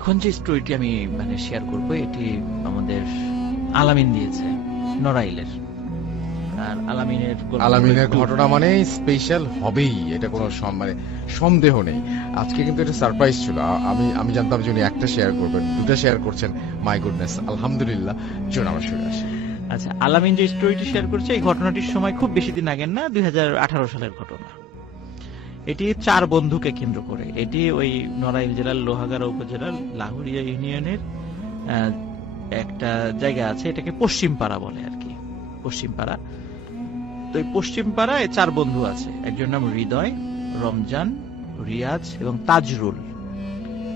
এখন যে স্টোরিটি আমি শেয়ার করব, এটি আমাদের আলামিন দিয়েছে, নড়াইলের। আর আলামিনের ঘটনা মানে স্পেশাল হবেই, এটা কোনো সন্দেহ নেই। আজকে কিন্তু এটা সারপ্রাইজ ছিল। আমি জানতাম যে উনি একটা শেয়ার করবেন, দুটা শেয়ার করছেন। মাই গুডনেস, আলহামদুলিল্লাহ। চলুন আমরা শুরু আসি। আচ্ছা, আলামিন যে স্টোরিটি শেয়ার করছে, এই ঘটনাটির সময় খুব বেশি দিন আগের না, 2018 সালের ঘটনা। এটি 4 বন্ধুকে কেন্দ্র করে। এটি ওই নড়াইল জেলার লোহাগাড়া উপজেলার লাহুরিয়া ইউনিয়নের একটা জায়গা আছে, এটাকে পশ্চিমপাড়া বলে আর কি, পশ্চিমপাড়া। তো এই পশ্চিমপাড়ায় 4 বন্ধু আছে। একজন নাম হৃদয়, রমজান, রিয়াজ এবং তাজরুল।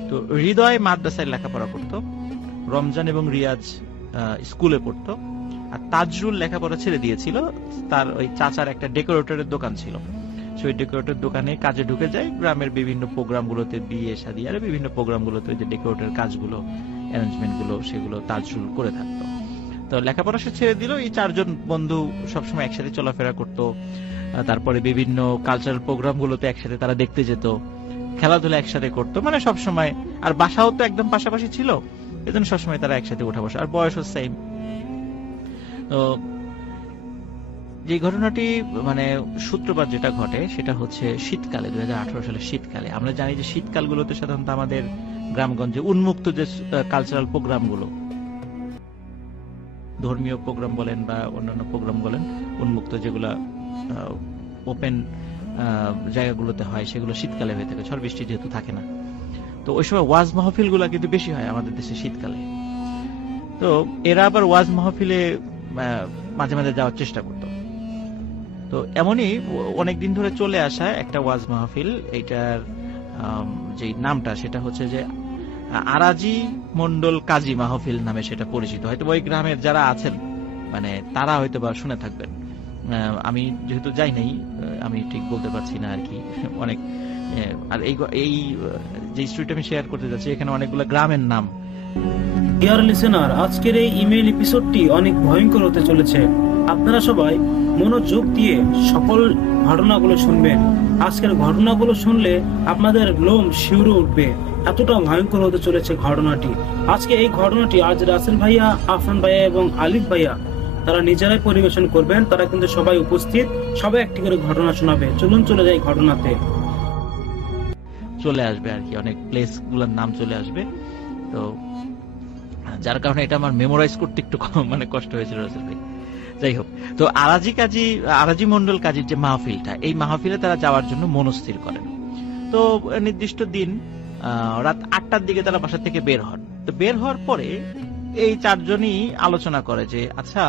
তো হৃদয় মাদ্রাসায় লেখাপড়া করত, রমজান এবং রিয়াজ স্কুলে পড়তো, আর তাজরুল লেখাপড়া ছেড়ে দিয়েছিল। তার ওই চাচার একটা ডেকোরেটরের দোকান ছিল, সেই ডেকোরেটর দোকানে কাজে ঢুকে যায়। গ্রামের বিভিন্ন প্রোগ্রামগুলোতে, বিয়ে শাদী আর বিভিন্ন প্রোগ্রামগুলোতে যে ডেকোরেটর কাজগুলো, অ্যারেঞ্জমেন্ট গুলো, সেগুলো তাজরুল করে থাকতো। তো লেখাপড়া সে ছেড়ে দিল। এই 4 জন বন্ধু সবসময় একসাথে চলাফেরা করত। তারপরে বিভিন্ন কালচারাল প্রোগ্রাম গুলোতে একসাথে তারা দেখতে যেত, খেলাধুলা একসাথে করতো, সবসময়। আর বাসাও তো একদম পাশাপাশি ছিল, এজন্য সবসময় তারা একসাথে উঠা বসা, আর বয়সও সেম। তো যে ঘটনাটি সূত্রপাত যেটা ঘটে, সেটা হচ্ছে শীতকালে, 2018 সালের শীতকালে। আমরা জানি যে শীতকালগুলোতে সাধারণত আমাদের গ্রামগঞ্জে উন্মুক্ত যে কালচারাল প্রোগ্রামগুলো, ধর্মীয় প্রোগ্রাম বলেন বা অন্যান্য প্রোগ্রাম বলেন, উন্মুক্ত যেগুলা ওপেন জায়গাগুলোতে হয়, সেগুলো শীতকালে হয়ে থাকে, ঝড় বৃষ্টি যেহেতু থাকে না। তো ওই সময় ওয়াজ মাহফিল গুলা কিন্তু বেশি হয় আমাদের দেশে শীতকালে। তো এরা আবার ওয়াজ মাহফিলে মাঝে মাঝে যাওয়ার চেষ্টা করত। তো এমনই অনেকদিন ধরে চলে আসা একটা ওয়াজ মাহফিল, এইটার যে নামটা সেটা হচ্ছে যে আরাজি মন্ডল কাজী মাহফিল নামে সেটা পরিচিত। হয়তো ওই গ্রামের যারা আছেন তারা হয়তো বা শুনে থাকবেন। আমি যেহেতু যাই নাই, আমি ঠিক বলতে পারছি না আর কি। অনেক আর এই যে স্টোরিটা আমি শেয়ার করতে যাচ্ছি, এখানে অনেকগুলো গ্রামের নাম। ডিয়ার লিসেনার, আজকের এই ইমেইল এপিসোডটি অনেক ভয়ঙ্কর হতে চলেছে। আপনারা সবাই মনোযোগ দিয়ে সকল ঘটনাগুলো শুনবেন। আজকের ঘটনাগুলো শুনলে আপনাদের লোম শিউরে উঠবে, এতটা ভয়ঙ্কর হতে চলেছে ঘটনাটি। আজকে এই ঘটনাটি আজ রাসেল ভাইয়া, আফরান ভাইয়া এবং আলিফ ভাইয়া তারা নিজেরাই পরিবেশন করবেন। তারা কিন্তু সবাই উপস্থিত, সবাই একটি করে ঘটনা শোনাবে। চলুন চলে যাই ঘটনাতে। চলে আসবে আর কি, অনেক প্লেস গুলোর নাম চলে আসবে। তো যার কারণে এটা আমার মেমোরাইজ করতে একটু কষ্ট হয়েছিল রাসেল ভাই। যাই হোক, তো আরাজি মন্ডল কাজীর যে মাহফিলটা, এই মাহফিলে তারা যাওয়ার জন্য মনস্থির করেন। তো নির্দিষ্ট দিন রাত 8টার দিকে তারা বাসা থেকে বের হন। তো বের হওয়ার পরে এই 4 জনই আলোচনা করে যে আচ্ছা,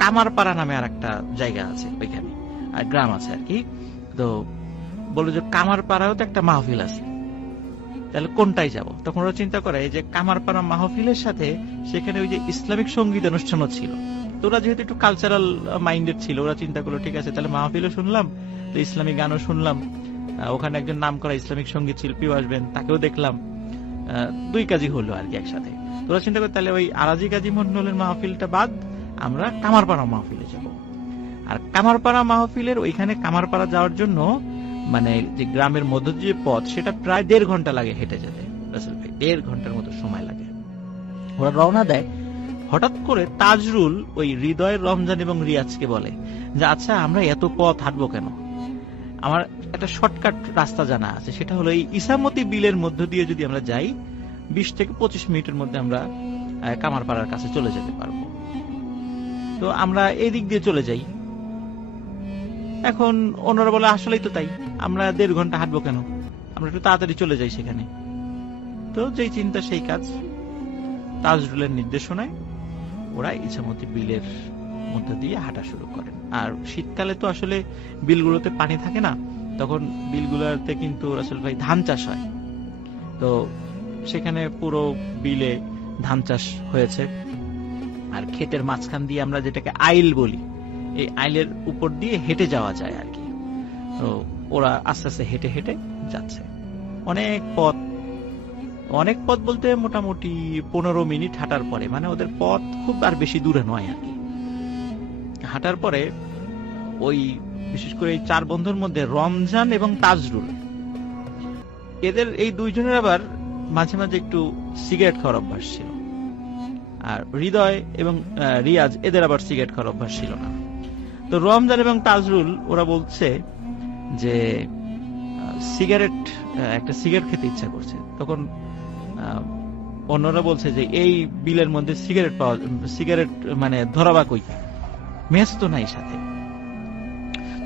কামারপাড়া নামে আর একটা জায়গা আছে, ওইখানে আর গ্রাম আছে আর কি। তো বলে যে কামারপাড়াও তো একটা মাহফিল আছে, তাহলে কোনটাই যাব। তখন ওরা চিন্তা করে যে কামারপাড়া মাহফিলের সাথে সেখানে ওই যে ইসলামিক সঙ্গীত অনুষ্ঠানও ছিল। তো ওরা যেহেতু একটু কালচারাল মাইন্ডেড ছিল, ওরা চিন্তা করলো ঠিক আছে, তাহলে মাহফিলও শুনলাম, তো ইসলামিক গানও শুনলাম, ওখানে একজন নাম করা ইসলামিক সঙ্গীত শিল্পীও আসবেন, তাকেও দেখলাম, 2 কাজই হলো আর কি একসাথে। তোরা চিন্তা করি তাহলে ওই আরাজি কাজী মন্ডলের মাহফিলটা বাদ আমরা কামারপাড়া মাহফিলে যাব। আর কামারপাড়া মাহফিলের ওইখানে কামারপাড়া যাওয়ার জন্য যে গ্রামের মধ্য যে পথ, সেটা প্রায় 1.5 ঘন্টা লাগে হেঁটে যেতে। রাসেল ভাই, 1.5 ঘন্টার মতো সময় লাগে। ওরা রওনা দেয়। হঠাৎ করে তাজরুল ওই হৃদয়, রমজান এবং রিয়াজকে বলে যে আচ্ছা, আমরা এত পথ হাঁটবো কেন? আমার একটা শর্টকাট রাস্তা জানা আছে, সেটা হলো এই ইসামতি বিলের মধ্য দিয়ে যদি আমরা যাই, 20 থেকে 25 মিনিটের মধ্যে আমরা কামারপাড়ার কাছে চলে যেতে পারবো। তো আমরা এই দিক দিয়ে চলে যাই। এখন অন্যরা বলে আসলেই তো তাই, আমরা 1.5 ঘন্টা হাঁটবো কেন, আমরা একটু তাড়াতাড়ি চলে যাই সেখানে। তো যেই চিন্তা সেই কাজ। তাজরুলের নির্দেশনায় ওরা ইছামতি বিলের মধ্যে দিয়ে হাঁটা শুরু করেন। আর শীতকালে তো আসলে বিলগুলোতে পানি থাকে না, তখন বিলগুলোতে কিন্তু রাসেল ভাই ধান চাষ হয়। তো সেখানে পুরো বিলে ধান চাষ হয়েছে। আর ক্ষেতের মাঝখান দিয়ে আমরা যেটাকে আইল বলি, এই আইলের উপর দিয়ে হেঁটে যাওয়া যায় আর কি। তো ওরা আস্তে আস্তে হেঁটে হেঁটে যাচ্ছে। অনেক পথ বলতে মোটামুটি 15 মিনিট হাঁটার পরে, ওদের পথ খুব আর বেশি দূরে নয় আর কি। হাঁটার পরে ওই বিশেষ করে এই 4 বন্ধুর মধ্যে রমজান এবং তাজরুল, এদের এই 2 জনের আবার মাঝে মাঝে একটু সিগারেট খাওয়ার অভ্যাস ছিল, আর হৃদয় এবং রিয়াজ এদের আবার সিগারেট খাওয়ার অভ্যাস ছিল না। তো রমজান এবং তাজরুল ওরা বলছে যে সিগারেট, একটা সিগারেট খেতে ইচ্ছা করছে। তখন অন্যরা বলছে যে এই বিলের মধ্যে সিগারেট মানে ধরাবা কই, মেস তো নাই সাথে।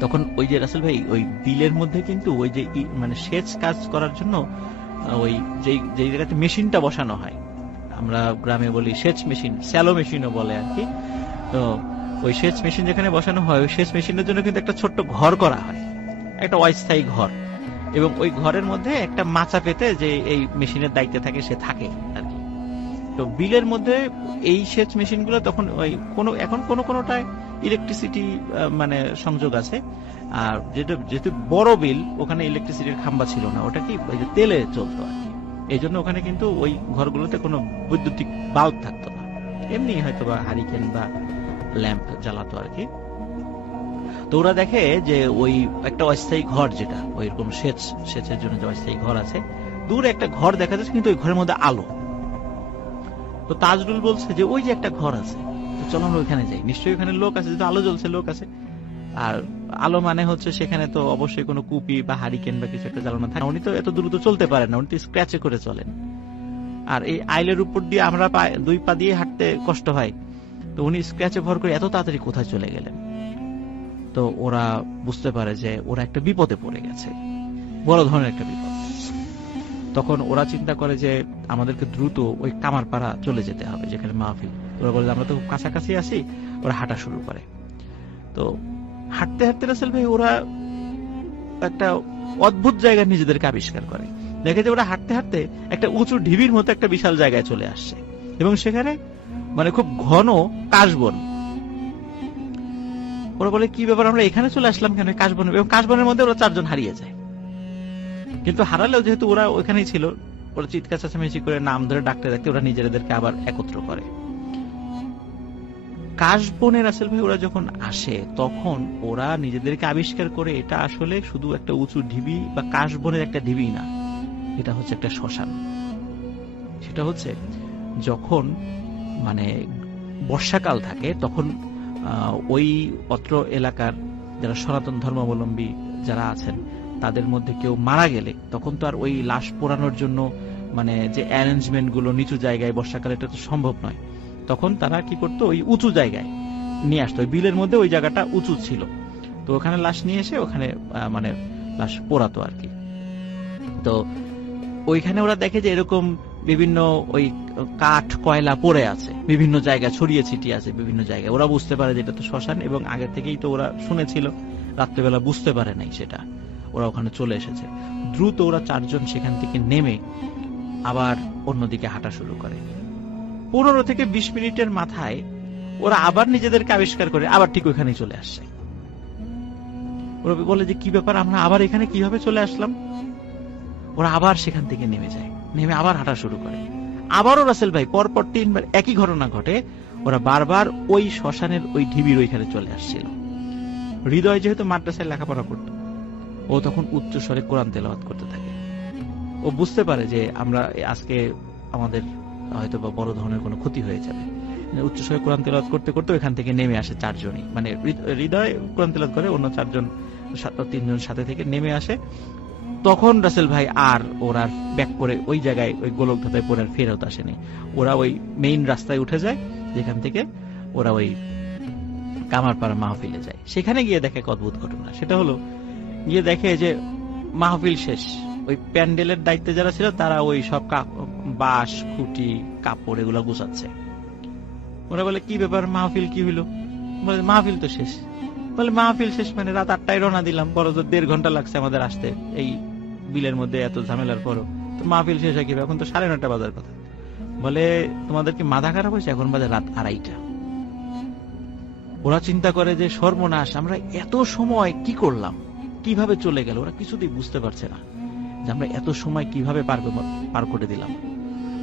তখন ওই যে রাসেল ভাই ওই বিলের মধ্যে কিন্তু ওই যে মানে সেচ কাজ করার জন্য ওই যে জায়গাতে মেশিনটা বসানো হয়, আমরা গ্রামে বলি সেচ মেশিন, স্যালো মেশিনও বলে আর কি। তো ওই সেচ মেশিন যেখানে বসানো হয়, ওই সেচ মেশিনের জন্য কিন্তু একটা ছোট্ট ঘর করা হয়, একটা অস্থায়ী ঘর, এবং ওই ঘরের মধ্যে একটা মাচা পেতে যে এই মেশিনের দায়িত্বে থাকে সে থাকে আর কি। তো বিলের মধ্যে এই সেচ মেশিনগুলো তখন ওই এখন কোনোটায় ইলেকট্রিসিটি মানে সংযোগ আছে, আর যেহেতু বড় বিল ওখানে ইলেকট্রিসিটির খাম্বা ছিল না, ওটা কি ওই যে তেলে চলতো আর কি। এই জন্য ওখানে কিন্তু ওই ঘরগুলোতে কোনো বৈদ্যুতিক বাল্ব থাকতো না, এমনি হয়তো বা হারিকেন বা ল্যাম্প জ্বালাতো আর কি। তো ওরা দেখে যে ওই একটা অস্থায়ী ঘর, যেটা ওই রকম সেচের জন্য যে অস্থায়ী ঘর আছে, দূরে একটা ঘর দেখা যাচ্ছে, কিন্তু ওই ঘরের মধ্যে আলো। তো তাজরুল বলছে যে ওই যে একটা ঘর আছে, তো চলো আমরা ওইখানে যাই, নিশ্চয়ই ওখানে লোক আছে, যেহেতু আলো জ্বলছে লোক আছে। আর আলো মানে হচ্ছে সেখানে তো অবশ্যই কোনো কুপি বা হারিকেন বা কিছু একটা জ্বালানো থাকে। উনি তো এত দ্রুত চলতে পারেন না, উনি তো স্ক্র্যাচে করে চলেন, আর এই আইলের উপর দিয়ে আমরা দুই পা দিয়ে হাঁটতে কষ্ট হয়, তো উনি স্ক্র্যাচে ভর করে এত তাড়াতাড়ি কোথায় চলে গেলেন। তো ওরা বুঝতে পারে যে ওরা একটা বিপদে পড়ে গেছে, বড় ধরনের একটা বিপদ। তখন ওরা চিন্তা করে যে আমাদেরকে দ্রুত ওই কামারপাড়া চলে যেতে হবে যেখানে মাহফিল। ওরা বলে আমরা তো খুব কাছাকাছি আছি। ওরা হাঁটা শুরু করে। তো হাঁটতে হাঁটতে রাসেল ভাই ওরা একটা অদ্ভুত জায়গায় নিজেদেরকে আবিষ্কার করে। দেখে যে ওরা হাঁটতে হাঁটতে একটা উঁচু ঢিবির মতো একটা বিশাল জায়গায় চলে আসছে, এবং সেখানে মানে খুব ঘন কাশবন। ওরা বলে কি ব্যাপার, আমরা এখানে চলে আসলাম কেন কাশবন? এবং কাশবনের মধ্যে ওরা 4 জন হারিয়ে যায়। কিন্তু হারালেও যেহেতু ওরা ওইখানেই ছিল, ওরা চিৎকার চেঁচামেচি করে নাম ধরে ডাকতে ডাকতে ওরা নিজেদেরকে আবার একত্র করে। কাশবনে রাসেল ভাই ওরা যখন আসে, তখন ওরা নিজেদেরকে আবিষ্কার করে এটা আসলে শুধু একটা উঁচু ঢিবি বা কাশবনের একটা ঢিবি না, এটা হচ্ছে একটা শ্মশান। সেটা হচ্ছে যখন মানে বর্ষাকাল থাকে, তখন ওই অত্র এলাকার যারা সনাতন ধর্মাবলম্বী যারা আছেন, তাদের মধ্যে কেউ মারা গেলে তখন তো আর ওই লাশ পোড়ানোর জন্য মানে যে অ্যারেঞ্জমেন্ট গুলো নিচু জায়গায় বর্ষাকালে এটা তো সম্ভব নয়। তখন তারা কি করতো, ওই উঁচু জায়গায় নিয়ে আসতো। ওই বিলের মধ্যে ওই জায়গাটা উঁচু ছিল, তো ওখানে লাশ নিয়ে এসে ওখানে মানে লাশ পোড়াতো আর কি। তো ওইখানে ওরা দেখে যে এরকম বিভিন্ন ওই কাঠ কয়লা পড়ে আছে, বিভিন্ন জায়গায় ছড়িয়ে ছিটিয়ে আছে বিভিন্ন জায়গায়। ওরা বুঝতে পারে যে এটা তো শ্মশান, এবং আগের থেকেই তো ওরা শুনেছিল, রাত্রেবেলা বুঝতে পারে নাই সেটা, ওরা ওখানে চলে এসেছে। দ্রুত ওরা 4 জন সেখান থেকে নেমে আবার অন্যদিকে হাঁটা শুরু করে। 15 থেকে 20 মিনিটের মাথায় ওরা আবার নিজেদেরকে আবিষ্কার করে আবার ঠিক ওইখানে চলে আসছে। ওরা বলে যে কি ব্যাপার, আমরা আবার এখানে কিভাবে চলে আসলাম? ওরা আবার সেখান থেকে নেমে যায়, নেমে আবার হাঁটা শুরু করে। আবারও রাসেল ভাই পরপর 3 বার একই ঘটনা ঘটে। ওরা বারবার ওই শ্মশানের ওই ঢিবির ওইখানে চলে আসছিল। হৃদয় যেহেতু মাদ্রাসায় লেখাপড়া করত, ও তখন উচ্চ স্বরে কোরআন তেলাওয়াত করতে থাকে। ও বুঝতে পারে যে আমরা আজকে আমাদের হয়তো বা বড় ধরনের কোনো ক্ষতি হয়ে যাবে। উচ্চ স্বরে কোরআন তেলাওয়াত করতে করতে ওইখান থেকে নেমে আসে 4 জনই, মানে হৃদয় কোরআন তেলাওয়াত করে, অন্য 3 জন সাথে থেকে নেমে আসে। তখন রাসেল ভাই আর ওরা ব্যাক করে ওই জায়গায় ওই গোলক ধাঁধায় পড়ে ফেরত আসেনি। ওরা ওই মেইন রাস্তায় উঠে যায়, যেখান থেকে ওরা ওই কামারপাড়া মাহফিলে যায়। সেখানে গিয়ে দেখে এক অদ্ভুত ঘটনা। সেটা হলো গিয়ে দেখে যে মাহফিল শেষ, ওই প্যান্ডেলের দায়িত্বে যারা ছিল তারা ওই সব বাঁশ খুঁটি কাপড় এগুলো গুছাচ্ছে। ওরা বলে কি ব্যাপার, মাহফিল কি হইলো? বলে মাহফিল তো শেষ। বলে মাহফিল শেষ মানে রাত 8টায় রওনা দিলাম, বড় জোর 1.5 ঘন্টা লাগছে আমাদের আসতে এই বিলের মধ্যে এত ঝামেলার পরও, তো মাহফিল শেষ হয় কিভাবে? এখন তো 9:30 বাজার কথা। বলে তোমাদের কি মাথা খারাপ হয়েছে? এখন বাজে রাত 2:30। ওরা চিন্তা করে যে সর্বনাশ, আমরা এত সময় কি করলাম, কিভাবে চলে গেল? ওরা কিছুতেই বুঝতে পারছে না যে আমরা এত সময় কিভাবে পার করে দিলাম।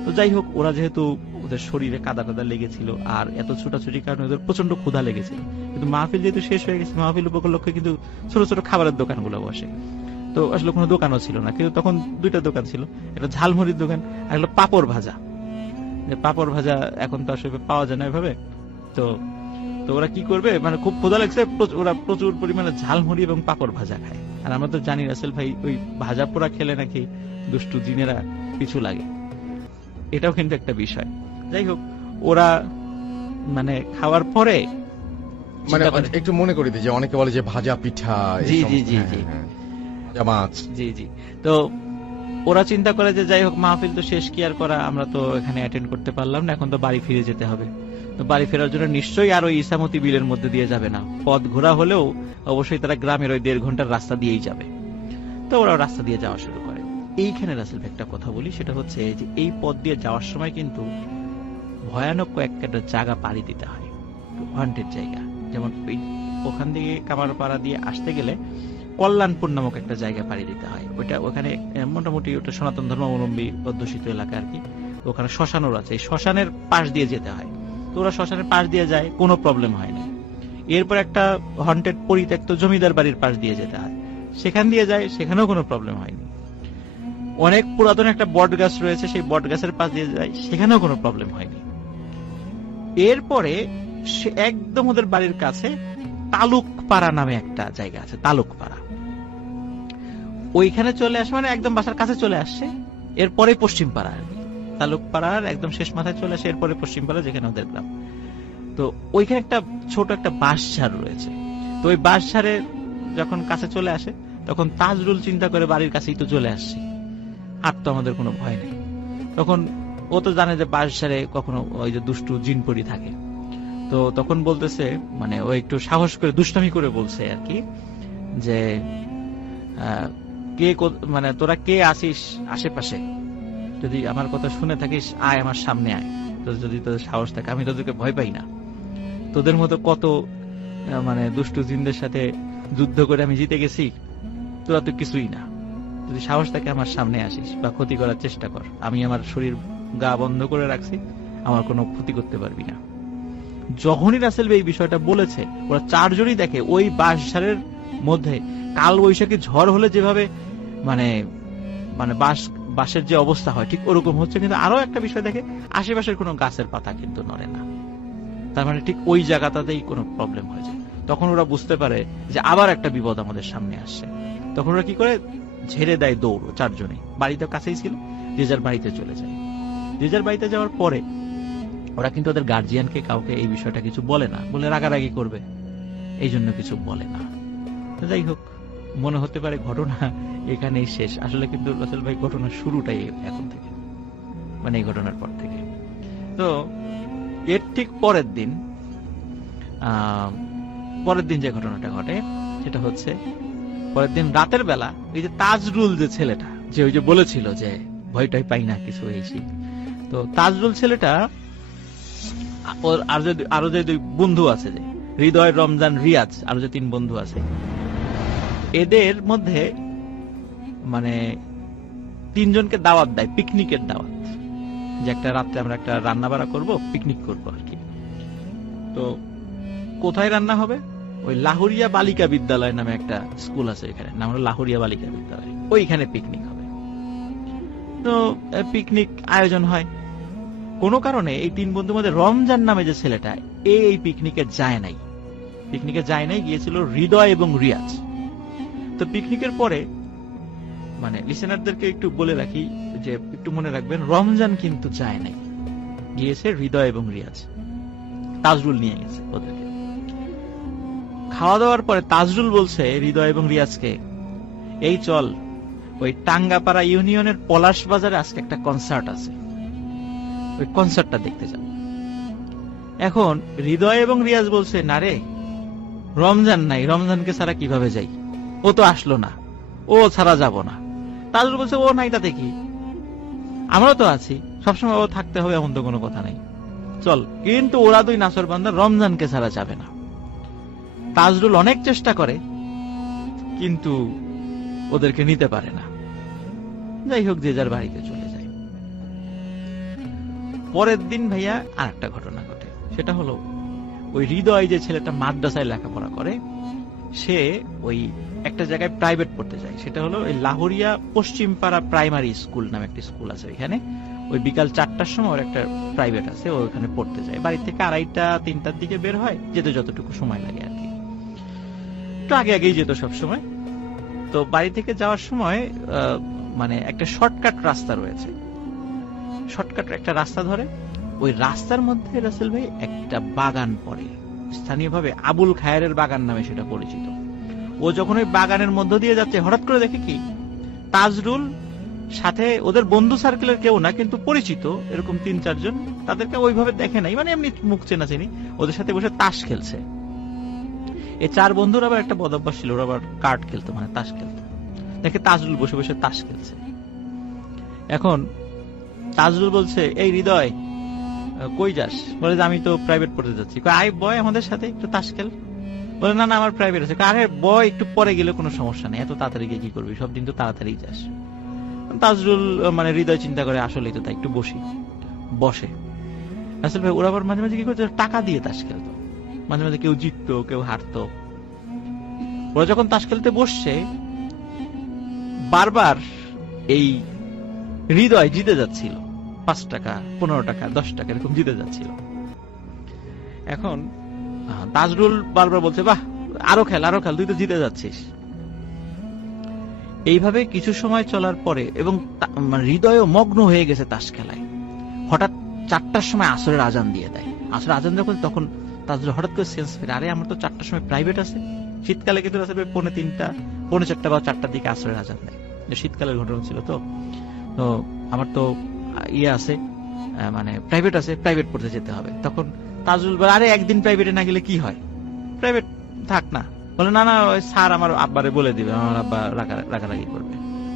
তো যাই হোক, ওরা যেহেতু ওদের শরীরে কাদা টাদা লেগেছিল আর এত ছোটাছুটির কারণে ওদের প্রচন্ড ক্ষুধা লেগেছিল, কিন্তু মাহফিল যেহেতু শেষ হয়ে গেছে, মাহফিল উপলক্ষে কিন্তু ছোট ছোট খাবারের দোকানগুলো বসে। তো তো আসলে কোনো দোকানও ছিল না, কিন্তু তখন দুইটা দোকান ছিল, একটা ঝালমুড়ির দোকান আর একটা পাপড় ভাজা। যে পাপড় ভাজা এখন তো আসলে পাওয়া যায় না এভাবে। তো তো ওরা কি করবে, মানে খুব ক্ষুধা লাগছে, ওরা প্রচুর পরিমাণে ঝালমুড়ি এবং পাপড় ভাজা খায়। আর আমরা তো জানি রাসেল ভাই ওই ভাজা পোড়া খেলে নাকি দুষ্টু জিনেরা পিছু লাগে, এটাও কিন্তু একটা বিষয়। যাই হোক, ওরা মানে খাওয়ার পরে মানে চিন্তা করে- একটু মনে করে দিই যে অনেকে বলে যে ভাজা পিঠা, এই জি, জি, সমস্ত- জি, হ্যাঁ, জি। হ্যাঁ, ভাজা মাছ। জি জি। তো ওরা চিন্তা করে যে যাই হোক মাহফিল তো শেষ, কি আর করা, আমরা তো এখানে অ্যাটেন্ড করতে পারলাম না, এখন তো বাড়ি ফিরে যেতে হবে। তো বাড়ি ফেরার জন্য নিশ্চয়ই আর ওই ইসামতি বিলের মধ্যে দিয়ে যাবে না, পথ ঘোরা হলেও অবশ্যই তারা গ্রামের ওই 1.5 ঘন্টার রাস্তা দিয়েই যাবে। তো ওরা রাস্তা দিয়ে যাওয়া শুরু করে। এইখানে রাসেল ভাই একটা কথা বলি, সেটা হচ্ছে যে এই পথ দিয়ে যাওয়ার সময় কিন্তু ভয়ানক কয়েকটা জায়গা পাড়ি দিতে হয়, ওয়ান্টেড জায়গা। যেমন ওখান থেকে কামারপাড়া দিয়ে আসতে গেলে কল্যাণপুর নামক একটা জায়গা পাড়ি দিতে হয়। ওখানে মোটামুটি ওটা সনাতন ধর্মাবলম্বী অধ্যুষিত এলাকা আর কি। ওখানে শ্মশানও আছে, এই শ্মশানের পাশ দিয়ে যেতে হয়। তো ওরা শ্মশানের পাশ দিয়ে যায়, কোনো প্রবলেম হয়নি। এরপর একটা হন্টেড পরিত্যক্ত জমিদার বাড়ির পাশ দিয়ে যেতে হয়, সেখান দিয়ে যায়, সেখানেও কোনো প্রবলেম হয়নি। অনেক পুরাতন একটা বট গাছ রয়েছে, সেই বট গাছের পাশ দিয়ে যায়, সেখানেও কোনো প্রবলেম হয়নি। এরপরে সে একদম ওদের বাড়ির কাছে তালুকপাড়া নামে একটা জায়গা আছে, তালুকপাড়া। ওইখানে চলে আসে, মানে একদম বাসার কাছে চলে আসছে। এরপরে পশ্চিম পাড়া, তালুকপাড়ার একদম শেষ মাথায় চলে আসে, এরপরে পশ্চিম পাড়া যেখানে ওদের গ্রাম। তো ওইখানে একটা ছোট একটা বাঁশঝাড় রয়েছে। তো ওই বাঁশঝাড়ে যখন কাছে চলে আসে, তখন তাজরুল চিন্তা করে বাড়ির কাছেই তো চলে আসছি, আর তো আমাদের কোনো ভয় নেই। তখন ও তো জানে যে বাঁশঝাড়ে কখনো ওই যে দুষ্টু জিনপরি থাকে। তো তখন বলতেছে, মানে ও একটু সাহস করে দুষ্টামি করে বলছে আর কি, যে মানে তোরা কে আসিস আশেপাশে, যদি আমার কথা শুনে থাকিস আয় আমার সামনে আয়, তো যদি তোদের সাহস থাকে, আমি তোদেরকে ভয় পাই না, তোদের মতো কত মানে দুষ্টু জিনদের সাথে যুদ্ধ করে আমি জিতে গেছি, তোরা তো কিছুই না, যদি সাহস থাকে আমার সামনে আসিস বা ক্ষতি করার চেষ্টা কর, আমি আমার শরীর গা বন্ধ করে রাখছি, আমার কোনো ক্ষতি করতে পারবি না। যখনই রাসেল ভাই এই বিষয়টা বলেছে, ওরা চারজনই দেখে ওই বাঁশঝাড়ের মধ্যে কাল বৈশাখী ঝড় হলে যেভাবে মানে মানে বাঁশের যে অবস্থা হয় ঠিক ওরকম হচ্ছে। কিন্তু আরো একটা বিষয় দেখে, আশেপাশের কোনো গাছের পাতা কিন্তু নড়ে না, তার মানে ঠিক ওই জায়গাটাতেই কোনো প্রবলেম হয়েছে। তখন ওরা বুঝতে পারে যে আবার একটা বিপদ আমাদের সামনে আসছে। তখন ওরা কি করে, ঝেড়ে দেয় দৌড়, চারজনে বাড়িতে কাছেই ছিল, যে যার বাড়িতে চলে যায়। যে যার বাড়িতে যাওয়ার পরে ওরা কিন্তু ওদের গার্জিয়ানকে কাউকে এই বিষয়টা কিছু বলে না, বলে রাগারাগি করবে, এই জন্য কিছু বলে না। তো যাই হোক, মনে হতে পারে ঘটনা এখানেই শেষ, আসলে কিন্তু রাসেল ভাই ঘটনার শুরুটাই এখন থেকে, মানে এই ঘটনার পর থেকে। তো এর ঠিক পরের দিন যে ঘটনাটা ঘটে সেটা হচ্ছে, পরের দিন রাতের বেলা এই যে তাজরুল যে ছেলেটা, যে ওই যে বলেছিল যে ভয়টাই পাই না কিছু হয়েছি, তো তাজরুল ছেলেটা আরো যে দুই বন্ধু আছে, যে হৃদয়, রমজান, রিয়াজ, আরো যে 3 বন্ধু আছে, এদের মধ্যে মানে 3 জনকে দাওয়াত দেয়, পিকনিকের দাওয়াত, যে একটা রাত্রে আমরা একটা রান্না বাড়া করবো, পিকনিক করবো আর কি। তো কোথায় রান্না হবে, ওই লাহুরিয়া বালিকা বিদ্যালয় নামে একটা স্কুল আছে এখানে, নাম হলো লাহুরিয়া বালিকা বিদ্যালয়, ওইখানে পিকনিক হবে। তো পিকনিক আয়োজন হয়। কোন কারণে এই 3 বন্ধুর মধ্যে রমজান নামে যে ছেলেটা, এই পিকনিকে যায় নাই, গিয়েছিল হৃদয় এবং রিয়াজ। তো পিকনিকের পরে মানে লিসেনারদেরকে একটু বলে রাখি যে একটু মনে রাখবেন, রমজান কিন্তু যায় নাই, গিয়েছে হৃদয় এবং রিয়াজ, তাজরুল নিয়ে গেছে ওদেরকে। খাওয়া দাওয়ার পরে তাজরুল বলছে হৃদয় এবং রিয়াজকে, এই চল ওই টাঙ্গাপাড়া ইউনিয়নের পলাশ বাজারে আজকে একটা কনসার্ট আছে, ওই কনসার্টটা দেখতে যাব। এখন হৃদয় এবং রিয়াজ বলছে, না রে, রমজান নাই, রমজানকে ছাড়া কিভাবে যাই, ও তো আসলো না, ও ছাড়া যাব না। তাজরুল বলছে, ও নাই তাতে কি, আমরাও তো আছি, সবসময় ও থাকতে হবে এমন তো কোনো কথা নাই, চল। কিন্তু ওরা 2 নাসর বান্দা রমজানকে ছাড়া যাবে না। তাজরুল অনেক চেষ্টা করে, কিন্তু ওদেরকে নিতে পারে না। যাই হোক, যে যার বাড়িতে চলে যায়। পরের দিন ভাইয়া আর একটা ঘটনা ঘটে, সেটা হলো ওই হৃদয় যে ছেলেটা মাদ্রাসায় লেখাপড়া করে, সে ওই একটা জায়গায় প্রাইভেট পড়তে যায়, সেটা হলো ওই লাহোরিয়া পশ্চিমপাড়া প্রাইমারি স্কুল নামে একটি স্কুল আছে এখানে। ওই বিকাল 4টার সময় ওর একটা প্রাইভেট আছে, ও ওখানে পড়তে যায়। বাড়ি থেকে 2:30-3টার দিকে বের হয়, যেতে যতটুকু সময় লাগে আর কি, একটু আগে আগেই যেত সব সময়। তো বাড়ি থেকে যাওয়ার সময় মানে একটা শর্টকাট রাস্তা রয়েছে, শর্টকাট একটা রাস্তা ধরে। ওই রাস্তার মধ্যে রাসেল ভাই একটা বাগান পড়ে, স্থানীয়ভাবে আবুল খায়েরের বাগান নামে সেটা পরিচিত। ও যখন ওই বাগানের মধ্য দিয়ে যাচ্ছে, হঠাৎ করে দেখে কি তাজরুল সাথে, ওদের বন্ধু সার্কেলের কেউ না কিন্তু পরিচিত এরকম 3-4 জন, তাদেরকে ওইভাবে দেখে নাই, মানে এমনি মুখ চেনা চিনি, ওদের সাথে বসে তাস খেলছে। এই 4 বন্ধুর আবার একটা বদ অভ্যাস ছিল, ওরা আবার কার্ড খেলতো, মানে তাস খেলতো। দেখে তাজরুল বসে বসে তাস খেলছে। এখন তাজরুল বলছে, এই হৃদয় কই যাস? বলে যে আমি তো প্রাইভেট পড়তে যাচ্ছি। আয় বয় আমাদের সাথে একটু তাস খেল। বলে না না আমার প্রাইভেট আছে। আরে বয় একটু পরে গেলে কোনো সমস্যা নেই, এত তাড়াতাড়ি গিয়ে কি করবি, সব দিন তো তাড়াতাড়ি যাস। তাজরুল মানে হৃদয় চিন্তা করে আসলেই তো তাই, একটু বসি। বসে। আসলে ভাই ওরা আবার মাঝে মাঝে কি করতো, টাকা দিয়ে তাস খেলতো, মাঝে মাঝে কেউ জিততো কেউ হারতো। ওরা যখন তাস খেলতে বসছে, বারবার এই হৃদয় জিতে যাচ্ছিল, 5 টাকা 15 টাকা 10 টাকা এরকম জিতে যাচ্ছিল। এখন তাজরুল বারবার বলছে, বাহ আরো খেল আরো খেল, তুই তো জিতে যাচ্ছিস। এইভাবে কিছু সময় চলার পরে, এবং হৃদয়ও মগ্ন হয়ে গেছে তাস খেলায়, হঠাৎ 4টার সময় আসরের আজান দিয়ে দেয়। আসরের আজান যখন, তখন তাজরুল হঠাৎ করে সেন্স ফেরে, আরে আমার তো 4টার সময় প্রাইভেট আছে। শীতকালে কিন্তু আসলে 3:45, 4:45 বা 4টার দিকে আসরের আজান দেয়, শীতকালের ঘটনা ছিল। তো তো আমার তো ইয়ে আছে, মানে প্রাইভেট আছে, প্রাইভেট পড়তে যেতে হবে। তখন তাজরুল বলে, আরে একদিন প্রাইভেটে না গেলে কি হয়, প্রাইভেট থাক না। বলে না না ওই স্যার আমার আব্বারে বলে দিবে, আমার আব্বা রাগারাগি করবে।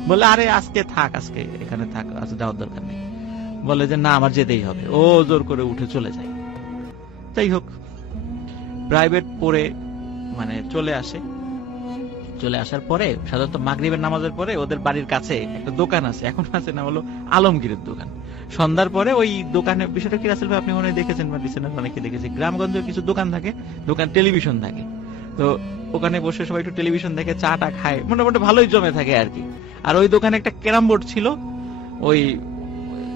বলে আরে আজকে থাক, আজকে এখানে থাক, আজকে যাওয়ার দরকার নেই। বলে যে না আমার যেতেই হবে। ও জোর করে উঠে চলে যায়। যাই হোক, প্রাইভেট পড়ে মানে চলে আসে। চলে আসার পরে সাধারণত মাগরিবের নামাজের পরে ওদের বাড়ির কাছে একটা দোকান আছে, এখন আছে না হলো আলমগীরের দোকান। সন্ধ্যার পরে ওই দোকানের বিষয়টা কি রাসেল ভাই আপনি মনে হয় দেখেছেন বা দিচ্ছেন, অনেকে দেখেছে, গ্রামগঞ্জে কিছু দোকান থাকে, দোকান টেলিভিশন থাকে। তো ওখানে বসে সবাই একটু টেলিভিশন দেখে, চাটা খায়, মোটামুটি ভালোই জমে থাকে আর কি। আর ওই দোকানে একটা ক্যারাম বোর্ড ছিল, ওই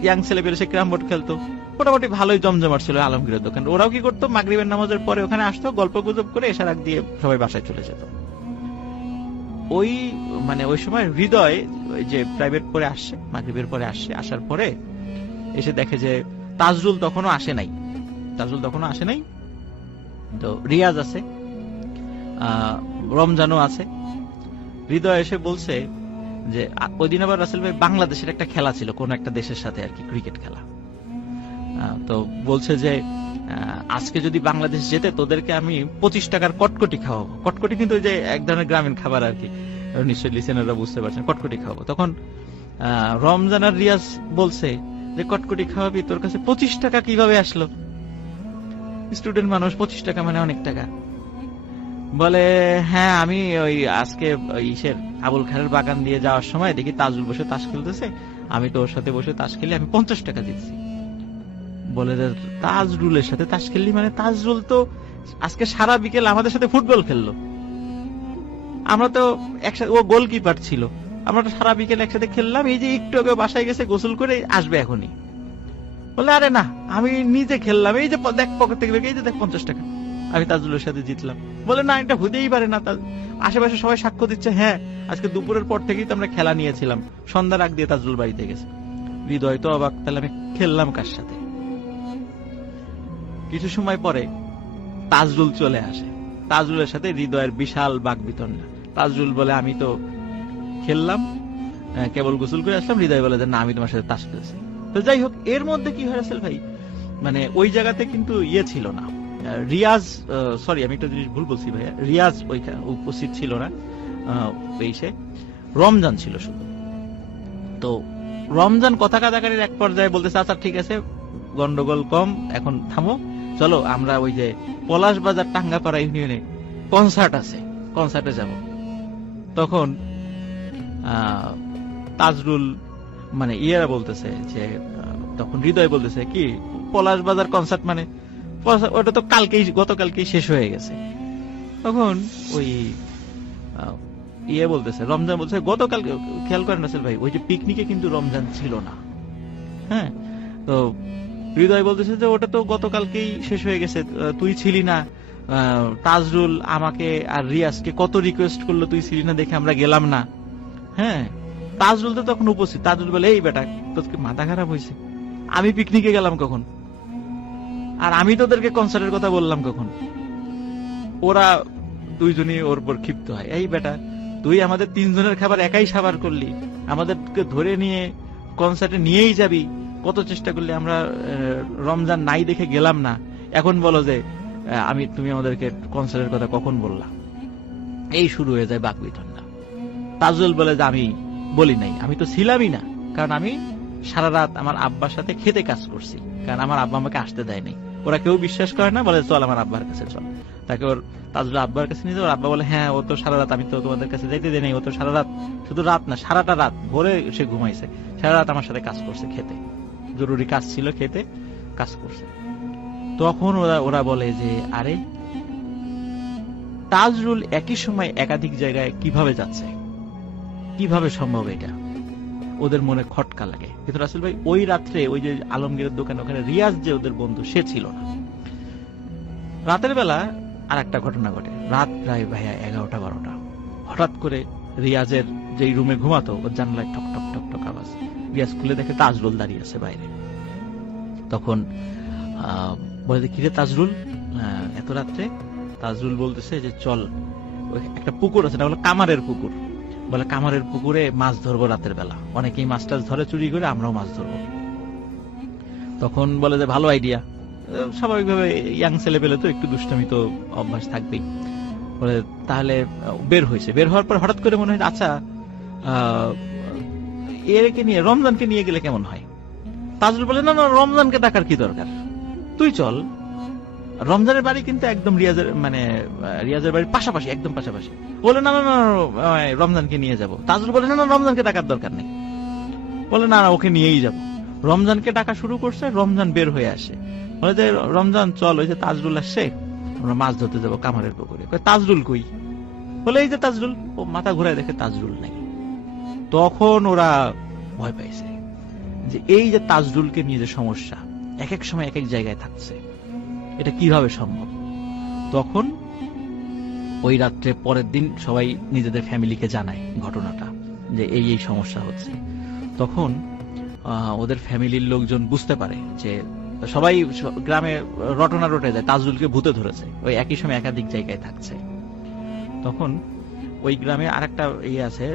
ইয়াং ছেলে পেলে সে ক্যারাম বোর্ড খেলতো, মোটামুটি ভালোই জমজমাট ছিল আলমগীরের দোকান। ওরাও কি করতো, মাগরিবের নামাজের পরে ওখানে আসতো, গল্প গুজব করে এসার আগ দিয়ে সবাই বাসায় চলে যেত। ওই মানে ওই সময় হৃদয় যে প্রাইভেট পরে আসছে, মাগরিবের পরে আসছে, আসার পরে এসে দেখে যে তাজরুল তখনও আসে নাই। তাজরুল তখনও আসে নাই। তো রিয়াজ আছে, রমজানও আছে। হৃদয় এসে বলছে যে ওই দিন আবার রাসেল ভাই বাংলাদেশের একটা খেলা ছিল, কোন একটা দেশের সাথে আর কি, ক্রিকেট খেলা। তো বলছে যে আজকে যদি বাংলাদেশ জেতে তোদেরকে আমি 25 টাকার কটকটি খাওয়াবো। কটকটি কিন্তু ওই যে এক ধরনের গ্রামীণ খাবার আর কি, নিশ্চয়ই লিসেনাররা বুঝতে পারছেন, কটকটি খাওয়াবো। তখন রমজান আর রিয়াজ বলছে যে কটকটি খাওয়াবি, তোর কাছে 25 টাকা কিভাবে আসলো? স্টুডেন্ট মানুষ, 25 টাকা মানে অনেক টাকা। বলে হ্যাঁ আমি ওই আজকে ইসের আবুল খায়ের বাগান দিয়ে যাওয়ার সময় দেখি তাজরুল বসে তাস খেলতেছে, আমি তো ওর সাথে বসে তাস খেলে আমি 50 টাকা জিতছি। বলে তাজরুলের সাথে তাস খেললি মানে? তাজরুল তো আজকে সারা বিকেল আমাদের সাথে ফুটবল খেললো, আমরা তো একসাথে, ও গোলকিপার ছিল, আমরা তো সারা বিকেল একসাথে খেললাম, এই যে একটু আগে বাসায় গেছে গোসল করে আসবে এখনই। বলে আরে না আমি নিজে খেললাম, এই যে দেখ পকেট থেকে, এই যে দেখ 50 টাকা, আমি তাজরুলের সাথে জিতলাম। বলে না এটা হতেই পারে না, আশেপাশে সবাই সাক্ষ্য দিচ্ছে, হ্যাঁ আজকে দুপুরের পর থেকেই তো আমরা খেলা নিয়েছিলাম, সন্ধ্যার আগ দিয়ে তাজরুল বাড়িতে গেছে। হৃদয় তো অবাক, তাহলে আমি খেললাম কার সাথে? কিছু সময় পরে তাজরুল চলে আসে, তাজরুলের সাথে হৃদয়ের বিশাল বাকবিতণ্ডা। তাজরুল বলে আমি তো খেললাম, কেবল গোসল করে আসলাম। হৃদয় বলে যে না আমি তোমার সাথে তাস খেলছি। তো যাই হোক, এর মধ্যে কি হয়েছে ভাই, মানে ওই জায়গাতে কিন্তু ইয়ে ছিল না, রিয়াজ, সরি আমি একটা জিনিস ভুল বলছি ভাইয়া, রিয়াজ ওইখানে উপস্থিত ছিল না, রমজান ছিল শুধু। তো রমজান কথা কাটাকাটির এক পর্যায়ে বলতেছে আচ্ছা ঠিক আছে গন্ডগোল কম, এখন থামো, চলো আমরা ওই যে পলাশ বাজার টাঙ্গাপাড়া ইউনিয়নে কনসার্ট আছে, কনসার্টে যাব। তখন তাজরুল মানে ইয়েরা বলতেছে যে, তখন হৃদয় বলতেছে কি পলাশ বাজার কনসার্ট মানে? ওটা তো গতকালকেই শেষ হয়ে গেছে। তখন ওই ইয়ে বলতেছে, রমজান বলছে গতকাল, খেয়াল করেন রাসেল ভাই, ওই যে পিকনিকে কিন্তু রমজান ছিল না। হ্যাঁ, তো হৃদয় বলতেছে যে ওটা তো গতকালকেই শেষ হয়ে গেছে, তুই ছিলি না। তাজরুল আমাকে আর রিয়াজকে কত রিকোয়েস্ট করলো, তুই ছিলি না দেখে আমরা গেলাম না। হ্যাঁ, তাজরুল তো তখন উপস্থিত। তাজরুল বলে, এই বেটা তোকে মাথা খারাপ হয়েছে, আমি পিকনিকে গেলাম কখন, আর আমি তোদেরকে কনসার্টের কথা বললাম কখন? ওরা দুইজনই ওর উপর ক্ষিপ্ত হয়, এই বেটা তুই আমাদের 3 জনের খাবার একাই সাবার করলি, আমাদেরকে ধরে নিয়ে কনসার্টে নিয়েই যাবি, কত চেষ্টা করলি, আমরা রমজান নাই দেখে গেলাম না, এখন বলো যে তুমি আমাদেরকে কনসার্টের কথা কখন বললা? এই শুরু হয়ে যায় বাকবিতণ্ডা। তাজুল বলে যে আমি বলি নাই, আমি তো ছিলামই না, কারণ আমি সারা রাত আমার আব্বার সাথে খেতে কাজ করছি, কারণ আমার আব্বা আমাকে আসতে দেয়নি। ওরা কেউ বিশ্বাস করে না, বলে চল আমার আব্বার কাছে চল। তাকে ওর তাজুল আব্বার কাছে নিয়ে যায়। ওর আব্বা বলে, হ্যাঁ ও তো সারা রাত, আমি তো তোমাদের কাছে যাইতে দেই নাই, ও তো সারা রাত, শুধু রাত না সারাটা রাত, ভোরে সে ঘুমাইছে, সারা রাত আমার সাথে কাজ করছে, খেতে জরুরি কাজ ছিল, খেতে কাজ করছে। তখন ওরা বলে যে আরে তাজরুল একই সময় একাধিক জায়গায় কিভাবে যাচ্ছে, কিভাবে সম্ভব এটা? ওদের মনে খটকা লাগে। কিন্তু রাসেল ভাই ওই রাত্রে ওই যে আলমগীরের দোকান, ওখানে রিয়াজ যে ওদের বন্ধু, সে ছিল না। রাতের বেলা আর একটা ঘটনা ঘটে, রাত প্রায় ভাইয়া 11টা-12টা, হঠাৎ করে রিয়াজের যে রুমে ঘুমাতো, ওর জানলায় ঠক ঠক ঠক ঠক আওয়াজ। রিয়াজ খুলে দেখে তাজরুল দাঁড়িয়ে আছে বাইরে। তখন বলে, কিরে তাজরুল এত রাত্রে? তাজরুল বলতেছে যে চল, একটা পুকুর আছে, না বলে কামারের পুকুর, বলে কামারের পুকুরে মাছ ধরবো রাতের বেলা, অনেকেই মাছ টাছ ধরে চুরি করে, আমরাও মাছ ধরবো। তখন বলে যে ভালো আইডিয়া, স্বাভাবিকভাবে ইয়াং ছেলে পেলে তো একটু দুষ্টামি তো অভ্যাস থাকবেই। বলে তাহলে বের হয়েছে। বের হওয়ার পর হঠাৎ করে মনে হয় আচ্ছা এরকে নিয়ে, রমজানকে নিয়ে গেলে কেমন হয়? তাজরুল বলে, না না, রমজানকে ডাকার কি দরকার, তুই চল। রমজানের বাড়ি কিন্তু একদম রিয়াজের বাড়ির পাশাপাশি, একদম পাশাপাশি। বলে না না না, রমজানকে নিয়ে যাব। তাজরুল বলে, না না, রমজানকে ডাকার দরকার নেই। বলে না না, ওকে নিয়েই যাব। রমজানকে ডাকা শুরু করছে, রমজান বের হয়ে আসে, বলে যে রমজান চল, ওই যে তাজরুল আসছে, আমরা মাছ ধরতে যাবো কামারের পুকুরে। তাজরুল কই? বলে এই যে তাজরুল। ও মাথা ঘুরায় দেখে তাজরুল নাই। তখন ওরা ভয় পাইছে যে এই যে তাজরুলকে নিয়ে যে সমস্যা, এক এক সময় এক এক জায়গায় থাকছে, এটা কিভাবে সম্ভব? তখন ওই রাত্রে পরের দিন সবাই নিজেদের ফ্যামিলিকে জানায় ঘটনাটা, যে এই এই সমস্যা হচ্ছে। তখন ওদের ফ্যামিলির লোকজন বুঝতে পারে যে সবাই গ্রামে রটনা রটে যায়, তাজরুলকে ভূতে ধরেছে, ওই একই সময় একাধিক জায়গায় থাকছে। তখন ওই গ্রামে আরেকটা ইয়ে আছে,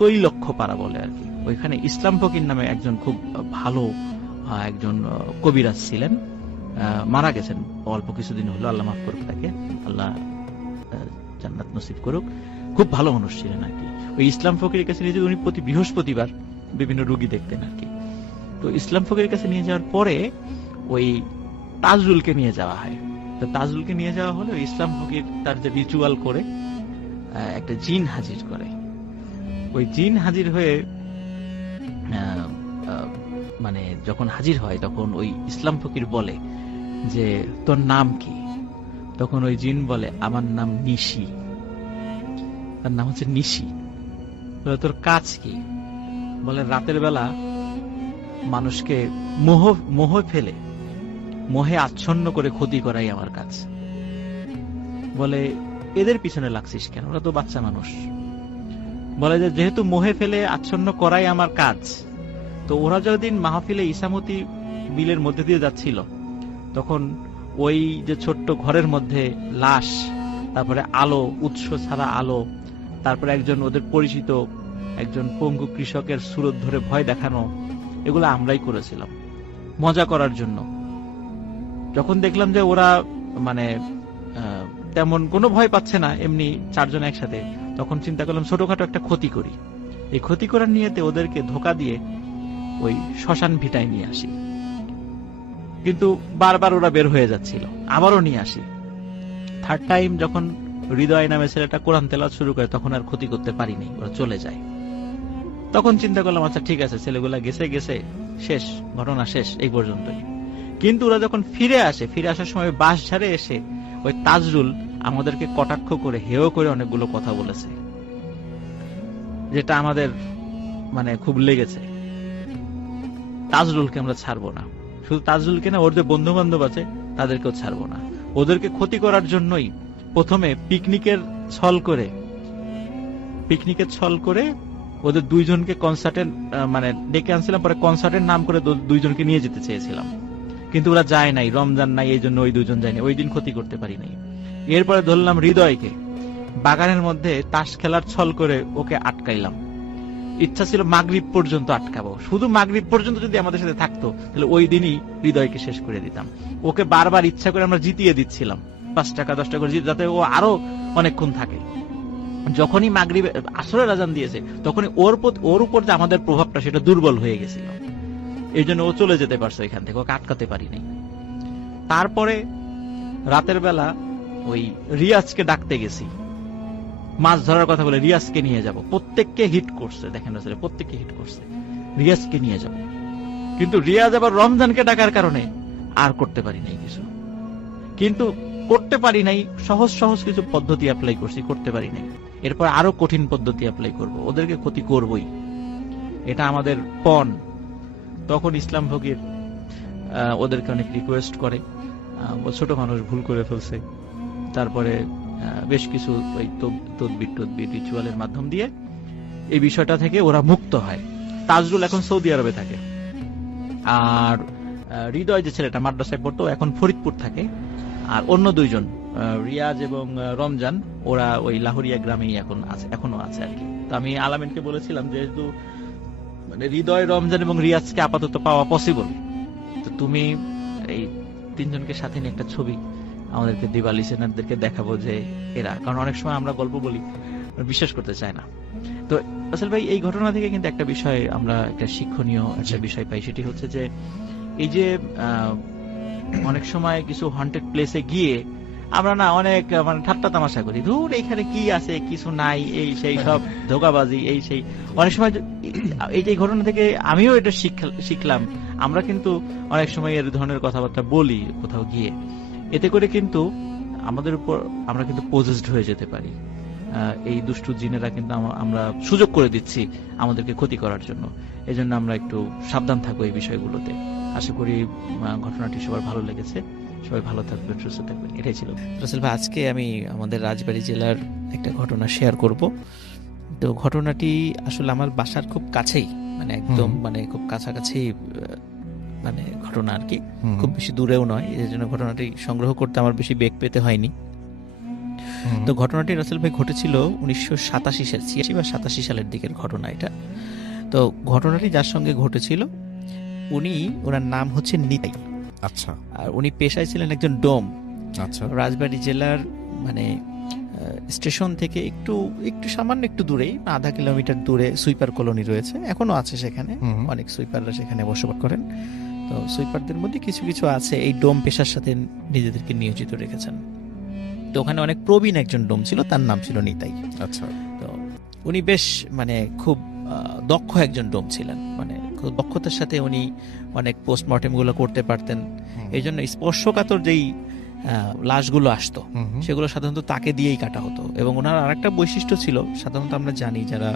তৈলক্ষ পাড়া বলে আর কি, ওইখানে ইসলাম ফকির নামে একজন খুব ভালো একজন কবিরাজ ছিলেন, মারা গেছেন অল্প কিছুদিন হলো, আল্লাহ মাফ করুক তাকে, আল্লাহ জান্নাত নসিব করুক। খুব ভালো মানুষ ছিলেন আর কি। ওই ইসলাম ফকিরের কাছে নিয়ে, উনি প্রতি বৃহস্পতিবার বিভিন্ন রোগী দেখতেন আর কি। তো ইসলাম ফকিরের কাছে নিয়ে যাওয়ার পরে ওই তাজরুলকে নিয়ে যাওয়া হয়। তো তাজরুলকে নিয়ে যাওয়া হলে ইসলাম ফকির তার যে রিচুয়াল করে একটা জিন হাজির করে। ওই জিন হাজির হয়ে যখন হাজির হয়, তখন ওই ইসলাম ফকির বলে যে তোর নাম কি? তখন ওই জিন বলে আমার নাম নিশি, তার নাম হচ্ছে নিশি। তোর কাজ কি? বলে রাতের বেলা মানুষকে মোহে আচ্ছন্ন করে ক্ষতি করাই আমার কাজ। বলে এদের পিছনে লাগছিস কেন, ওরা তো বাচ্চা মানুষ। বলে যে যেহেতু মোহে ফেলে আচ্ছন্ন করাই আমার কাজ, তো ওরা যতদিন মাহফিলে ইসামতি বিলের মধ্যে দিয়ে যাচ্ছিল, তখন ওই যে ছোট্ট ঘরের মধ্যে লাশ, তারপরে আলো, উৎস ছাড়া আলো, তারপরে একজন ওদের পরিচিত একজন পঙ্গু কৃষকের সুরত ধরে ভয় দেখানো, এগুলো আমরাই করেছিলাম মজা করার জন্য। যখন দেখলাম যে ওরা তেমন কোনো ভয় পাচ্ছে না, এমনি চারজন একসাথে, তখন চিন্তা করলাম ছোটখাটো একটা ক্ষতি করি। এই ক্ষতি করার নিয়েতে ওদেরকে ধোকা দিয়ে ওই শ্মশান ভিটায় নিয়ে আসি। কিন্তু বারবার ওরা বের হয়ে যাচ্ছিল, আবারও নিয়ে আসি। থার্ড টাইম যখন হৃদয় নামে ছেলেটা কোরআন তেলাওয়াত শুরু করে, তখন আর ক্ষতি করতে পারিনি, ওরা চলে যায়। তখন চিন্তা করলাম আচ্ছা ঠিক আছে, ছেলেগুলা গেছে শেষ, ঘটনা শেষ, এই পর্যন্তই। কিন্তু ওরা যখন ফিরে আসার সময় বাঁশঝাড়ে এসে ওই তাজরুল আমাদেরকে কটাক্ষ করে, হেয় করে অনেকগুলো কথা বলেছে। যেটা আমাদের মানে খুব লেগেছে, তাজরুলকে আমরা ছাড়বো না। শুধু তাজরুলকে না, ওর যে বন্ধু বান্ধব আছে তাদেরকেও ছাড়বো না। ওদেরকে ক্ষতি করার জন্যই প্রথমে পিকনিকের ছল করে ওদের দুইজনকে কনসার্টে মানে ডেকে আনছিলাম, পরে কনসার্টের নাম করে দুইজনকে নিয়ে যেতে চেয়েছিলাম, কিন্তু ওরা যায় নাই, রমজান নাই, এই জন্য ওই দুইজন যায়নি, ওই দিন ক্ষতি করতে পারি নাই। এরপরে ধরলাম হৃদয়কে, বাগানের মধ্যে তাস খেলার ছল করে ওকে আটকাইলাম। ইচ্ছা ছিল মাগরিব পর্যন্ত আটকাবো, শুধু মাগরিব পর্যন্ত যদি আমাদের সাথে থাকতো তাহলে ওই দিনই হৃদয়কে শেষ করে দিতাম। ওকে বারবার ইচ্ছা করে আমরা জিতিয়ে দিচ্ছিলাম, 5 টাকা 10 টাকা করে, যাতে ও আরো অনেকক্ষণ থাকে। যখনই মাগরিব আসরের আজান দিয়েছে তখনই ওর উপর যে আমাদের প্রভাবটা সেটা দুর্বল হয়ে গেছিল, এই জন্য ও চলে যেতে পারছে এখান থেকে, ওকে আটকাতে পারি নাই। তারপরে রাতের বেলা ওই রিয়াজকে ডাকতে গেছি, মাছ ধরার কথা বলে রিয়াজকে নিয়ে যাব, প্রত্যেককে হিট করছে, দেখেন আসলে প্রত্যেককে হিট করছে, রিয়াজকে নিয়ে যাব। কিন্তু রিয়াজ আবার রমজানকে ডাকার কারণে আর করতে পারি নাই কিছু, কিন্তু করতে পারি নাই, সহজ সহজ কিছু পদ্ধতি অ্যাপ্লাই করছি, করতে পারি নাই। এরপর আরো কঠিন পদ্ধতি অ্যাপ্লাই করব, ওদেরকে ক্ষতি করবই, এটা আমাদের পণ। তখন ইসলাম ফকির ওদেরকে অনেক রিকোয়েস্ট করে, ছোট মানুষ ভুল করে ফেলছে, তারপরে বেশ কিছু ওই তদবির রিচুয়ালের মাধ্যম দিয়ে এই বিষয়টা থেকে ওরা মুক্ত হয়। তাজরুল এখন সৌদি আরবে থাকে, আর হৃদয় যে ছেলেটা মাদ্রাসায় পড়তো এখন ফরিদপুর থাকে, আর অন্য দুইজন রিয়াজ এবং রমজান ওরা ওই লাহোরিয়া গ্রামেই এখনো আছে আর কি। তো আমি আলামিনকে বলেছিলাম যেহেতু মানে হৃদয়, রমজান এবং রিয়াজকে আপাতত পাওয়া পসিবল, তো তুমি এই তিনজনকে সাথে নিয়ে একটা ছবি আমাদেরকে দিবা, লিসেনারদেরকে দেখাবো যে এরা, কারণ অনেক সময় আমরা গল্প বলি বিশ্বাস করতে চায় না। তো আসল ভাই এই ঘটনা থেকে কিন্তু একটা বিষয় আমরা, একটা শিক্ষণীয় একটা বিষয় পাই, সেটি হচ্ছে যে এই যে অনেক সময় কিছু হন্টেড প্লেসে গিয়ে আমরা না অনেক মানে ঠাট্টা তামাশা করি, ধুর এখানে কি আছে, কিছু নাই, এই সেই সব ধোঁকাবাজি, এই সেই। অনেক সময় এই যে ঘটনা থেকে আমিও এটা শিখলাম, আমরা কিন্তু অনেক সময় এর ধরনের কথাবার্তা বলি কোথাও গিয়ে, এতে করে কিন্তু আমাদের উপর আমরা কিন্তু পজেসড হয়ে যেতে পারি। এই দুষ্টু জিনেরা কিন্তু আমরা সুযোগ করে দিচ্ছি আমাদেরকে ক্ষতি করার জন্য। এজন্য আমরা একটু সাবধান থাকবো এই বিষয়গুলোতে। আশা করি ঘটনাটি সবার ভালো লেগেছে, সবাই ভালো থাকবেন, সুস্থ থাকবেন, এটাই ছিল। রাসেল ভাই, আজকে আমি আমাদের রাজবাড়ী জেলার একটা ঘটনা শেয়ার করব। তো ঘটনাটি আসলে আমার বাসার খুব কাছেই, মানে একদম মানে খুব কাছাকাছি মানে ঘটনা আর কি, খুব বেশি দূরেও নয়, এই জন্য ঘটনাটি সংগ্রহ করতে আমার বেশি বেগ পেতে হয়নি। তো ঘটনাটি রাসেল ভাই ঘটেছিল 1987 বা 87 সালের দিকের ঘটনা এটা। তো ঘটনাটি যার সঙ্গে ঘটেছিল ওনার নাম হচ্ছে নিতাই। আচ্ছা। আর উনি পেশায় ছিলেন একজন ডোম। আচ্ছা। রাজবাড়ী জেলার মানে স্টেশন থেকে একটু সামান্য একটু দূরেই, 0.5 কিলোমিটার দূরে সুইপার কলোনি রয়েছে, এখনো আছে সেখানে, অনেক সুইপাররা সেখানে বসবাস করেন। তো সুইপারদের মধ্যে কিছু কিছু আছে এই ডোম পেশার সাথে নিজেদেরকে নিয়োজিত রেখেছেন। তো ওখানে অনেক প্রবীণ একজন ডোম ছিল, তার নাম ছিল নিতাই। আচ্ছা। তো উনি বেশ মানে খুব দক্ষ একজন ডোম ছিলেন, মানে খুব দক্ষতার সাথে উনি অনেক পোস্টমর্টেম গুলো করতে পারতেন। এই জন্য স্পর্শকাতর যেই লাশগুলো আসতো সেগুলো সাধারণত তাকে দিয়েই কাটা হতো। এবং ওনার আরেকটা বৈশিষ্ট্য ছিল, সাধারণত আমরা জানি যারা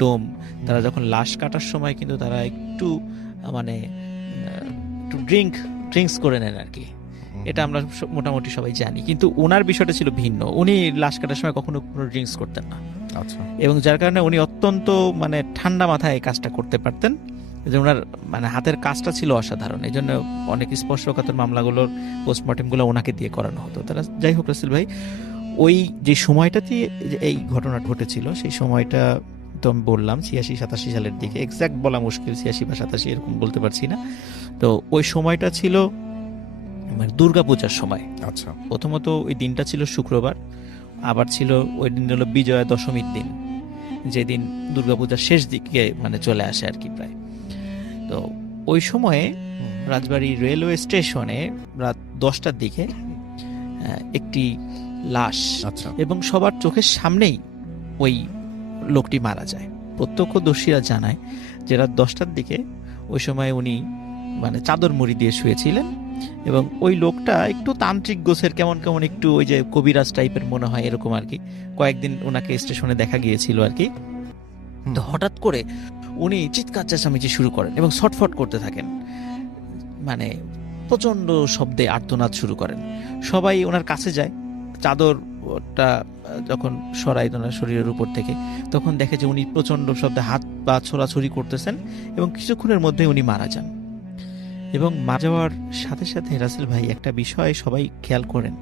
ডোম তারা যখন লাশ কাটার সময় কিন্তু তারা একটু মানে একটু ড্রিঙ্কস করে নেন আর কি, এটা আমরা মোটামুটি সবাই জানি। কিন্তু ওনার বিষয়টা ছিল ভিন্ন, উনি লাশ কাটার সময় কখনো কোনো ড্রিঙ্কস করতেন না। আচ্ছা। এবং যার কারণে উনি অত্যন্ত মানে ঠান্ডা মাথায় এই কাজটা করতে পারতেন, যে ওনার মানে হাতের কাজটা ছিল অসাধারণ। এই জন্য অনেক স্পর্শকাতর মামলাগুলোর পোস্টমর্টেমগুলো ওনাকে দিয়ে করানো হতো। তারা যাই হোক রাসেল ভাই, ওই যে সময়টাতে এই ঘটনা ঘটেছিল সেই সময়টা তো আমি বললাম 86-87 সালের দিকে, এক্সাক্ট বলা মুশকিল, 86 বা 87 এরকম বলতে পারছি না। তো ওই সময়টা ছিল মানে দুর্গাপূজার সময়। আচ্ছা। প্রথমত ওই দিনটা ছিল শুক্রবার, আবার ছিল ওই দিন হলো বিজয়া দশমীর দিন, যেদিন দুর্গাপূজার শেষ দিকে মানে চলে আসে আর কি প্রায়। তো ওই সময়ে রাজবাড়ী রেলওয়ে স্টেশনে রাত 10টার দিকে একটি লাশ, আচ্ছা, এবং সবার চোখের সামনেই ওই লোকটি মারা যায়। প্রত্যক্ষদর্শীরা জানায় যে রাত 10টার দিকে ওই সময় উনি মানে চাদর মুড়ি দিয়ে শুয়েছিলেন, এবং ওই লোকটা একটু তান্ত্রিক গোছের, কেমন কেমন একটু ওই যে কবিরাজ টাইপের মনে হয় এরকম আর কি। কয়েকদিন ওনাকে স্টেশনে দেখা গিয়েছিল আর কি। তো হঠাৎ করে উনি চিৎকার চেঁচামেচি শুরু করেন এবং ছটফট করতে থাকেন, মানে প্রচন্ড শব্দে আর্তনাদ শুরু করেন। সবাই ওনার কাছে যায়, চাদরটা যখন সরাই ওনার শরীরের উপর থেকে, তখন দেখে যে উনি প্রচন্ড শব্দে হাত পা ছোড়াছুড়ি করতেছেন এবং কিছুক্ষণের মধ্যে উনি মারা যান। এবং মারা যাওয়ার সাথে সাথে রাসেল ভাই একটা বিষয় সবাই খেয়াল করেন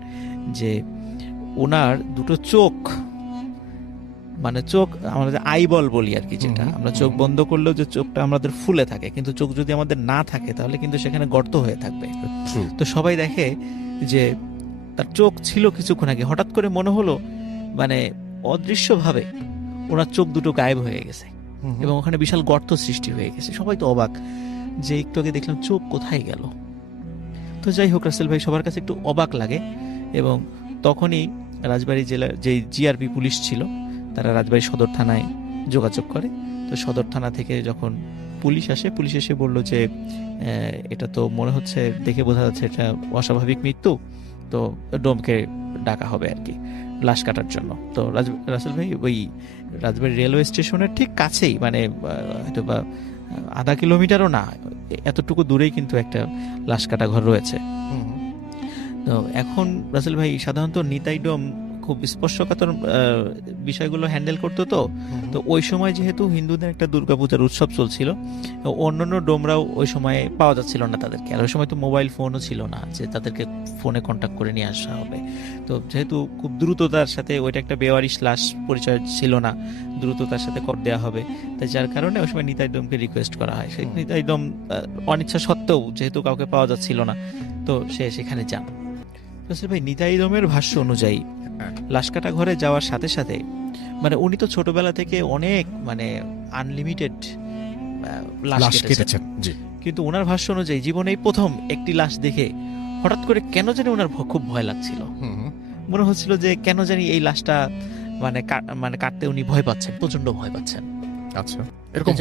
যে ওনার দুটো চোখ, মানে চোখ আমাদের আইবল বলি আর কি, যেটা আমরা চোখ বন্ধ করলেও যে চোখটা আমাদের ফুলে থাকে, কিন্তু চোখ যদি আমাদের না থাকে তাহলে কিন্তু সেখানে গর্ত হয়ে থাকবে। তো সবাই দেখে যে তার চোখ ছিল কিছুক্ষণ আগে, হঠাৎ করে মনে হলো মানে অদৃশ্যভাবে ওনার চোখ দুটো গায়েব হয়ে গেছে এবং ওখানে বিশাল গর্ত সৃষ্টি হয়ে গেছে। সবাই তো অবাক যে একটু আগে দেখলাম চোখ কোথায় গেল। তো যাই হোক, রাসেল ভাই সবার কাছে একটু অবাক লাগে এবং তখনই রাজবাড়ী জেলার যে জিআরপি পুলিশ ছিল তারা রাজবাড়ী সদর থানায় যোগাযোগ করে। তো সদর থানা থেকে যখন পুলিশ আসে, পুলিশ এসে বলল যে এটা তো মনে হচ্ছে, দেখে বোঝা যাচ্ছে এটা অস্বাভাবিক মৃত্যু, তো ডোমকে ডাকা হবে আর কি লাশ কাটার জন্য। তো রাসেল ভাই ওই রাজবাড়ী রেলওয়ে স্টেশনের ঠিক কাছেই, মানে হয়তো বা আধা কিলোমিটারও না, এতটুকু দূরেই কিন্তু একটা লাশ কাটা ঘর রয়েছে। তো এখন রাসেল ভাই সাধারণত নিতাই ডোম খুব স্পর্শকাতর বিষয়গুলো হ্যান্ডেল করতো। তো ওই সময় যেহেতু হিন্দুদের একটা দুর্গাপূজার উৎসব চলছিল, অন্যান্য ডোমরাও ওই সময় পাওয়া যাচ্ছিল না তাদেরকে, আর ওই সময় তো মোবাইল ফোনও ছিল না যে তাদেরকে ফোনে কন্ট্যাক্ট করে নিয়ে আসা হবে। তো যেহেতু খুব দ্রুততার সাথে, ওইটা একটা বেওয়ারিশ লাশ, পরিচয় ছিল না, দ্রুততার সাথে কর দেওয়া হবে, তাই যার কারণে ওই সময় নিতাই ডোমকে রিকোয়েস্ট করা হয়। সেই নিতাই ডোম অনিচ্ছা সত্ত্বেও, যেহেতু কাউকে পাওয়া যাচ্ছিল না, তো সে সেখানে যান। ভাই নিতাই ডোমের ভাষ্য অনুযায়ী লাশ কাটা ঘরে যাওয়ার সাথে সাথে, মানে উনি তো ছোটবেলা থেকে অনেক মানে আনলিমিটেড লাশ কেটেছেন, কিন্তু ওনার ভাষ্য অনুযায়ী জীবনেই প্রথম একটি লাশ দেখে হঠাৎ করে কেন জানি ওনার খুব ভয় লাগছিল। মনে হচ্ছিল যে কেন জানি এই লাশটা মানে কাটতে উনি ভয় পাচ্ছেন, প্রচন্ড ভয় পাচ্ছেন। আচ্ছা, এরকম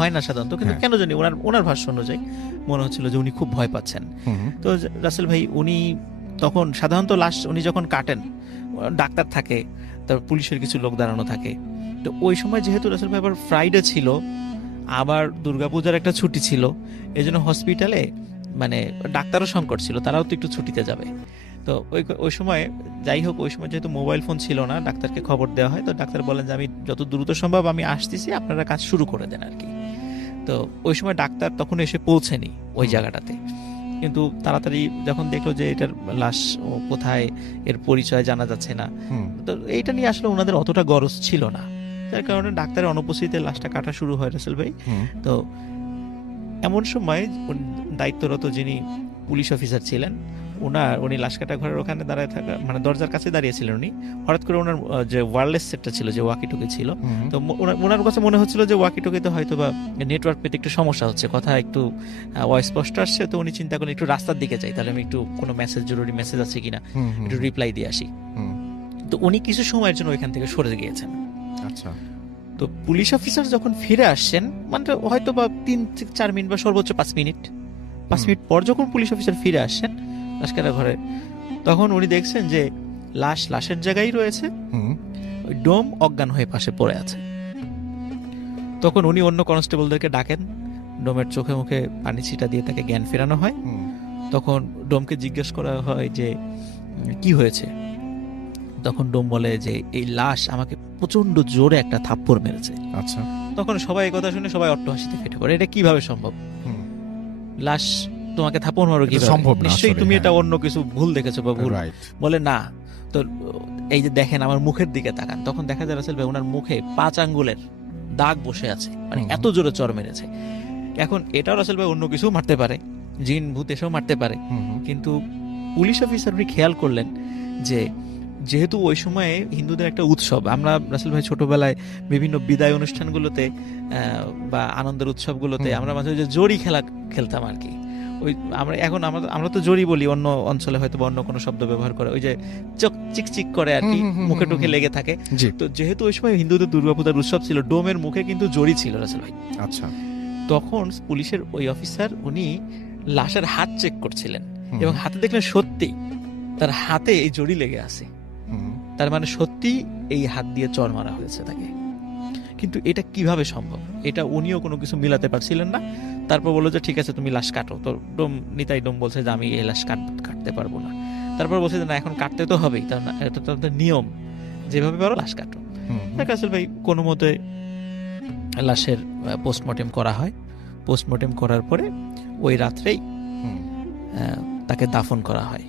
হয় না সাধারণত, কিন্তু কেন জানি ওনার ভাষ্য অনুযায়ী মনে হচ্ছিল যে উনি খুব ভয় পাচ্ছেন। তো রাসেল ভাই উনি তখন সাধারণত লাশ উনি যখন কাটেন, ডাক্তার থাকে, তারপর পুলিশের কিছু লোক দাঁড়ানো থাকে। তো ওই সময় যেহেতু রাসেল ভাই আবার ফ্রাইডে ছিল, আবার দুর্গাপূজার একটা ছুটি ছিল, এই জন্য হসপিটালে মানে ডাক্তারও সংকট ছিল, তারাও তো একটু ছুটিতে যাবে। তো ওই সময় যাই হোক, ওই সময় যেহেতু মোবাইল ফোন ছিল না, ডাক্তারকে খবর দেওয়া হয়। তো ডাক্তার বলেন যে আমি যত দ্রুত সম্ভব আমি আসতেছি, আপনারা কাজ শুরু করে দেন আর কি। তো ওই সময় ডাক্তার তখন এসে পৌঁছেনি ওই জায়গাটাতে, কিন্তু তাড়াতাড়ি যখন দেখলো যে এটার লাশ কোথায়, এর পরিচয় জানা যাচ্ছে না, তো এইটা নিয়ে আসলে ওনাদের অতটা গরজ ছিল না, যার কারণে ডাক্তারের অনুপস্থিতিতে লাশটা কাটা শুরু হয় রাসেল ভাই। তো এমন সময় দায়িত্বরত যিনি পুলিশ অফিসার ছিলেন, উনি লাশ কাটা ঘরের ওখানে দাঁড়ায় থাকা, মানে দরজার কাছে দাঁড়িয়েছিলেন উনি। হঠাৎ করে ওনার যে ওয়্যারলেস সেটটা ছিল, যে ওয়াকিটকি ছিল, তো ওনার কাছে মনে হচ্ছিল যে ওয়াকিটকিতে হয়তো বা নেটওয়ার্ক পেতে একটু সমস্যা হচ্ছে, কথা একটু অস্পষ্ট আসছে। তো উনি চিন্তা করলেন একটু রাস্তার দিকে যাই, তাহলে আমি একটু কোনো জরুরি মেসেজ আছে কিনা একটু রিপ্লাই দিয়ে আসি। তো উনি কিছু সময়ের জন্য ওইখান থেকে সরে গিয়েছেন। আচ্ছা, তো পুলিশ অফিসার যখন ফিরে আসছেন, মানে হয়তো বা 3-4 মিনিট বা সর্বোচ্চ 5 মিনিট পর যখন পুলিশ অফিসার ফিরে আসছেন লাশ কাটা ঘরে, তখন উনি দেখছেন যে লাশের জায়গায় রয়েছে, ওই ডোম অজ্ঞান হয়ে পাশে পড়ে আছে। তখন উনি অন্য কনস্টেবলদেরকে ডাকেন, ডোমের চোখে মুখে পানি ছিটা দিয়ে তাকে জ্ঞান ফেরানো হয়। তখন ডোমকে জিজ্ঞেস করা হয় যে কি হয়েছে। তখন ডোম বলে যে এই লাশ আমাকে প্রচন্ড জোরে একটা থাপ্পড় মেরেছে। আচ্ছা, তখন সবাই এই কথা শুনে সবাই অট্টহাসিতে ফেটে পড়ে, এটা কিভাবে সম্ভব? লাশ তোমাকে থাপ্পড় মারো কি সম্ভব? নিশ্চয়ই তুমি এটা অন্য কিছু ভুল দেখেছো বা ভুল। বলে না, তো এই যে দেখেন আমার মুখের দিকে তাকান, তখন দেখা যায় রাসেল ভাই ওনার মুখে 5 আঙ্গুলের দাগ বসে আছে, মানে এত জোরে চড় মেরেছে। এখন এটাও রাসেল ভাই অন্য কিছু মারতে পারে, জিন ভূত এসেও মারতে পারে, কিন্তু পুলিশ অফিসার উনি খেয়াল করলেন যে যেহেতু ওই সময়ে হিন্দুদের একটা উৎসব, আমরা রাসেল ভাই ছোটবেলায় বিভিন্ন বিদায় অনুষ্ঠানগুলোতে বা আনন্দের উৎসবগুলোতে আমরা মাঝে মাঝে জড়ি খেলা খেলতাম আর কি। ওই আমরা তো জড়ি বলি, অন্য অঞ্চলে হয়তো অন্য কোনো শব্দ ব্যবহার করে, ওই যে চোখ চিকচিক করে আর কি, মুখে টুখে লেগে থাকে। তো যেহেতু ওই সময় হিন্দুদের দুর্গাপূজার উৎসব ছিল, ডোমের মুখে কিন্তু জড়ি ছিল রাসেল ভাই। আচ্ছা, তখন পুলিশের ওই অফিসার উনি লাশের হাত চেক করছিলেন এবং হাতে দেখলেন সত্যি তার হাতে এই জড়ি লেগে আছে, তার মানে সত্যি এই হাত দিয়ে চড় মারা হয়েছে তাকে। কিন্তু এটা কিভাবে সম্ভব, এটা উনিও কোনো কিছু মিলাতে পারছিলেন না। তারপর বললো যে ঠিক আছে তুমি লাশ কাটো। তো নিতাই ডোম বলছে যে আমি এই লাশ কাটতে পারবো না। তারপর বলছে যে না, এখন কাটতে তো হবেই, তার না এটা তো আমাদের নিয়ম, যেভাবে পারো লাশ কাটো। রাসেল ভাই কোনো মতে লাশের পোস্টমর্টেম করা হয়। পোস্টমর্টেম করার পরে ওই রাত্রেই তাকে দাফন করা হয়।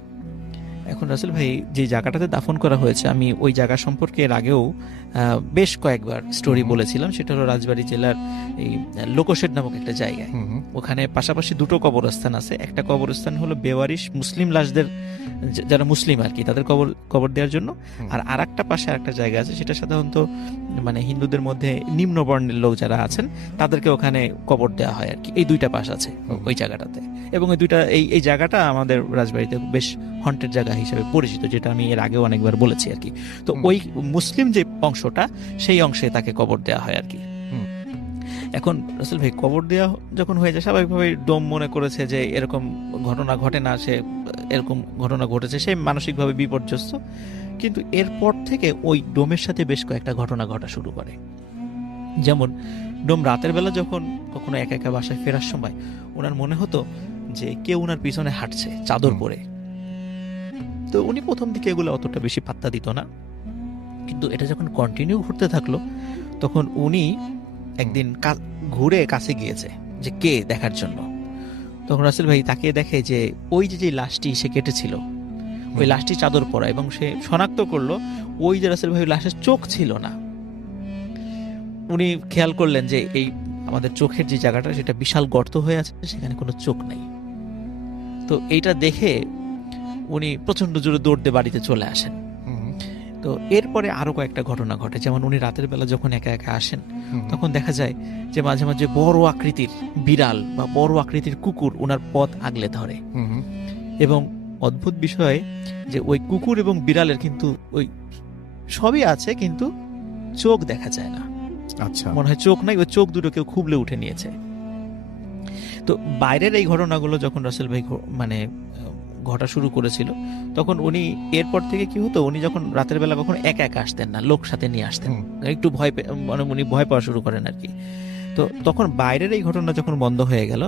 এখন রাসেল ভাই যে জায়গাটাতে দাফন করা হয়েছে, আমি ওই জায়গা সম্পর্কে এর আগেও বেশ কয়েকবার স্টোরি বলেছিলাম। সেটা হলো রাজবাড়ী জেলার এই লোকশেড নামক একটা জায়গায়। ওখানে পাশাপাশি দুটো কবরস্থান আছে। একটা কবরস্থান হলো বেওয়ারিশ মুসলিম লাশদের, যারা মুসলিম আর কি, তাদের কবর দেওয়ার জন্য। আর আরেকটা পাশে আরেকটা জায়গা আছে, সেটা সাধারণত মানে হিন্দুদের মধ্যে নিম্ন বর্ণের লোক যারা আছেন তাদেরকে ওখানে কবর দেওয়া হয় আর কি। এই দুইটা পাশ আছে ওই জায়গাটাতে, এবং এই দুইটা এই জায়গাটা আমাদের রাজবাড়িতে বেশ হন্টেড জায়গা হিসেবে পরিচিত, যেটা আমি এর আগেও অনেকবার বলেছি আর কি। তো ওই মুসলিম যে অংশটা, সেই অংশে তাকে কবর দেওয়া হয় আর কি। এখন রাসেল ভাই কবর দেওয়া যখন হয়ে যায়, স্বাভাবিকভাবে ডোম মনে করেছে যে এরকম ঘটনা ঘটে না, সে এরকম ঘটনা ঘটেছে, সে মানসিকভাবে বিপর্যস্ত। কিন্তু এরপর থেকে ওই ডোমের সাথে বেশ কয়েকটা ঘটনা ঘটা শুরু করে। যেমন ডোম রাতের বেলা যখন কখনো একা একা বাসায় ফেরার সময় ওনার মনে হতো যে কেউ ওনার পিছনে হাঁটছে চাদর পরে। তো উনি প্রথম দিকে এগুলো অতটা বেশি পাত্তা দিত না, কিন্তু এটা যখন কন্টিনিউ ঘুরতে থাকলো তখন উনি একদিন ঘুরে কাছে গিয়েছে যে কে দেখার জন্য। তখন রাসেল ভাই তাকে দেখে যে ওই যে লাশটি সে কেটেছিল, ওই লাশটি চাদর পরা, এবং সে শনাক্ত করলো ওই যে রাসেল ভাই লাশের চোখ ছিল না। উনি খেয়াল করলেন যে এই আমাদের চোখের যে জায়গাটা, সেটা বিশাল গর্ত হয়ে আছে, সেখানে কোনো চোখ নেই। তো এইটা দেখে উনি প্রচন্ড জোরে দৌড় দিয়ে বাড়িতে চলে আসেন। তো এরপরে আরো কয়েকটা ঘটনা ঘটে। যেমন উনি রাতের বেলা যখন একা একা আসেন, তখন দেখা যায় যে মাঝে মাঝে বড় আকৃতির বিড়াল বা বড় আকৃতির কুকুর ওনার পথ আগলে ধরে। এবং অদ্ভুত বিষয় যে ওই কুকুর এবং বিড়ালের কিন্তু ওই সবই আছে, কিন্তু চোখ দেখা যায় না। আচ্ছা, মনে হয় চোখ নাই, ওই চোখ দুটো কেউ খুবলে উঠে নিয়েছে। তো বাইরের এই ঘটনাগুলো যখন রাসেল ভাই মানে ঘটা শুরু করেছিল, তখন উনি এরপর থেকে কি হতো, উনি যখন রাতের বেলা কখনো একা একা আসতেন না, লোক সাথে নিয়ে আসতেন। একটু মানে উনি ভয় পাওয়া শুরু করেন আর কি। তো তখন বাইরের এই ঘটনা যখন বন্ধ হয়ে গেল,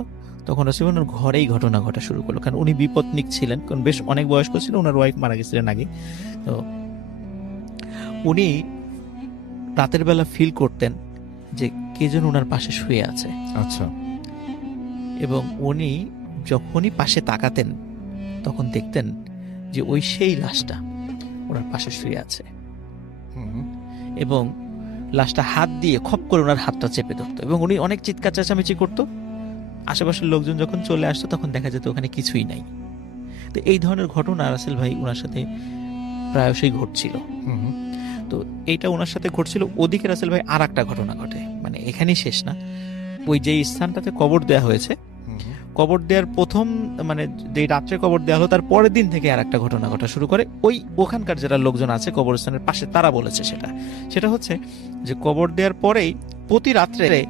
তখন রাসেল ভাই ওনার ঘরেই ঘটনা ঘটা শুরু করলো। কারণ উনি বিপদনিক ছিলেন, কারণ বেশ অনেক বয়স্ক ছিল, ওনার ওয়াইফ মারা গেছিলেন আগে। তো উনি রাতের বেলা ফিল করতেন যে কে যেন ওনার পাশে শুয়ে আছে। আচ্ছা। এবং উনি যখনই পাশে তাকাতেন তখন দেখতেন যে ওই সেই লাশটা ওনার পাশে শুয়ে আছে, এবং লাশটা হাত দিয়ে খপ করে ওনার হাতটা চেপে ধরতো, এবং উনি অনেক চিৎকার চেঁচামেচি করতো। আশেপাশের লোকজন যখন চলে আসতো তখন দেখা যেত ওখানে কিছুই নাই। তো এই ধরনের ঘটনা রাসেল ভাই ওনার সাথে প্রায়শই ঘটছিল। তো এইটা ওনার সাথে ঘটছিল। ওদিকে রাসেল ভাই আর একটা ঘটনা ঘটে, মানে এখানেই শেষ না। ওই যে স্থানটাতে কবর দেয়া হয়েছে, কবর দেওয়ার প্রথম মানে যে রাত্রে কবর দেওয়া হলো তার পরের দিন থেকে আর একটা ঘটনা ঘটা শুরু করে। ওখানকার যারা লোকজন আছে কবরস্থানের পাশে, তারা বলেছে সেটা হচ্ছে যে কবর দেওয়ার পরেই প্রতি রাত্রে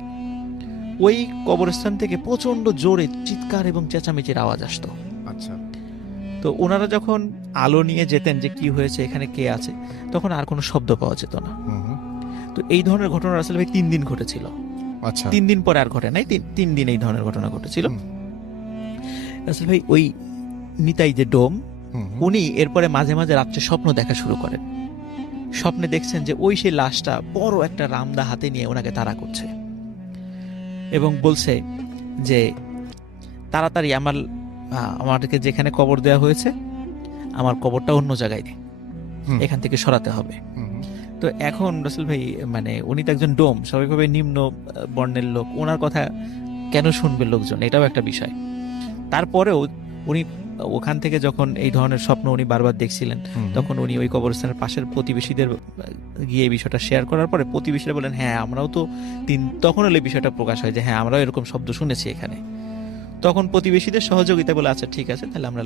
ওই কবরস্থান থেকে প্রচন্ড জোরে চিৎকার এবং চেঁচামেচির আওয়াজ আসতো। আচ্ছা। তো ওনারা যখন আলো নিয়ে যেতেন যে কি হয়েছে, এখানে কে আছে, তখন আর কোনো শব্দ পাওয়া যেত না। তো এই ধরনের ঘটনা আসলে ভাই 3 দিন ঘটেছিল। আচ্ছা। 3 দিন পরে আর ঘটে নাই, 3 দিন এই ধরনের ঘটনা ঘটেছিল। আসলে ভাই ওই নিতাই যে ডোম, উনি এরপরে মাঝে মাঝে রাত্রে স্বপ্ন দেখা শুরু করেন। স্বপ্নে দেখছেন যে ওই সেই লাশটা বড় একটা রামদা হাতে নিয়ে ওনাকে তাড়া করছে, এবং বলছে যে তাড়াতাড়ি আমাদেরকে যেখানে কবর দেওয়া হয়েছে, আমার কবরটা অন্য জায়গায় এখান থেকে সরাতে হবে। তো এখন রাসেল ভাই মানে উনি তো একজন ডোম, স্বাভাবিকভাবে নিম্ন বর্ণের লোক, ওনার কথা কেন শুনবে লোকজন, এটাও একটা বিষয়। তারপরেও উনি ওখান থেকে যখন এই ধরনের স্বপ্ন উনি বারবার দেখছিলেন, তখন উনি ওই কবরস্থানের পাশের প্রতিবেশীদের গিয়ে এই বিষয়টা শেয়ার করার পরে প্রতিবেশীরা বলেন হ্যাঁ আমরাও তো তখন হলে বিষয়টা প্রকাশ হয় যে হ্যাঁ আমরাও এরকম শব্দ শুনেছি এখানে। তখন প্রতিবেশীদের সহযোগিতা বলে আচ্ছা ঠিক আছে, তাহলে আমরা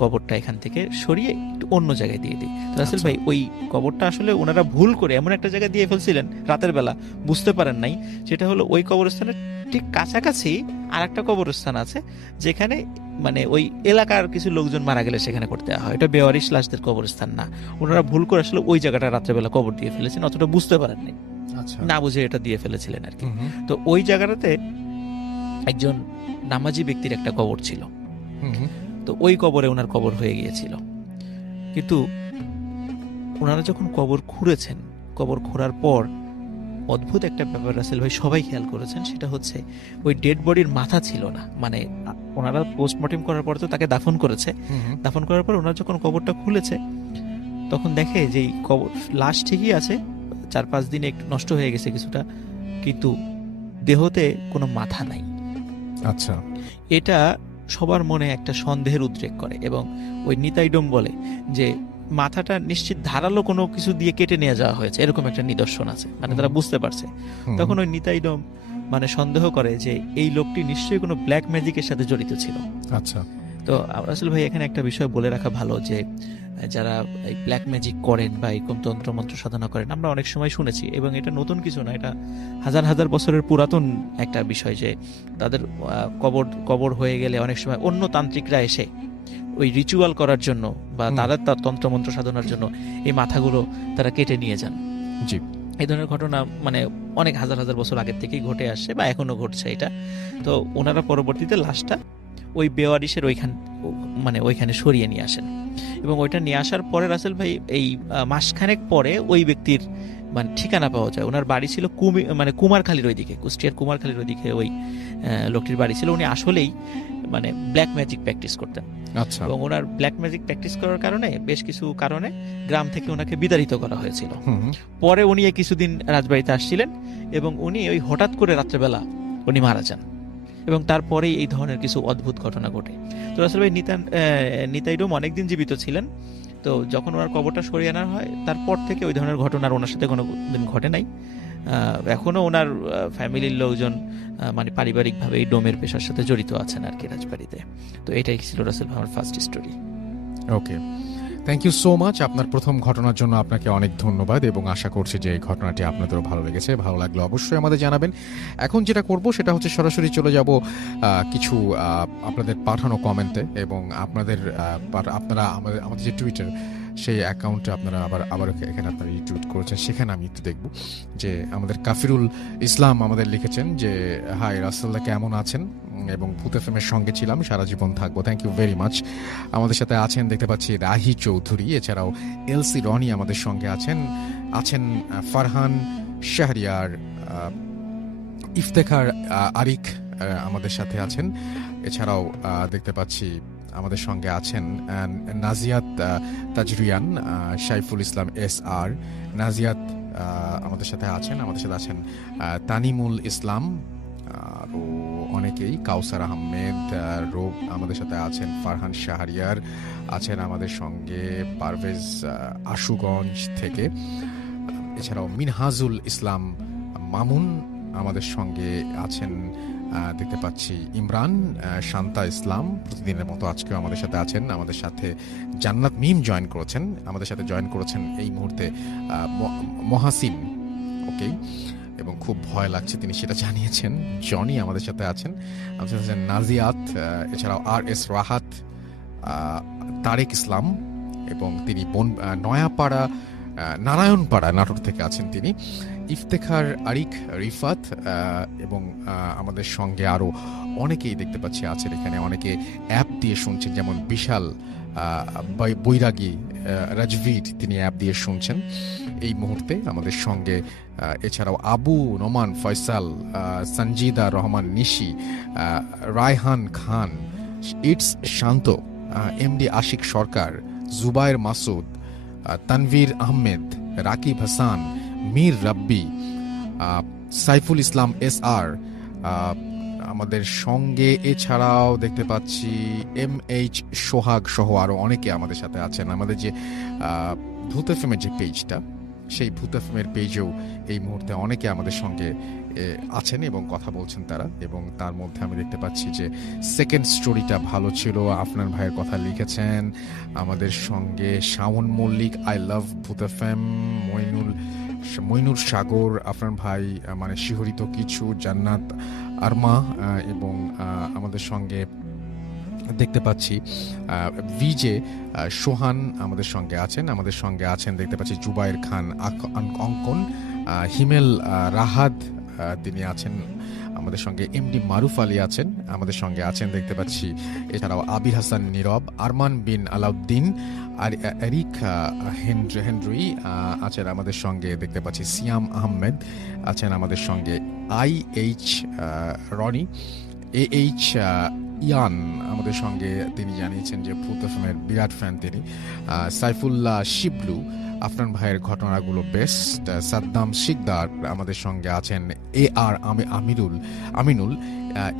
কবরটা এখান থেকে সরিয়ে একটু অন্য জায়গায় দিয়ে দিই। রাসেল ভাই ওই কবরটা আসলে ওনারা ভুল করে এমন একটা জায়গায় দিয়ে ফেলছিলেন রাতের বেলা, বুঝতে পারেন নাই। সেটা হলো ওই কবরস্থানের ঠিক কাছাকাছি আর একটা কবরস্থান আছে, যেখানে মানে ওই এলাকার কিছু লোকজন মারা গেলে সেখানে করতে হয়। এটা বেওয়ারিশ লাশদের কবরস্থান না, ওনারা ভুল করে আসলে ওই জায়গাটা রাত্রেবেলা কবর দিয়ে ফেলেছেন, অতটা বুঝতে পারেন নাই। আচ্ছা। না বুঝে এটা দিয়ে ফেলেছিলেন আর কি। হুম হুম, তো ওই জায়গাটাতে একজন নামাজি ব্যক্তির একটা কবর ছিল, হুম হুম, তো ওই কবরে ওনার কবর হয়ে গিয়েছিল। কিন্তু ওনারা যখন কবর খুঁড়েছেন, কবর খোঁড়ার পর অদ্ভুত একটা ব্যাপার রাসেল ভাই সবাই খেয়াল করেছেন, সেটা হচ্ছে ওই ডেড বডির মাথা ছিল না। মানে ওনারা পোস্টমর্টেম করার পর তো তাকে দাফন করেছে, হুম হুম। দাফন করার পর ওনারা যখন কবরটা খুলেছে তখন দেখে যে এই কবর লাশ ঠিকই আছে, 4-5 দিনে একটু নষ্ট হয়ে গেছে কিছুটা, কিন্তু দেহতে কোনো মাথা নাই। আচ্ছা। এটা সবার মনে একটা সন্দেহের উদ্রেক করে এবং ওই নিতাইডম বলে যে মাথাটা নিশ্চিত ধারালো কোনো কিছু দিয়ে কেটে নিয়ে যাওয়া হয়েছে, এরকম একটা নিদর্শন আছে, মানে তারা বুঝতে পারছে। হুম, তখন ওই নিতাইডম মানে সন্দেহ করে যে এই লোকটি নিশ্চয়ই কোনো ব্ল্যাক ম্যাজিকের সাথে জড়িত ছিল। আচ্ছা। তো রাসেল ভাই এখানে একটা বিষয় বলে রাখা ভালো যে যারা এই ব্ল্যাক ম্যাজিক করেন বা এরকম তন্ত্রমন্ত্র সাধনা করেন, আমরা অনেক সময় শুনেছি এবং এটা নতুন কিছু না, এটা হাজার হাজার বছরের পুরাতন একটা বিষয় যে তাদের কবর হয়ে গেলে অনেক সময় অন্য তান্ত্রিকরা এসে ওই রিচুয়াল করার জন্য বা হুম। তাদের তার তন্ত্রমন্ত্র সাধনার জন্য এই মাথাগুলো তারা কেটে নিয়ে যান। জি। এই ধরনের ঘটনা মানে অনেক হাজার হাজার বছর আগের থেকেই ঘটে আসছে বা এখনো ঘটছে এটা। তো ওনারা পরবর্তীতে লাশটা ওই বেওয়ারিশের মানে ওইখানে সরিয়ে নিয়ে আসেন এবং ওইটা নিয়ে আসার পরে রাসেল ভাই এই মাসখানেক পরে ওই ব্যক্তির মানে ঠিকানা পাওয়া যায়। ওনার বাড়ি ছিল মানে কুমারখালীর ওইদিকে, কুষ্টিয়ার কুমারখালীর ওইদিকে ওই লোকটির বাড়ি ছিল। উনি আসলেই মানে ব্ল্যাক ম্যাজিক প্র্যাকটিস করতেন আচ্ছা। এবং ওনার ব্ল্যাক ম্যাজিক প্র্যাকটিস করার কারণে বেশ কিছু কারণে গ্রাম থেকে ওনাকে বিতাড়িত করা হয়েছিল। হুম হুম, পরে উনি কিছুদিন রাজবাড়িতে আসছিলেন এবং উনি ওই হঠাৎ করে রাত্রেবেলা উনি মারা যান এবং তারপরেই এই ধরনের কিছু অদ্ভুত ঘটনা ঘটে। তো রাসেল ভাই নিতাইডম অনেকদিন জীবিত ছিলেন, তো যখন ওনার কবরটা সরিয়ে আনা হয় তারপর থেকে ওই ধরনের ঘটনা আর ওনার সাথে কোনো দিন ঘটে নাই। এখনো ওনার ফ্যামিলির লোকজন মানে পারিবারিকভাবে এই ডোমের পেশার সাথে জড়িত আছেন আর কি রাজবাড়িতে। তো এটাই ছিল রাসেল ভাই আমার first story. Okay, thank you so much. আপনার প্রথম ঘটনার জন্য আপনাকে অনেক ধন্যবাদ এবং আশা করছি যে এই ঘটনাটি আপনাদেরও ভালো লেগেছে। ভালো লাগলে অবশ্যই আমাদের জানাবেন। এখন যেটা করব সেটা হচ্ছে সরাসরি চলে যাব কিছু আপনাদের পাঠানো কমেন্টে এবং আপনারা আমাদের যে টুইটার সেই অ্যাকাউন্টে আপনারা আবার এখানে আপনারা রিটুইট করেছেন, সেখানে আমি একটু দেখব যে আমাদের কাফিরুল ইসলাম আমাদের লিখেছেন যে হাই রাসেলদা কেমন আছেন এবং ভূত এফএমের সঙ্গে ছিলাম, সারা জীবন থাকবো। Thank you very much. আমাদের সাথে আছেন দেখতে পাচ্ছি রাহি চৌধুরী, এছাড়াও এলসি রনি আমাদের সঙ্গে আছেন ফারহান শাহরিয়ার, ইফতেখার আরিক আমাদের সাথে আছেন। এছাড়াও দেখতে পাচ্ছি আমাদের সঙ্গে আছেন নাজিয়াত তাজরিয়ান, সাইফুল ইসলাম SR, নাজিয়াত আমাদের সাথে আছেন তানিমুল ইসলাম, আরও অনেকেই, কাউসার আহমেদ রোব আমাদের সাথে আছেন, ফারহান শাহরিয়ার আছেন আমাদের সঙ্গে, পারভেজ আশুগঞ্জ থেকে, এছাড়াও মিনহাজুল ইসলাম মামুন আমাদের সঙ্গে আছেন। দেখতে পাচ্ছি ইমরান, শান্তা ইসলাম প্রতিদিনের মতো আজকেও আমাদের সাথে আছেন। আমাদের সাথে জান্নাত মিম আমাদের সাথে জয়েন করেছেন এই মুহূর্তে মহাসিন, ওকে, এবং খুব ভয় লাগছে তিনি সেটা জানিয়েছেন। জনি আমাদের সাথে আছেন নাজিয়াত, এছাড়াও RS রাহাত, তারেক ইসলাম এবং তিনি নয়াপাড়া নারায়ণপাড়া নাটোর থেকে আছেন তিনি, ইফতেখার আরিক, রিফাত এবং আমাদের সঙ্গে আরও অনেকেই দেখতে পাচ্ছি আছেন এখানে। অনেকে অ্যাপ দিয়ে শুনছেন, যেমন বিশাল বৈরাগী রাজভীর, তিনি অ্যাপ দিয়ে শুনছেন এই মুহূর্তে আমাদের সঙ্গে। এছাড়াও আবু নোমান ফয়সাল, সঞ্জিদা রহমান নিশি, রায়হান খান, ইটস শান্ত, MD আশিক সরকার, জুবায়ের মাসুদ, তানভীর আহমেদ, রাকিব হাসান, মীর রাব্বি, সাইফুল ইসলাম SR আমাদের সঙ্গে। এছাড়াও দেখতে পাচ্ছি MH সোহাগ সহ আরো অনেকে আমাদের সাথে আছেন। আমাদের যে ভূত এফএমের যে পেজটা, সেই ভূত এফএমের পেজেও এই মুহূর্তে অনেকে আমাদের সঙ্গে আছেন এবং কথা বলছেন তারা। এবং তার মধ্যে আমি দেখতে পাচ্ছি যে সেকেন্ড স্টোরিটা ভালো ছিল, আফনান ভাইয়ের কথা লিখেছেন আমাদের সঙ্গে। শাওন মল্লিক, আই লাভ ভূত এফএম, মইনুর সাগর, আফনান ভাই মানে শিহরিত কিছু, জান্নাত আরমা এবং আমাদের সঙ্গে দেখতে পাচ্ছি ভিজে সোহান আমাদের সঙ্গে আছেন। দেখতে পাচ্ছি জুবায়ের খান অঙ্কন, হিমেল রাহাত তিনি আছেন আমাদের সঙ্গে, এমডি মারুফ আলী আছেন আমাদের সঙ্গে আছেন দেখতে পাচ্ছি, এছাড়াও আবির হাসান নীরব, আরমান বিন আলাউদ্দিন, আর এরিক হেনরি আছেন আমাদের সঙ্গে দেখতে পাচ্ছি, সিয়াম আহমেদ আছেন আমাদের সঙ্গে, IH রনি, AH ইয়ান আমাদের সঙ্গে, তিনি জানিয়েছেন যে ফুত এফএমের বিরাট ফ্যান তিনি, সাইফুল্লাহ শিবলু, আফরান ভাইয়ের ঘটনাগুলো বেস্ট, সাদ্দাম শিকদার আমাদের সঙ্গে আছেন, AR আমিনুল,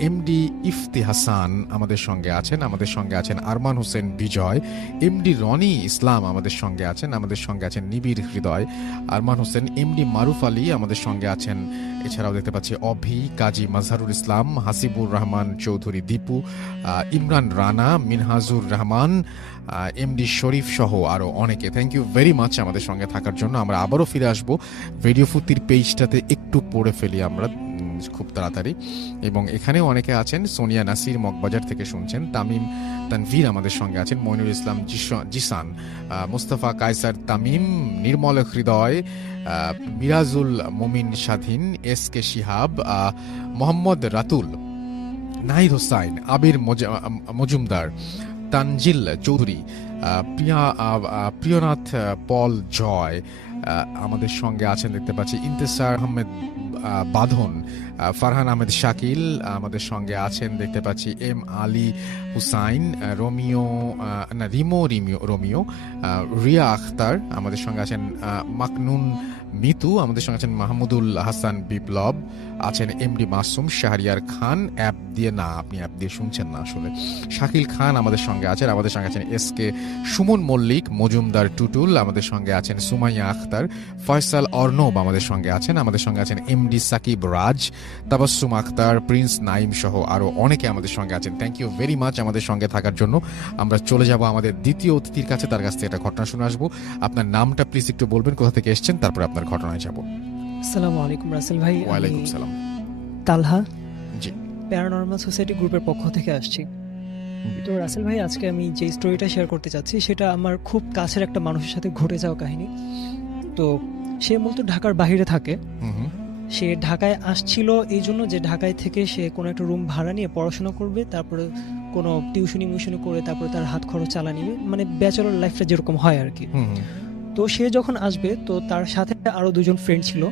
এমডি ইফতি হাসান আমাদের সঙ্গে আছেন, আমাদের সঙ্গে আছেন আরমান হোসেন বিজয়, এমডি রনি ইসলাম আমাদের সঙ্গে আছেন নিবিড় হৃদয়, আরমান হোসেন, এমডি মারুফ আলী আমাদের সঙ্গে আছেন, এছাড়াও দেখতে পাচ্ছি অভি, কাজী মাজহারুল ইসলাম, হাসিবুর রহমান চৌধুরী দীপু, ইমরান রানা, মিনহাজুর রহমান, এমডি শরীফ সহ আরো অনেকে। থ্যাংক ইউ ভেরি মাচ আমাদের সঙ্গে থাকার জন্য। আমরা আবারও ফিরে আসবো রেডিও ফুর্তির পেজটাতে, একটু পড়ে ফেলি আমরা খুব তাড়াতাড়ি। এবং এখানেও অনেকে আছেন, সোনিয়া নাসির মগবাজার থেকে শুনছেন, তামিম তানভীর আমাদের সঙ্গে আছেন, মইনুল ইসলাম জিসান, মুস্তাফা কায়সার তামিম, নির্মল হৃদয়, মিরাজুল মমিন স্বাধীন, SK শিহাব, মোহাম্মদ রাতুল, নাহিদ হোসাইন, আবির মজুমদার, তানজিল চৌধুরী, প্রিয়নাথ পল জয় আমাদের সঙ্গে আছেন দেখতে পাচ্ছি, ইন্তেসার আহমেদ বাঁধন, ফারহান আহমেদ শাকিল আমাদের সঙ্গে আছেন দেখতে পাচ্ছি, M আলী হুসাইন, রোমিও, রিয়া আখতার আমাদের সঙ্গে আছেন, মাকনুন মিতু আমাদের সঙ্গে আছেন, মাহমুদুল হাসান বিপ্লব আছেন, এমডি মাসুম, শাহরিয়ার খান, অ্যাপ দিয়ে না, আপনি অ্যাপ দিয়ে শুনছেন না আসলে, শাকিল খান আমাদের সঙ্গে আছেন, SK সুমন মল্লিক, মজুমদার টুটুল আমাদের সঙ্গে আছেন, সুমাইয়া আখতার, ফয়সাল অর্ণব আমাদের সঙ্গে আছেন, এমডি সাকিব রাজ, তাবাসসুম আখতার, প্রিন্স নাইম সহ আরো অনেকে আমাদের সঙ্গে আছেন। থ্যাংক ইউ ভেরি মাচ আমাদের সঙ্গে থাকার জন্য। আমরা চলে যাব আমাদের দ্বিতীয় অতিথির কাছে, তার কাছ থেকে একটা ঘটনা শুনে আসবো। আপনার নামটা প্লিজ একটু বলবেন, কোথা থেকে এসেছেন, তারপর আপনার ঘটনায় যাব। আসসালামু আলাইকুম রাসেল ভাই। ওয়ালাইকুম সালাম। তালহা, জি, প্যারানর্মাল সোসাইটি গ্রুপের পক্ষ থেকে আসছি। তো রাসেল ভাই, আজকে আমি যে স্টোরিটা শেয়ার করতে চাচ্ছি সেটা আমার খুব কাছের একটা মানুষের সাথে ঘটে যাওয়া কাহিনী। তো সে মূলত ঢাকার বাইরে থাকে। সে ঢাকায় আসছিল এই জন্য যে ঢাকায় থেকে সে কোনো একটা রুম ভাড়া নিয়ে পড়াশোনা করবে, তারপরে কোনো টিউশনি করে তারপরে তার হাত খরচ চালা নিবে, মানে ব্যাচেলর লাইফটা যেরকম হয় আর কি। তো সে যখন আসবে, তো তার সাথে আরো দুজন ফ্রেন্ড ছিল।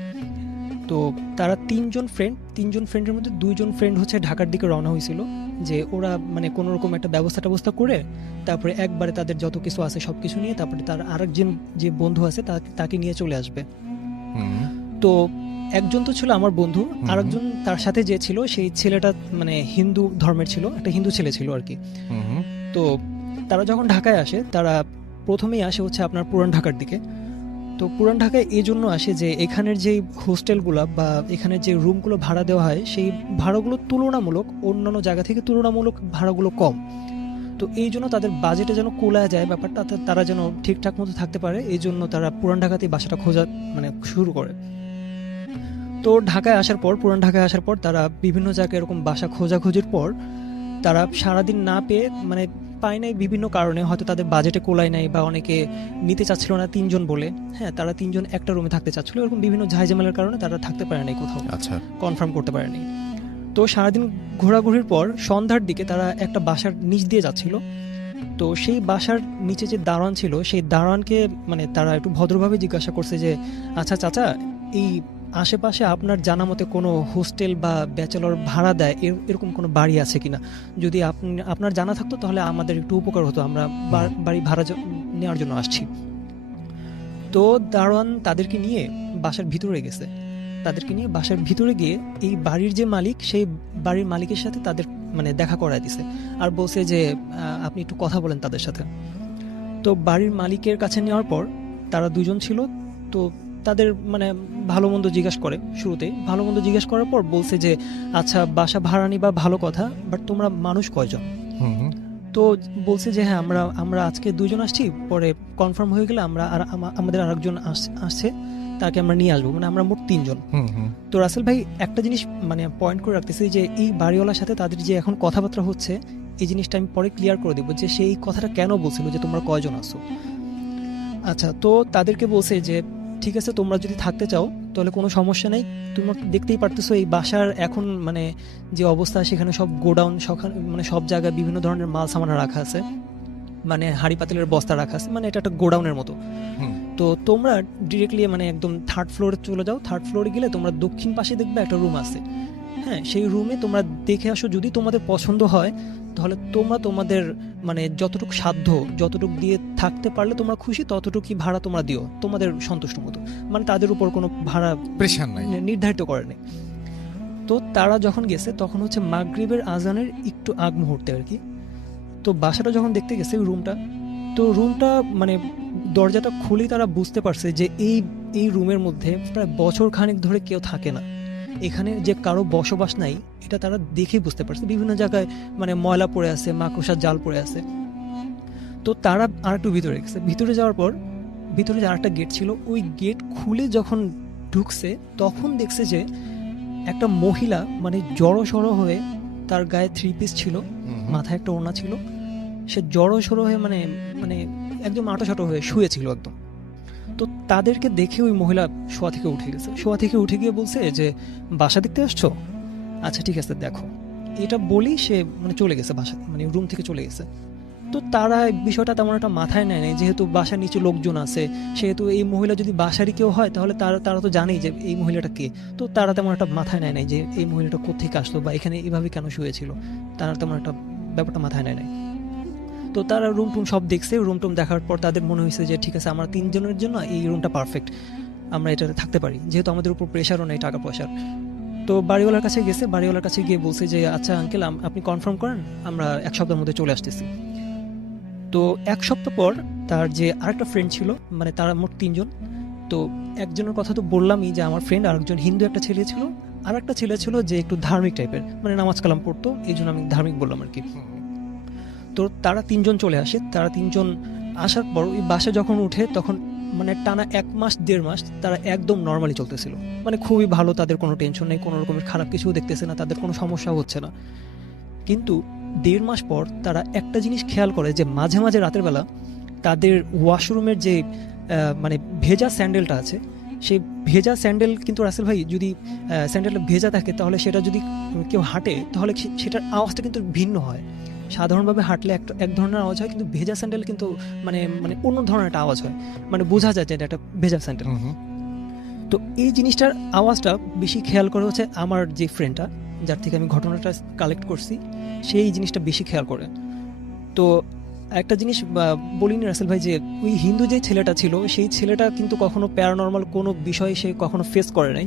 তো তারা তিনজন ফ্রেন্ডের মধ্যে দুইজন ফ্রেন্ড হচ্ছে ঢাকার দিকে রওনা হয়েছিল, যে ওরা মানে কোনো রকম একটা ব্যবস্থা করে তারপরে একবারে তাদের যত কিছু আছে সবকিছু নিয়ে তারপরে তার আরেকজন যে বন্ধু আছে তাকে নিয়ে চলে আসবে। তো একজন তো ছিল আমার বন্ধু, আরেকজন তার সাথে যে ছিল সেই ছেলেটা মানে হিন্দু ধর্মের ছিল, একটা হিন্দু ছেলে ছিল আর কি। তো তারা যখন ঢাকায় আসে, তারা প্রথমেই আসে হচ্ছে আপনার পুরান ঢাকার দিকে। তো পুরান ঢাকায় এই জন্য আসে যে এখানের যে হোস্টেলগুলো বা এখানের যে রুমগুলো ভাড়া দেওয়া হয় সেই ভাড়াগুলো তুলনামূলক অন্যান্য জায়গা থেকে তুলনামূলক ভাড়াগুলো কম। তো এই জন্য তাদের বাজেটে যেন কোলায় যায় ব্যাপারটা, তারা যেন ঠিকঠাক মতো থাকতে পারে, এই জন্য তারা পুরান ঢাকাতেই বাসাটা খোঁজা মানে শুরু করে। তো পুরান ঢাকায় আসার পর তারা বিভিন্ন জায়গায় এরকম বাসা খোঁজাখুঁজির পর তারা সারাদিন না পেয়ে মানে পায় নাই বিভিন্ন কারণে, হয়তো তাদের বাজেটে কোলায় নাই বা অনেকে নিতে চাচ্ছিল না তিনজন বলে, হ্যাঁ তারা তিনজন একটা রুমে থাকতে চাচ্ছিল, এরকম বিভিন্ন ঝাইঝামেলার কারণে তারা থাকতে পারে নাই কোথাও, আচ্ছা, কনফার্ম করতে পারেনি। তো সারাদিন ঘোরাঘুরির পর সন্ধ্যার দিকে তারা একটা বাসার নিচ দিয়ে যাচ্ছিল। তো সেই বাসার নিচে যে দারোয়ান ছিল সেই দারোয়ানকে মানে তারা একটু ভদ্রভাবে জিজ্ঞাসা করছে যে আচ্ছা চাচা, এই আশেপাশে আপনার জানা মতে কোনো হোস্টেল বা ব্যাচেলর ভাড়া দেয় এরকম কোনো বাড়ি আছে কিনা? যদি আপনার জানা থাকতো তাহলে আমাদের একটু উপকার হতো, আমরা বাড়ি ভাড়া নেওয়ার জন্য আসছি। তো দারোয়ান তাদেরকে নিয়ে বাসার ভিতরে গেছে, বাসার ভিতরে গিয়ে এই বাড়ির যে মালিক সেই বাড়ির মালিকের সাথে তাদের মানে দেখা করায় দিছে, আর বলছে যে আপনি একটু কথা বলেন তাদের সাথে। তো বাড়ির মালিকের কাছে নেওয়ার পর তারা দুজন ছিল, তো তাদের মানে ভালো মন্দ জিজ্ঞাসা করে, শুরুতেই ভালো মন্দ জিজ্ঞাসা করার পর বলছে যে আচ্ছা বাসা ভাড়া নিবা ভালো কথা, বাট তোমরা মানুষ কয়জন? তো বলছে যে হ্যাঁ আমরা আজকে দুজন আসছি, পরে কনফার্ম হয়ে গেলে আমাদের আরেকজন আসছে, তাকে আমরা নিয়ে আসবো, মানে আমরা মোট তিনজন। তো রাসেল ভাই একটা জিনিস মানে পয়েন্ট করে রাখতেছি যে এই বাড়িওয়ালার সাথে তাদের যে এখন কথাবার্তা হচ্ছে এই জিনিসটা আমি পরে ক্লিয়ার করে দেবো যে সেই কথাটা কেন বলছিল যে তোমরা কয়জন আসো। আচ্ছা, তো তাদেরকে বলছে যে ঠিক আছে তোমরা যদি থাকতে চাও তাহলে কোনো সমস্যা নেই। তুমি দেখতেই পারতেছো এই বাসার এখন মানে যে অবস্থা, সেখানে সব গোডাউন, মানে সব জায়গায় বিভিন্ন ধরনের মাল সামানা রাখা আছে, মানে হাঁড়ি পাতিলের বস্তা রাখা আছে, মানে এটা একটা গোডাউনের মতো। হুম। তো তোমরা ডিরেক্টলি মানে একদম 3rd ফ্লোরে চলে যাও। 3rd ফ্লোরে গেলে তোমরা দক্ষিণ পাশে দেখবে একটা রুম আছে। হ্যাঁ, সেই রুমে তোমরা দেখে আসো, যদি তোমাদের পছন্দ হয় তাহলে তোমরা তোমাদের মানে যতটুকু সাধ্য, যতটুকু দিয়ে থাকতে পারলে তোমরা খুশি, ততটুকুই ভাড়া তোমরা দিও তোমাদের সন্তুষ্ট মতো। মানে তাদের উপর কোনো ভাড়া প্রেশার নাই। নির্ধারিত করে নেই। তো তারা যখন গেছে তখন হচ্ছে মাগরিবের আজানের একটু আগ মুহূর্তে আর কি। তো বাসাটা যখন দেখতে গেছে রুমটা, তো রুমটা মানে দরজাটা খুলেই তারা বুঝতে পারছে যে এই রুমের মধ্যে প্রায় বছর খানেক ধরে কেউ থাকে না। এখানে যে কারো বসবাস নাই এটা তারা দেখেই বুঝতে পারছে। বিভিন্ন জায়গায় মানে ময়লা পড়ে আছে, মাকড়সার জাল পড়ে আছে। তো তারা আর একটু ভিতরে গেছে। ভিতরে যাওয়ার পর ভিতরে যে আরেকটা গেট ছিল, ওই গেট খুলে যখন ঢুকছে তখন দেখছে যে একটা মহিলা মানে জড়ো হয়ে, তার গায়ে 3 পিস ছিল, মাথায় একটা ওড়না ছিল, সে জড়ো হয়ে মানে মানে একদম আঁটো হয়ে শুয়েছিল একদম। তো তাদেরকে দেখে ওই মহিলা শোয়া থেকে উঠে গেছে। শোয়া থেকে উঠে গিয়ে বলছে যে বাসা দেখতে আসছো, আচ্ছা ঠিক আছে দেখো, এটা বলেই সে মানে চলে গেছে বাসা, মানে রুম থেকে চলে গেছে। তো তারা বিষয়টা তেমন একটা মাথায় নেয় নাই, যেহেতু বাসার নিচে লোকজন আছে, সেহেতু এই মহিলা যদি বাসারই কেউ হয় তাহলে তারা তো জানেই যে এই মহিলাটা কে। তো তারা তেমন একটা মাথায় নেয় নাই যে এই মহিলাটা কোত্থেকে আসলো বা এখানে এভাবে কেন শুয়েছিল, তারা তেমন একটা ব্যাপারটা মাথায় নেয় নাই। তো তারা রুম টুম সব দেখছে। রুম টুম দেখার পর তাদের মনে হয়েছে যে ঠিক আছে, আমরা 3 জনের জন্য এই রুমটা পারফেক্ট, আমরা এটাতে থাকতে পারি, যেহেতু আমাদের উপর প্রেশারও নেই টাকা পয়সার। তো বাড়িওয়ালার কাছে গেছে, বাড়িওয়ালার কাছে গিয়ে বলছে যে আচ্ছা আঙ্কেল, আপনি কনফার্ম করেন, আমরা 1 সপ্তাহের মধ্যে চলে আসতেছি। তো 1 সপ্তাহ পর তার যে আরেকটা ফ্রেন্ড ছিল, মানে তারা মোট 3 জন। তো একজনের কথা তো বললামই যে আমার ফ্রেন্ড, আরেকজন হিন্দু একটা ছেলে ছিল, আর একটা ছেলে ছিল যে একটু ধার্মিক টাইপের, মানে নামাজ কালাম পড়তো, এই জন্য আমি ধার্মিক বললাম আর কি। তো তারা 3 জন চলে আসে। তারা 3 জন আসার পর ওই বাসা যখন উঠে তখন মানে টানা 1 মাস 1.5 মাস তারা একদম নর্মালি চলতেছিল, মানে খুবই ভালো, তাদের কোনো টেনশন নেই, কোনো রকমের খারাপ কিছু দেখতেছে না, তাদের কোনো সমস্যা হচ্ছে না। কিন্তু 1.5 মাস পর তারা একটা জিনিস খেয়াল করে যে মাঝে মাঝে রাতের বেলা তাদের ওয়াশরুমের যে মানে ভেজা স্যান্ডেলটা আছে, সেই ভেজা স্যান্ডেল কিন্তু রাসেল ভাই, যদি স্যান্ডেলটা ভেজা থাকে তাহলে সেটা যদি কেউ হাঁটে তাহলে সেটার আওয়াজটা কিন্তু ভিন্ন হয়। সাধারণভাবে হাঁটলে এক ধরনের আওয়াজ হয়, কিন্তু ভেজা স্যান্ডেল কিন্তু মানে মানে অন্য ধরনের একটা আওয়াজ হয়, মানে বোঝা যায় যে এটা একটা ভেজা স্যান্ডেল। তো এই জিনিসটার আওয়াজটা বেশি খেয়াল করে হচ্ছে আমার যে ফ্রেন্ডটা, যার থেকে আমি ঘটনাটা কালেক্ট করছি, সেই জিনিসটা বেশি খেয়াল করে। তো একটা জিনিস বলিনি রাসেল ভাই, যে ওই হিন্দু যে ছেলেটা ছিল, সেই ছেলেটা কিন্তু কখনো প্যারানর্মাল কোনো বিষয় সে কখনো ফেস করে নাই।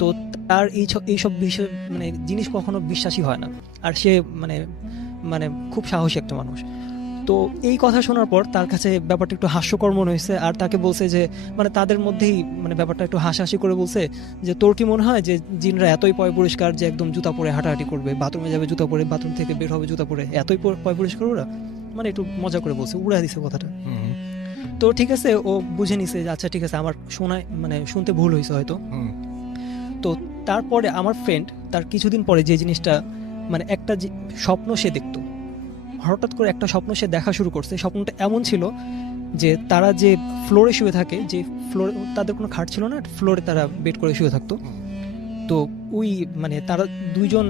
তো তার এইসব বিষয় মানে জিনিস কখনো বিশ্বাসী হয় না, আর সে মানে মানে খুব সাহসী একটা মানুষ। তো এই কথা শোনার পর তার কাছে ব্যাপারটা একটু হাস্যকর মনে হয়েছে, আর তাকে বলছে যে মানে তাদের মধ্যেই মানে ব্যাপারটা একটু হাসাহাসি করে বলছে যে তোর কি মনে হয় যে জিনরা এতই পয় পরিষ্কার যে একদম জুতা পরে হাঁটাহাঁটি করবে, বাথরুমে যাবে জুতা পরে, বাথরুম থেকে বের হবে জুতা পরে, এতই পয় পরিষ্কার ওরা? মানে একটু মজা করে বলছে, উড়া দিছে কথাটা। তো ঠিক আছে, ও বুঝে নিছে যে আচ্ছা ঠিক আছে, আমার শোনায় মানে শুনতে ভুল হয়েছে হয়তো। তো তারপরে আমার ফ্রেন্ড তার কিছুদিন পরে যে জিনিসটা মানে একটা স্বপ্ন সে দেখতো, হঠাৎ করে একটা স্বপ্ন সে দেখা শুরু করছে। স্বপ্নটা এমন ছিল যে তারা যে ফ্লোরে শুয়ে থাকে, যে ফ্লোরে তাদের কোনো খাট ছিল না, ফ্লোরে তারা বেড করে শুয়ে থাকতো। তো ওই মানে তারা 2 জন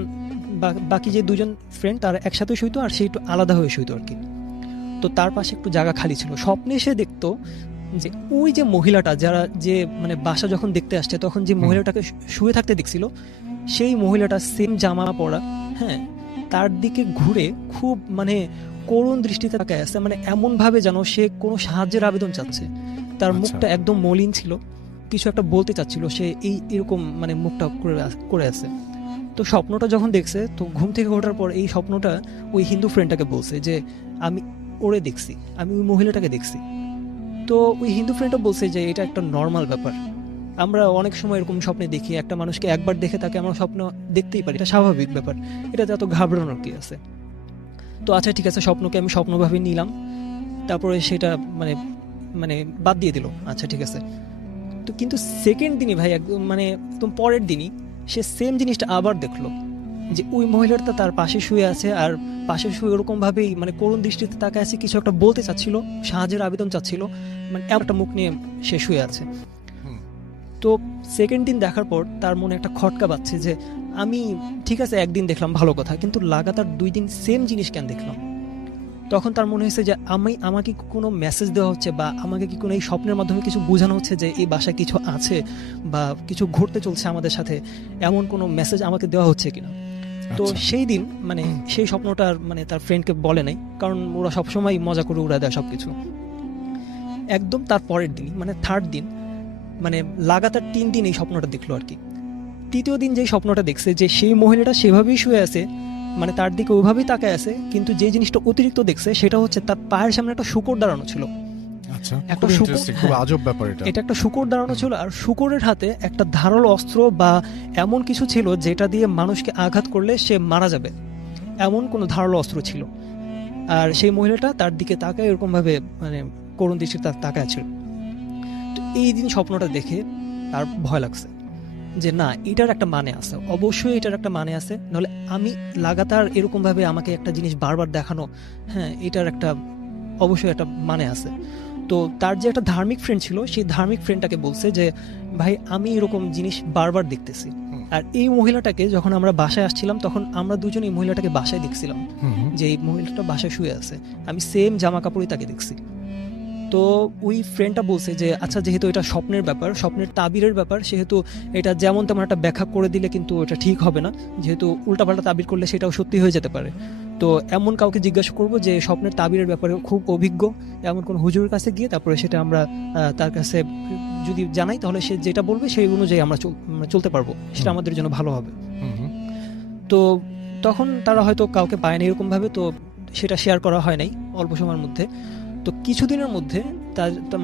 বাকি যে 2 জন ফ্রেন্ড তারা একসাথে শুইতো, আর সে একটু আলাদা হয়ে শুইতো আর কি। তো তার পাশে একটু জায়গা খালি ছিল। স্বপ্নে সে দেখতো যে ওই যে মহিলাটা, যারা যে মানে বাসা যখন দেখতে আসছে তখন যে মহিলাটাকে শুয়ে থাকতে দেখছিল, সেই মহিলাটা সেম জামা পরা, হ্যাঁ, তার দিকে ঘুরে খুব মানে করুণ দৃষ্টিতে তাকায় আছে, মানে এমন ভাবে যেন সে কোনো সাহায্যের আবেদন চাচ্ছে। তার মুখটা একদম মলিন ছিল, কিছু একটা বলতে চাচ্ছিল সে, এরকম মানে মুখটা করে আছে। তো স্বপ্নটা যখন দেখছে, তো ঘুম থেকে ওঠার পর এই স্বপ্নটা ওই হিন্দু ফ্রেন্ডটাকে বলছে যে আমি ওরে দেখছি, আমি ওই মহিলাটাকে দেখছি। তো ওই হিন্দু ফ্রেন্ডটা বলছে যে এটা একটা নর্মাল ব্যাপার, আমরা অনেক সময় এরকম স্বপ্নে দেখি, একটা মানুষকে একবার দেখে তাকে আমরা স্বপ্ন দেখতেই পারি, এটা স্বাভাবিক ব্যাপার, এটাতে এত ঘাবড়ানোর কি আছে। তো আচ্ছা ঠিক আছে, স্বপ্নকে আমি স্বপ্নভাবে নিলাম, তারপরে সেটা মানে মানে বাদ দিয়ে দিল, আচ্ছা ঠিক আছে। তো কিন্তু সেকেন্ড দিনই ভাই, একদম মানে একদম পরের দিনই সে সেম জিনিসটা আবার দেখলো, যে ওই মহিলাটা তার পাশে শুয়ে আছে, আর পাশে শুয়ে ওরকম ভাবেই মানে করুণ দৃষ্টিতে তাকায় আছে, কিছু একটা বলতে চাচ্ছিল, সাহায্যের আবেদন চাচ্ছিল, মানে একটা মুখ নিয়ে সে শুয়ে আছে। তো তো সেকেন্ড দিন দেখার পর তার মনে একটা খটকা বাজছে যে আমি ঠিক আছে একদিন দেখলাম ভালো কথা, কিন্তু লাগাতার 2 দিন সেম জিনিস কেন দেখলাম। তখন তার মনে হয়েছে যে আমাকে কি কোনো মেসেজ দেওয়া হচ্ছে, বা আমাকে কি কোনো এই স্বপ্নের মাধ্যমে কিছু বোঝানো হচ্ছে যে এই বাসায় কিছু আছে বা কিছু ঘটতে চলছে আমাদের সাথে, এমন কোনো মেসেজ আমাকে দেওয়া হচ্ছে কিনা। তো আচ্ছা। সেই দিন মানে সেই স্বপ্নটার মানে তার ফ্রেন্ডকে বলে নাই, কারণ ওরা সবসময় মজা করে উড়া দেয় সবকিছু। একদম তার পরের দিনই মানে থার্ড দিন, মানে লাগাতার 3 দিন এই স্বপ্নটা দেখলো আর কি। তৃতীয় দিন যেই স্বপ্নটা দেখছে যে সেই মহিলাটা সেভাবেই শুয়ে আছে, মানে তার দিকে ওইভাবেই তাকায় আছে, কিন্তু যে জিনিসটা অতিরিক্ত দেখছে সেটা হচ্ছে তার পায়ের সামনে একটা শূকর দাঁড়ানো ছিল। আচ্ছা, একটা খুব শুকর, ইন্টারেস্টিং, খুব হ্যাঁ। আজব ব্যাপার এটা। এটা একটা শূকর দাঁড়ানো ছিল, আর শূকরের হাতে একটা ধারালো অস্ত্র বা এমন কিছু ছিল যেটা দিয়ে মানুষকে আঘাত করলে সে মারা যাবে, এমন কোনো ধারালো অস্ত্র ছিল। আর সেই মহিলাটা তার দিকে তাকায় এরকম ভাবে মানে করুণ দৃষ্টিতে তাকায় ছিল। তো এই দিন স্বপ্নটা দেখে তার ভয় লাগছে যে না, এটার একটা মানে আছে, অবশ্যই এটার একটা মানে আছে, নাহলে আমি লাগাতার এরকম ভাবে আমাকে একটা জিনিস বারবার দেখানো, হ্যাঁ এটার একটা অবশ্যই একটা মানে আছে। তো তার যে একটা ধার্মিক ফ্রেন্ড ছিল, সেই ধার্মিক ফ্রেন্ডটাকে বলছে যে ভাই আমি এরকম জিনিস বারবার দেখতেছি। আর এই মহিলাটাকে যখন আমরা বাসায় আসছিলাম তখন আমরা দুজন এই মহিলাটাকে বাসায় দেখছিলাম, যে এই মহিলাটা বাসায় শুয়ে আছে, আমি সেম জামা কাপড়ই তাকে দেখছি। তো ওই ফ্রেন্ডটা বলছে যে আচ্ছা যেহেতু এটা স্বপ্নের ব্যাপার, স্বপ্নের তাবিরের ব্যাপার, সেহেতু এটা যেমন তেমন একটা ব্যাখ্যা করে দিলে কিন্তু এটা ঠিক হবে না, যেহেতু উল্টাপাল্টা তাবির করলে সেটাও সত্যি হয়ে যেতে পারে। তো এমন কাউকে জিজ্ঞাসা করব যে স্বপ্নের তাবিরের ব্যাপারে খুব অভিজ্ঞ, এমন কোন হুজুরের কাছে গিয়ে তারপরে সেটা আমরা তার কাছে যদি জানাই তাহলে সে যেটা বলবে সেই অনুযায়ী আমরা চলতে পারবো, সেটা আমাদের জন্য ভালো হবে। তো তখন তারা হয়তো কাউকে পায় না এরকম ভাবে, তো সেটা শেয়ার করা হয় নাই অল্প সময়ের মধ্যে। তো কিছুদিনের মধ্যে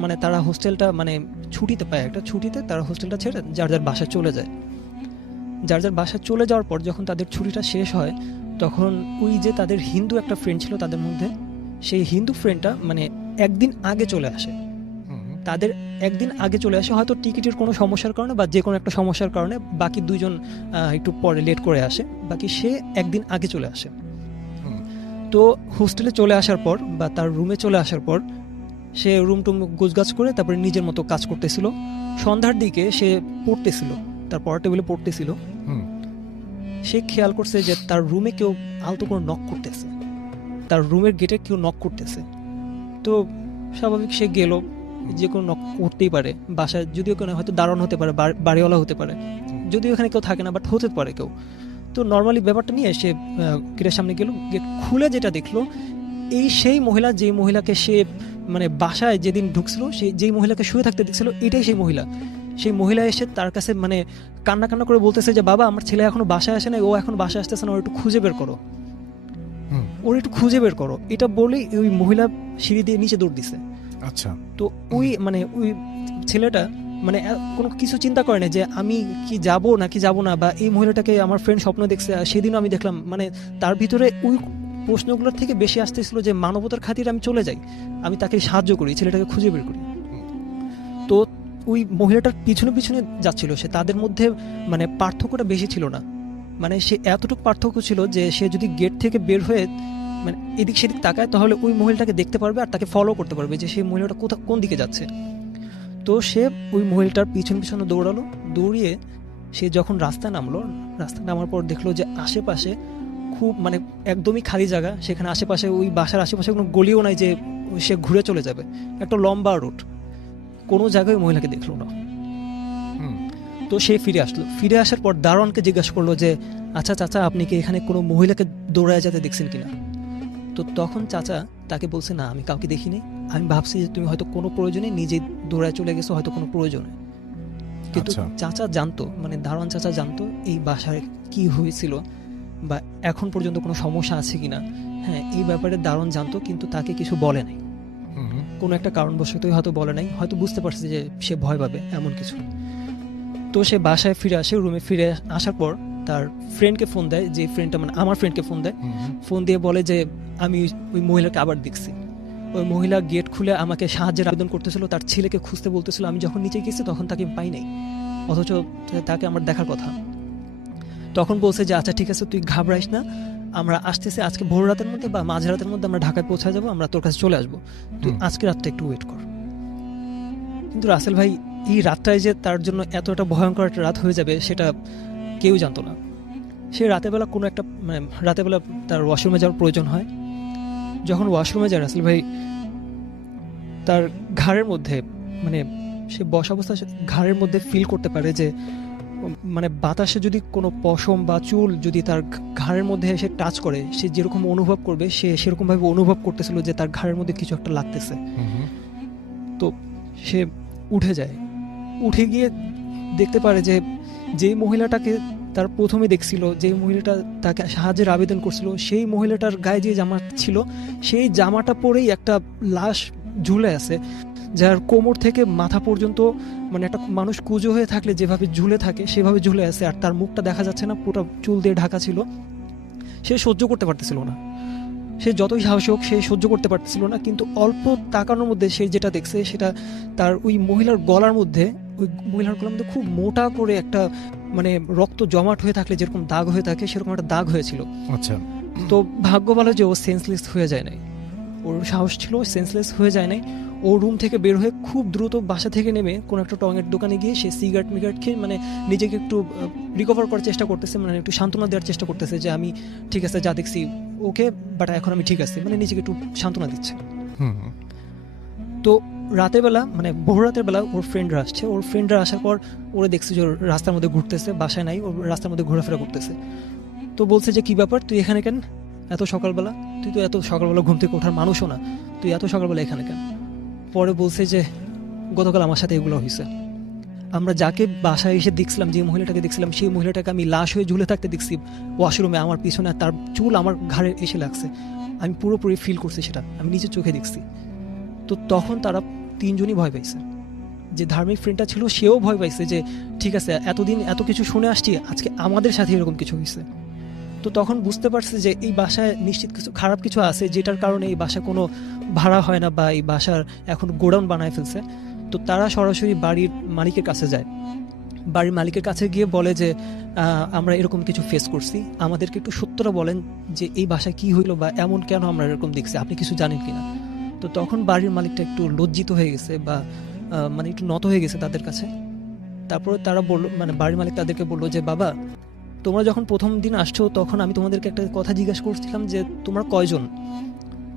মানে তারা হোস্টেলটা মানে ছুটিতে পায়, একটা ছুটিতে তারা হোস্টেলটা ছেড়ে যার যার বাসায় চলে যায়। যার যার বাসায় চলে যাওয়ার পর যখন তাদের ছুটিটা শেষ হয় তখন ওই যে তাদের হিন্দু একটা ফ্রেন্ড ছিল তাদের মধ্যে, সেই হিন্দু ফ্রেন্ডটা মানে একদিন আগে চলে আসে। তাদের একদিন আগে চলে আসে, হয়তো টিকিটের কোনো সমস্যার কারণে বা যে কোনো একটা সমস্যার কারণে বাকি দুইজন একটু পরে লেট করে আসে, বাকি সে একদিন আগে চলে আসে। তো হোস্টেলে চলে আসার পর বা তার রুমে চলে আসার পর সে রুম টুম গোছগাছ করে তারপরে নিজের মতো কাজ করতেছিল। সন্ধ্যার দিকে সে পড়তেছিল, তার পড়ার টেবিলে পড়তেছিল। সে খেয়াল করছে যে তার রুমে কেউ আলতো করে নক করতেছে, তার রুমের গেটে কেউ নক করতেছে। তো স্বাভাবিক সে গেল, যে কোনো নক করতেই পারে বাসায়, যদিও কোনো হয়তো দারোয়ান হতে পারে, বাড়িওয়ালা হতে পারে, যদিও এখানে কেউ থাকে না বাট হতে পারে কেউ। তো নর্মালি ব্যাপারটা নিয়ে সে গেটের সামনে গেল, গেট খুলে যেটা দেখলো এই সেই মহিলা, যে মহিলাকে সে মানে বাসায় যেদিন ঢুকছিল, সে যেই মহিলাকে শুয়ে থাকতে দেখছিল এটাই সেই মহিলা। সেই মহিলা এসে তার কাছে মানে কান্না কান্না করে বলতেছে যে বাবা আমার ছেলে এখনো বাসায় আসে না, ও এখন বাসায় আসতেছে না, ওর একটু খুঁজে বের করো, ওর একটু খুঁজে বের করো। এটা বলেই ওই মহিলা সিঁড়ি দিয়ে নিচে দৌড় দিছে। আচ্ছা। তো ওই মানে ওই ছেলেটা মানে কোনো কিছু চিন্তা করে না যে আমি কি যাব নাকি যাব না, বা এই মহিলাটাকে আমার ফ্রেন্ড স্বপ্ন দেখছে সেদিনও আমি দেখলাম, মানে তার ভিতরে ওই প্রশ্নগুলোর থেকে বেশি আসতেছিল যে মানবতার খাতিরে আমি চলে যাই, আমি তাকে সাহায্য করি, ছেলেটাকে খুঁজে বের করি। তো ওই মহিলাটার পিছনে পিছনে যাচ্ছিল সে, তাদের মধ্যে মানে পার্থক্যটা বেশি ছিল না, মানে সে এতটুকু পার্থক্য ছিল যে সে যদি গেট থেকে বের হয়ে মানে এদিক সেদিক তাকায় তাহলে ওই মহিলাটাকে দেখতে পারবে আর তাকে ফলো করতে পারবে যে সেই মহিলাটা কোন দিকে যাচ্ছে। তো সে ওই মহিলাটার পিছনে পিছনে দৌড়ালো, দৌড়িয়ে সে যখন রাস্তায় নামলো, রাস্তায় নামার পর দেখলো যে আশেপাশে খুব মানে একদমই খালি জায়গা, সেখানে আশেপাশে ওই বাসার আশেপাশে কোনো গলিও নাই যে সে ঘুরে চলে যাবে, একটা লম্বা রুট, কোনো জায়গায় মহিলাকে দেখলো না। তো সে ফিরে আসলো, ফিরে আসার পর দারোয়ানকে জিজ্ঞাসা করলো যে আচ্ছা চাচা আপনি কি এখানে কোনো মহিলাকে দৌড়ায় যেতে দেখছেন কিনা। তো তখন চাচা তাকে বলছে না আমি কাউকে দেখিনি, আমি ভাবছি যে তুমি হয়তো কোনো প্রয়োজনে নিজেই দৌড়ায় চলে গেছো, হয়তো কোনো প্রয়োজনে। কিন্তু চাচা জানতো, মানে দারোয়ান চাচা জানতো এই বাসায় কি হয়েছিল বা এখন পর্যন্ত কোনো সমস্যা আছে কিনা, হ্যাঁ এই ব্যাপারে দারোয়ান জানতো, কিন্তু তাকে কিছু বলে নাই, কোনো একটা কারণবশতই হয়তো বলে নাই, হয়তো বুঝতে পারছে যে সে ভয় পাবে এমন কিছু। তো সে বাসায় ফিরে আসে, রুমে ফিরে আসার পর তার ফ্রেন্ডকে ফোন দেয়, যে ফ্রেন্ডটা মানে আমার ফ্রেন্ডকে ফোন দেয়, ফোন দিয়ে বলে যে আমি ওই মহিলাকে আবার দেখছি। ওই মহিলা গেট খুলে আমাকে সাহায্যের আবেদন করতেছিল, তার ছেলেকে খুঁজতে বলতেছিল, আমি যখন নিচে গেছি তখন তাকে পাই নাই, অথচ তাকে আমার দেখার কথা। তখন বলছে যে আচ্ছা ঠিক আছে তুই ঘাবড়াইস না, আমরা আসতেছি আজকে ভোর রাতের মধ্যে বা মাঝরাতের মধ্যে আমরা ঢাকায় পৌঁছে যাবো, আমরা তোর কাছে চলে আসবো, তুই আজকে রাতটা একটু ওয়েট কর। কিন্তু রাসেল ভাই এই রাতটায় যে তার জন্য এতটা ভয়ঙ্কর একটা রাত হয়ে যাবে সেটা কেউ জানতো না। সে রাতেবেলা কোনো একটা মানে রাতেবেলা তার ওয়াশরুমে যাওয়ার প্রয়োজন হয়। যখন ওয়াশরুমে যায় রাসেল ভাই তার ঘাড়ের মধ্যে মানে সে বসা অবস্থায় ঘাড়ের মধ্যে ফিল করতে পারে যে মানে বাতাসে যদি কোনো পশম বা চুল যদি তার ঘাড়ের মধ্যে এসে টাচ করে সে যেরকম অনুভব করবে সে সেরকমভাবে অনুভব করতেছিল যে তার ঘাড়ের মধ্যে কিছু একটা লাগতেছে। তো সে উঠে যায়, উঠে গিয়ে দেখতে পারে যে যেই মহিলাটাকে তার প্রথমে দেখছিল, যেই মহিলাটা তাকে সাহায্যের আবেদন করছিল, সেই মহিলাটার গায়ে যে জামা ছিল সেই জামাটা পরেই একটা লাশ ঝুলে আছে, যার কোমর থেকে মাথা পর্যন্ত মানে একটা মানুষ কুঁজো হয়ে থাকলে যেভাবে ঝুলে থাকে সেভাবে ঝুলে আছে, আর তার মুখটা দেখা যাচ্ছে না, পুরো চুল দিয়ে ঢাকা ছিল। সে সহ্য করতে পারতেছিল না, সে যতই সাহসী হোক সে সহ্য করতে পারতেছিল না। কিন্তু অল্প তাকানোর মধ্যে সে যেটা দেখছে সেটা তার ওই মহিলার গলার মধ্যে, ওই মহিলার গলার মধ্যে খুব মোটা করে একটা মানে রক্ত জমাট হয়ে থাকলে যেরকম দাগ হয়ে থাকে সেরকম একটা দাগ হয়েছিল। আচ্ছা, তো ভাগ্য ভালো যে ও সেন্সলেস হয়ে যায় নাই, ওর সাহস ছিল, সেন্সলেস হয়ে যায় নাই। ও রুম থেকে বের হয়ে খুব দ্রুত বাসা থেকে নেমে কোনো একটা টঙের দোকানে গিয়ে সে সিগারেট মিগারেট খেয়ে মানে নিজেকে একটু রিকভার করার চেষ্টা করতেছে, মানে একটু সান্ত্বনা দেওয়ার চেষ্টা করতেছে যে আমি ঠিক আছে, যা দেখছি ওকে, বাট এখন আমি ঠিক আছি, মানে নিজেকে একটু সান্ত্বনা দিচ্ছে। তো রাতের বেলা মানে ভোর রাতের বেলা ওর ফ্রেন্ডরা আসছে, ওর ফ্রেন্ডরা আসার পর ওরা দেখছে যে ওর রাস্তার মধ্যে ঘুরতেছে, বাসায় নাই, ওর রাস্তার মধ্যে ঘোরাফেরা করতেছে। তো বলছে যে কি ব্যাপার, তুই এখানে কেন এত সকালবেলা, তুই তো এত সকালবেলা ঘুম থেকে ওঠার মানুষও না, তুই এত সকালবেলা এখানে কেন? পরে বলছে যে গতকাল আমার সাথে এগুলো হয়েছে, আমরা যাকে বাসায় এসে দেখছিলাম, যে মহিলাটাকে দেখছিলাম সেই মহিলাটাকে আমি লাশ হয়ে ঝুলে থাকতে দেখছি ওয়াশরুমে আমার পিছনে, তার চুল আমার ঘাড়ে এসে লাগছে, আমি পুরোপুরি ফিল করছি, সেটা আমি নিজের চোখে দেখছি। তো তখন তারা তিনজনই ভয় পাইছে, যে ধার্মিক ফ্রেন্ডটা ছিল সেও ভয় পাইছে যে ঠিক আছে এতদিন এত কিছু শুনে আসছি, আজকে আমাদের সাথে এরকম কিছু হয়েছে। তো তখন বুঝতে পারছে যে এই বাসায় নিশ্চিত কিছু খারাপ কিছু আছে, যেটার কারণে এই বাসা কোনো ভাড়া হয় না বা এই বাসার এখন গোডাউন বানায় ফেলছে। তো তারা সরাসরি বাড়ির মালিকের কাছে যায়, বাড়ির মালিকের কাছে গিয়ে বলে যে আমরা এরকম কিছু ফেস করছি, আমাদেরকে একটু সত্যটা বলেন যে এই বাসায় কি হইলো বা এমন কেন আমরা এরকম দেখছি, আপনি কিছু জানেন কিনা। তো তখন বাড়ির মালিকটা একটু লজ্জিত হয়ে গেছে বা মানে একটু নত হয়ে গেছে তাদের কাছে। তারপরে তারা বললো, মানে বাড়ির মালিক তাদেরকে বললো যে বাবা, তোমরা যখন প্রথম দিন আসছো তখন আমি তোমাদেরকে একটা কথা জিজ্ঞাসা করছিলাম যে তোমরা কয়জন,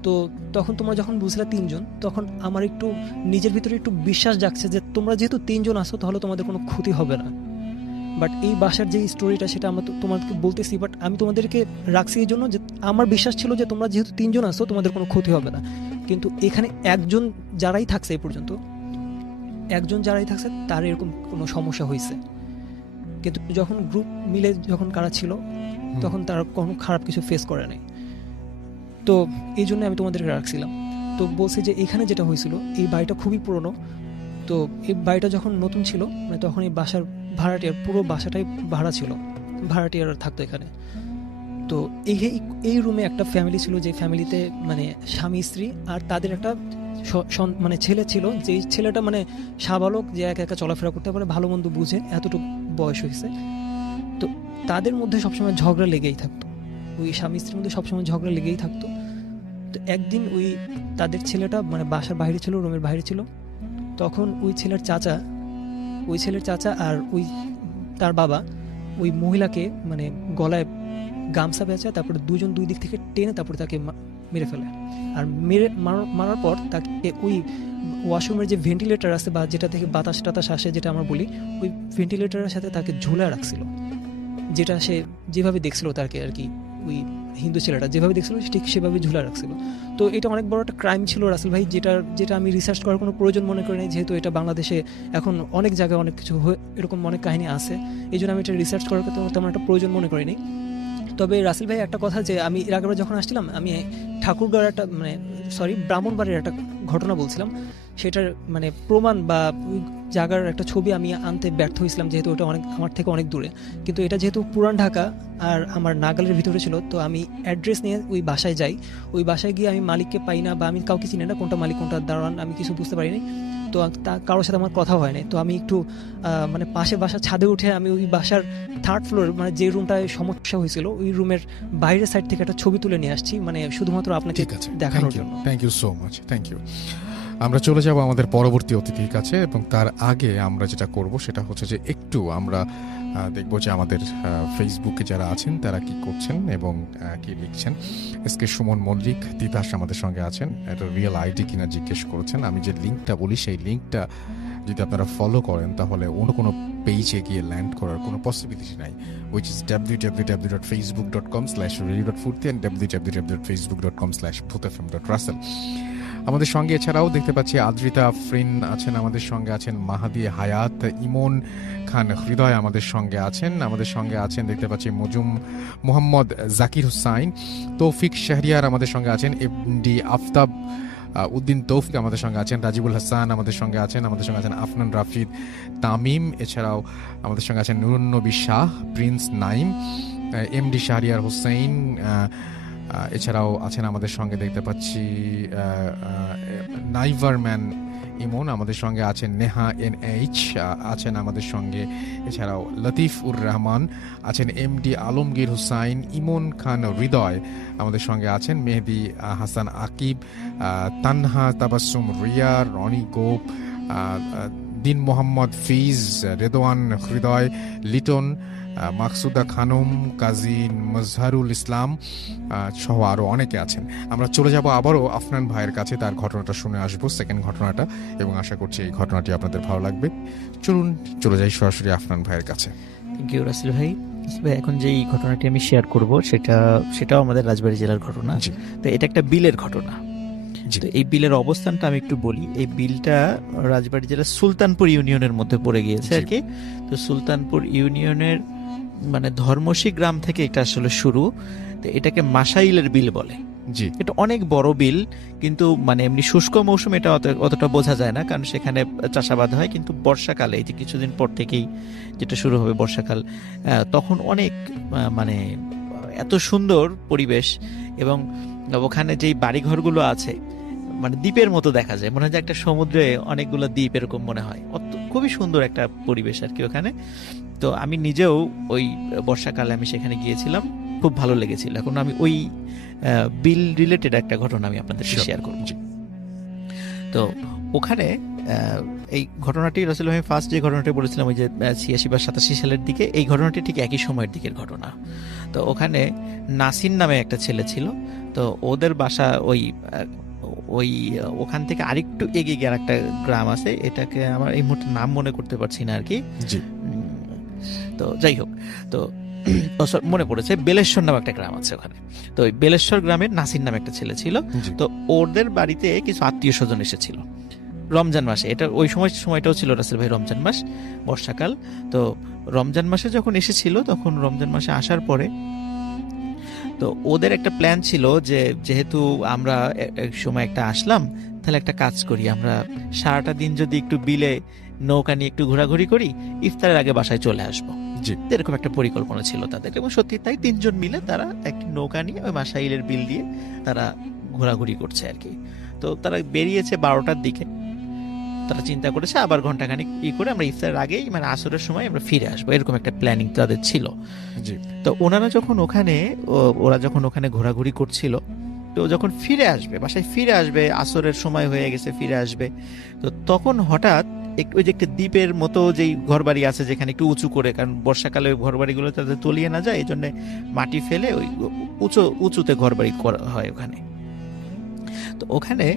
তো তখন তোমরা যখন বুঝলে 3 জন, তখন আমার একটু নিজের ভিতরে একটু বিশ্বাস জাগছে যে তোমরা যেহেতু 3 জন আসো তাহলে তোমাদের কোনো ক্ষতি হবে না। বাট এই বাসার যে স্টোরিটা সেটা আমরা তোমাদেরকে বলতেছি, বাট আমি তোমাদেরকে রাখছি এই জন্য যে আমার বিশ্বাস ছিল যে তোমরা যেহেতু 3 জন আসো তোমাদের কোনো ক্ষতি হবে না। কিন্তু এখানে একজন যারাই থাকছে এই পর্যন্ত, একজন যারাই থাকছে তার এরকম কোনো সমস্যা হয়েছে, কিন্তু যখন গ্রুপ মিলে যখন কারা ছিল তখন তারা কোনো খারাপ কিছু ফেস করে নাই। তো এই জন্য আমি তোমাদেরকে রাখছিলাম। তো বলছে যে এখানে যেটা হয়েছিল, এই বাড়িটা খুবই পুরনো, তো এই বাড়িটা যখন নতুন ছিল মানে তখন এই বাসার ভাড়াটিয়ার পুরো বাসাটাই ভাড়া ছিল, ভাড়াটিয়ার থাকতো এখানে। তো এই রুমে একটা ফ্যামিলি ছিল, যে ফ্যামিলিতে মানে স্বামী স্ত্রী আর তাদের একটা মানে ছেলে ছিল, যে ছেলেটা মানে সাবালক, যে একা একা চলাফেরা করতে পারে, ভালো মন্দ বুঝে, এতটুকু বয়স হয়েছে। তো তাদের মধ্যে সবসময় ঝগড়া লেগেই থাকতো, ওই স্বামী স্ত্রীর মধ্যে সবসময় ঝগড়া লেগেই থাকতো। তো একদিন ওই তাদের ছেলেটা মানে বাসার বাইরে ছিল, রুমের বাইরে ছিল, তখন ওই ছেলের চাচা আর ওই তার বাবা ওই মহিলাকে মানে গলায় গামছা বেঁচে তারপরে দুজন দুই দিক থেকে টেনে তারপরে তাকে মেরে ফেলে। আর মারার পর তাকে ওই ওয়াশরুমের যে ভেন্টিলেটর আছে বা যেটা থেকে বাতাস টাতাস আসে, যেটা আমরা বলি, ওই ভেন্টিলেটরের সাথে তাকে ঝুলে রাখছিল, যেটা সে যেভাবে দেখছিল তাকে আর কি, ওই হিন্দু ছেলেটা যেভাবে দেখছিল ঠিক সেভাবে ঝুলে রাখছিল। তো এটা অনেক বড় একটা ক্রাইম ছিল রাসেল ভাই, যেটা আমি রিসার্চ করার কোনো প্রয়োজন মনে করি নাই, যেহেতু এটা বাংলাদেশে এখন অনেক জায়গায় অনেক কিছু এরকম অনেক কাহিনী আছে, এই জন্য আমি এটা রিসার্চ করার তেমন একটা প্রয়োজন মনে করিনি। তবে রাসেল ভাই একটা কথা, যে আমি এর আগেবার যখন আসছিলাম আমি ঠাকুরগাঁওয়ের একটা মানে ব্রাহ্মণবাড়ির একটা ঘটনা বলছিলাম, সেটার মানে প্রমাণ বা ওই জায়গার একটা ছবি আমি আনতে ব্যর্থ হয়েছিলাম, যেহেতু ওটা আমার থেকে অনেক দূরে। কিন্তু এটা যেহেতু পুরান ঢাকা আর আমার নাগালের ভিতরে ছিল, তো আমি অ্যাড্রেস নিয়ে ওই বাসায় যাই। ওই বাসায় গিয়ে আমি মালিককে পাই না বা আমি কাউকে চিনি না, কোনটা মালিক কোনটা দারোয়ান আমি কিছু বুঝতে পারিনি। তো কারোর সাথে আমার কথা হয়নি। তো আমি একটু মানে পাশে বাসার ছাদে উঠে আমি ওই বাসার 3rd ফ্লোর মানে যে রুমটায় সমস্যা হয়েছিল ওই রুমের বাইরের সাইড থেকে একটা ছবি তুলে নিয়ে আসছি, মানে শুধুমাত্র আপনাকে দেখানোর জন্য। Thank you so much, thank you. আমরা চলে যাব আমাদের পরবর্তী অতিথির কাছে, এবং তার আগে আমরা যেটা করব সেটা হচ্ছে যে একটু আমরা দেখব যে আমাদের ফেসবুকে যারা আছেন তারা কি করছেন এবং কি লিখছেন। এসকে সুমন মল্লিক তিতাস আমাদের সঙ্গে আছেন, এটা রিয়েল আইডি কিনা জিজ্ঞেস করেছেন। আমি যে লিঙ্কটা বলি সেই লিঙ্কটা যদি আপনারা ফলো করেন তাহলে অন্য কোনো পেজে গিয়ে ল্যান্ড করার কোনো পসিবিলিটি নাই, which is www.facebook.com/radio.furti and www.facebook.com/bhutfm.russell। আমাদের সঙ্গে এছাড়াও দেখতে পাচ্ছি আদ্রিতা আফরিন আছেন, আমাদের সঙ্গে আছেন মাহাদি হায়াত, ইমন খান হৃদয় আমাদের সঙ্গে আছেন, আমাদের সঙ্গে আছেন দেখতে পাচ্ছি মোহাম্মদ জাকির হুসাইন, তৌফিক শাহরিয়ার আমাদের সঙ্গে আছেন, এমডি আফতাব উদ্দিন তৌফিক আমাদের সঙ্গে আছেন, রাজিবুল হাসান আমাদের সঙ্গে আছেন, আমাদের সঙ্গে আছেন আফনান রাফিদ তামিম, এছাড়াও আমাদের সঙ্গে আছেন নুরুন্নবী শাহ, প্রিন্স নাইম, এমডি শাহরিয়ার হোসেন, এছাড়াও আছেন আমাদের সঙ্গে দেখতে পাচ্ছি নাইভারম্যান ইমন, আমাদের সঙ্গে আছেন নেহা NH আছেন আমাদের সঙ্গে, এছাড়াও লতিফ উর রহমান আছেন, এমডি আলমগীর হুসাইন, ইমন খান হৃদয় আমাদের সঙ্গে আছেন, মেহেদি হাসান আকিব, তানহা তাবাসসুম রিয়া, রনি গোপ, দিন মোহাম্মদ ফিজ, রেদওয়ান হৃদয়, লিটন, মাকসুদা খানম, কাজী মজহারুল ইসলাম সহ আরও অনেকে আছেন। আমরা চলে যাব আবারও আফনান ভাইয়ের কাছে, তার ঘটনাটা শুনে আসবো, সেকেন্ড ঘটনাটা, এবং আশা করছি এই ঘটনাটি আপনাদের ভালো লাগবে। চলুন চলে যাই সরাসরি আফনান ভাইয়ের কাছে। থ্যাংক ইউ রাসেল ভাই। এখন যেই ঘটনাটি আমি শেয়ার করব সেটাও আমাদের রাজবাড়ী জেলার ঘটনা। তো এটা একটা বিলের ঘটনা। তো এই বিলের অবস্থানটা আমি একটু বলি। এই বিলটা রাজবাড়ী জেলার সুলতানপুর ইউনিয়নের মধ্যে পড়ে গিয়েছে আর কি। তো সুলতানপুর ইউনিয়নের মানে ধর্মসী গ্রাম থেকে এটা আসলে শুরু। তো এটাকে মাসাইলের বিল বলে। এটা অনেক বড় বিল, কিন্তু মানে এমনি শুষ্ক মৌসুম এটা অতটা বোঝা যায় না, কারণ সেখানে চাষাবাদ হয়। কিন্তু বর্ষাকালে এই যে কিছুদিন পর থেকেই যেটা শুরু হবে বর্ষাকাল, তখন অনেক মানে এত সুন্দর পরিবেশ, এবং ওখানে যেই বাড়িঘরগুলো আছে মানে দ্বীপের মতো দেখা যায়, মনে হয় যে একটা সমুদ্রে অনেকগুলো দ্বীপ এরকম মনে হয়। খুবই সুন্দর একটা পরিবেশ আর কি ওখানে। তো আমি নিজেও ওই বর্ষাকালে আমি সেখানে গিয়েছিলাম, খুব ভালো লেগেছিল। এখন আমি ওই বিল রিলেটেড একটা ঘটনা আমি আপনাদের শেয়ার করব। তো ওখানে এই ঘটনাটি রাসেল ভাই ফার্স্ট যে ঘটনাটি বলেছিলাম ওই যে 86 বা 87 সালের দিকে, এই ঘটনাটি ঠিক একই সময়ের দিকের ঘটনা। তো ওখানে নাসির নামে একটা ছেলে ছিল। তো ওদের বাসা ওই ওখান থেকে আরেকটু এগিয়ে গিয়ে একটা গ্রাম আছে, এটাকে আমার এই মুহূর্তে নাম মনে করতে পারছি না আর কি। তো যাই হোক, তো মনে পড়েছে বেলেশ্বর নামে একটা গ্রাম আছে ওখানে। তো ওই বেলেশ্বর গ্রামের নাসির নামে একটা ছেলে ছিল। তো ওদের বাড়িতে কিছু আত্মীয় স্বজন এসেছিল রমজান মাসে। এটা ওই সময়টাও ছিল রাসেল ভাই রমজান মাস, বর্ষাকাল। তো রমজান মাসে যখন এসেছিল, তখন রমজান মাসে আসার পরে তো ওদের একটা প্ল্যান ছিল যে যেহেতু আমরা এক সময় একটা আসলাম, তাহলে একটা কাজ করি, আমরা সারাটা দিন যদি একটু বিলে নৌকা নিয়ে একটু ঘোরাঘুরি করি, ইফতারের আগে বাসায় চলে আসবো। এরকম একটা পরিকল্পনা ছিল তাদের, এবং সত্যি তাই 3 জন মিলে তারা একটি নৌকা নিয়ে ওই মাসাইলের বিল দিয়ে তারা ঘোরাঘুরি করছে আর কি। তো তারা বেরিয়েছে 12টার দিকে। তারা চিন্তা করেছে আবার ঘন্টাখানিক করে আমরা ইফতারের আগেই মানে আসরের সময় আমরা ফিরে আসবো, এরকম একটা প্ল্যানিং তাদের ছিল। তো ওরা যখন ওখানে ঘোরাঘুরি করছিল, তো যখন ফিরে আসবে বাসায় ফিরে আসবে, আসরের সময় হয়ে গেছে, ফিরে আসবে, তো তখন হঠাৎ ওই যে একটা দ্বীপের মতো যেই ঘরবাড়ি আছে যেখানে একটু উঁচু করে, কারণ বর্ষাকালে ওই ঘরবাড়িগুলো তাদের তলিয়ে না যায়, এই জন্য মাটি ফেলে ওই উঁচুতে ঘরবাড়ি করা হয় ওখানে। তো ওখানে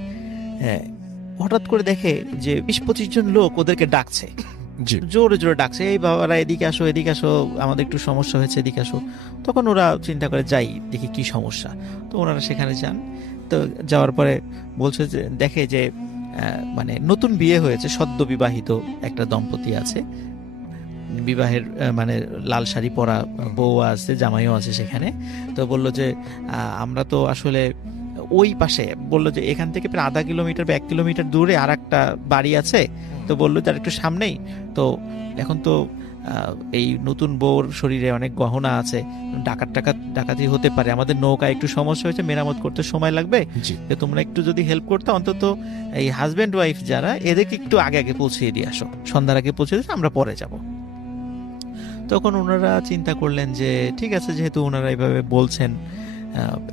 হঠাৎ করে দেখে যে 20-25 জন লোক ওদেরকে ডাকছে, জোরে জোরে ডাকছে, এই বাবারা এদিকে আসো, এদিকে আসো, আমাদের একটু সমস্যা হয়েছে, এদিকে আসো। তখন ওরা চিন্তা করে যাই দেখি কি সমস্যা। তো ওনারা সেখানে যান। তো যাওয়ার পরে বলছে যে দেখে যে মানে নতুন বিয়ে হয়েছে, সদ্য বিবাহিত একটা দম্পতি আছে, বিবাহের মানে লাল শাড়ি পরা বউ আছে, জামাইও আছে সেখানে। তো বলল যে আমরা তো আসলে ওই পাশে, বললো যে এখান থেকে প্রায় আধা কিলোমিটার বা 1 কিলোমিটার দূরে আর একটা বাড়ি আছে। তো বললো তার একটু সামনেই, তো এখন তো এই নতুন বউর শরীরে অনেক গহনা আছে, ডাকাতি হতে পারে, আমাদের নৌকায় একটু সমস্যা হয়েছে, মেরামত করতে সময় লাগবে, তো তোমরা একটু যদি হেল্প করতে, অন্তত এই হাজব্যান্ড ওয়াইফ যারা, এদেরকে একটু আগে পৌঁছিয়ে দিয়ে আসো, সন্ধ্যার আগে পৌঁছে দিয়ে আমরা পরে যাব। তখন ওনারা চিন্তা করলেন যে ঠিক আছে, যেহেতু ওনারা এইভাবে বলছেন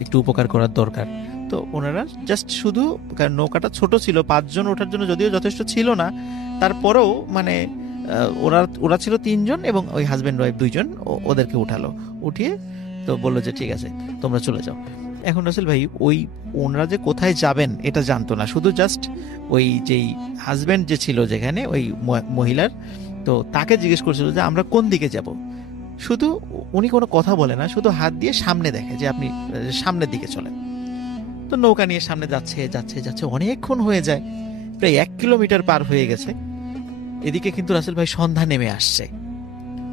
একটু উপকার করার দরকার, তো ওনারা জাস্ট শুধু, কারণ নৌকাটা ছোট ছিল, 5 জন ওঠার জন্য যদিও যথেষ্ট ছিল না, তারপরেও মানে ওরা ছিল 3 জন এবং ওই হাজবেন্ড ওয়াইফ 2 জন ওদেরকে উঠালো, উঠিয়ে তো বললো যে ঠিক আছে তোমরা চলে যাও। এখন রাসেল ভাই ওই ওনারা যে কোথায় যাবেন এটা জানতো না, শুধু জাস্ট ওই যেই হাজবেন্ড যে ছিল যেখানে ওই মহিলার, তো তাকে জিজ্ঞেস করছিল যে আমরা কোন দিকে যাব। শুধু উনি কোনো কথা বলে না, শুধু হাত দিয়ে সামনে দেখে যে আপনি সামনের দিকে চলেন। তো নৌকা নিয়ে সামনে যাচ্ছে যাচ্ছে যাচ্ছে, অনেকক্ষণ হয়ে যায়, প্রায় 1 কিলোমিটার পার হয়ে গেছে। এদিকে কিন্তু রাসেল ভাই সন্ধ্যা নেমে আসছে,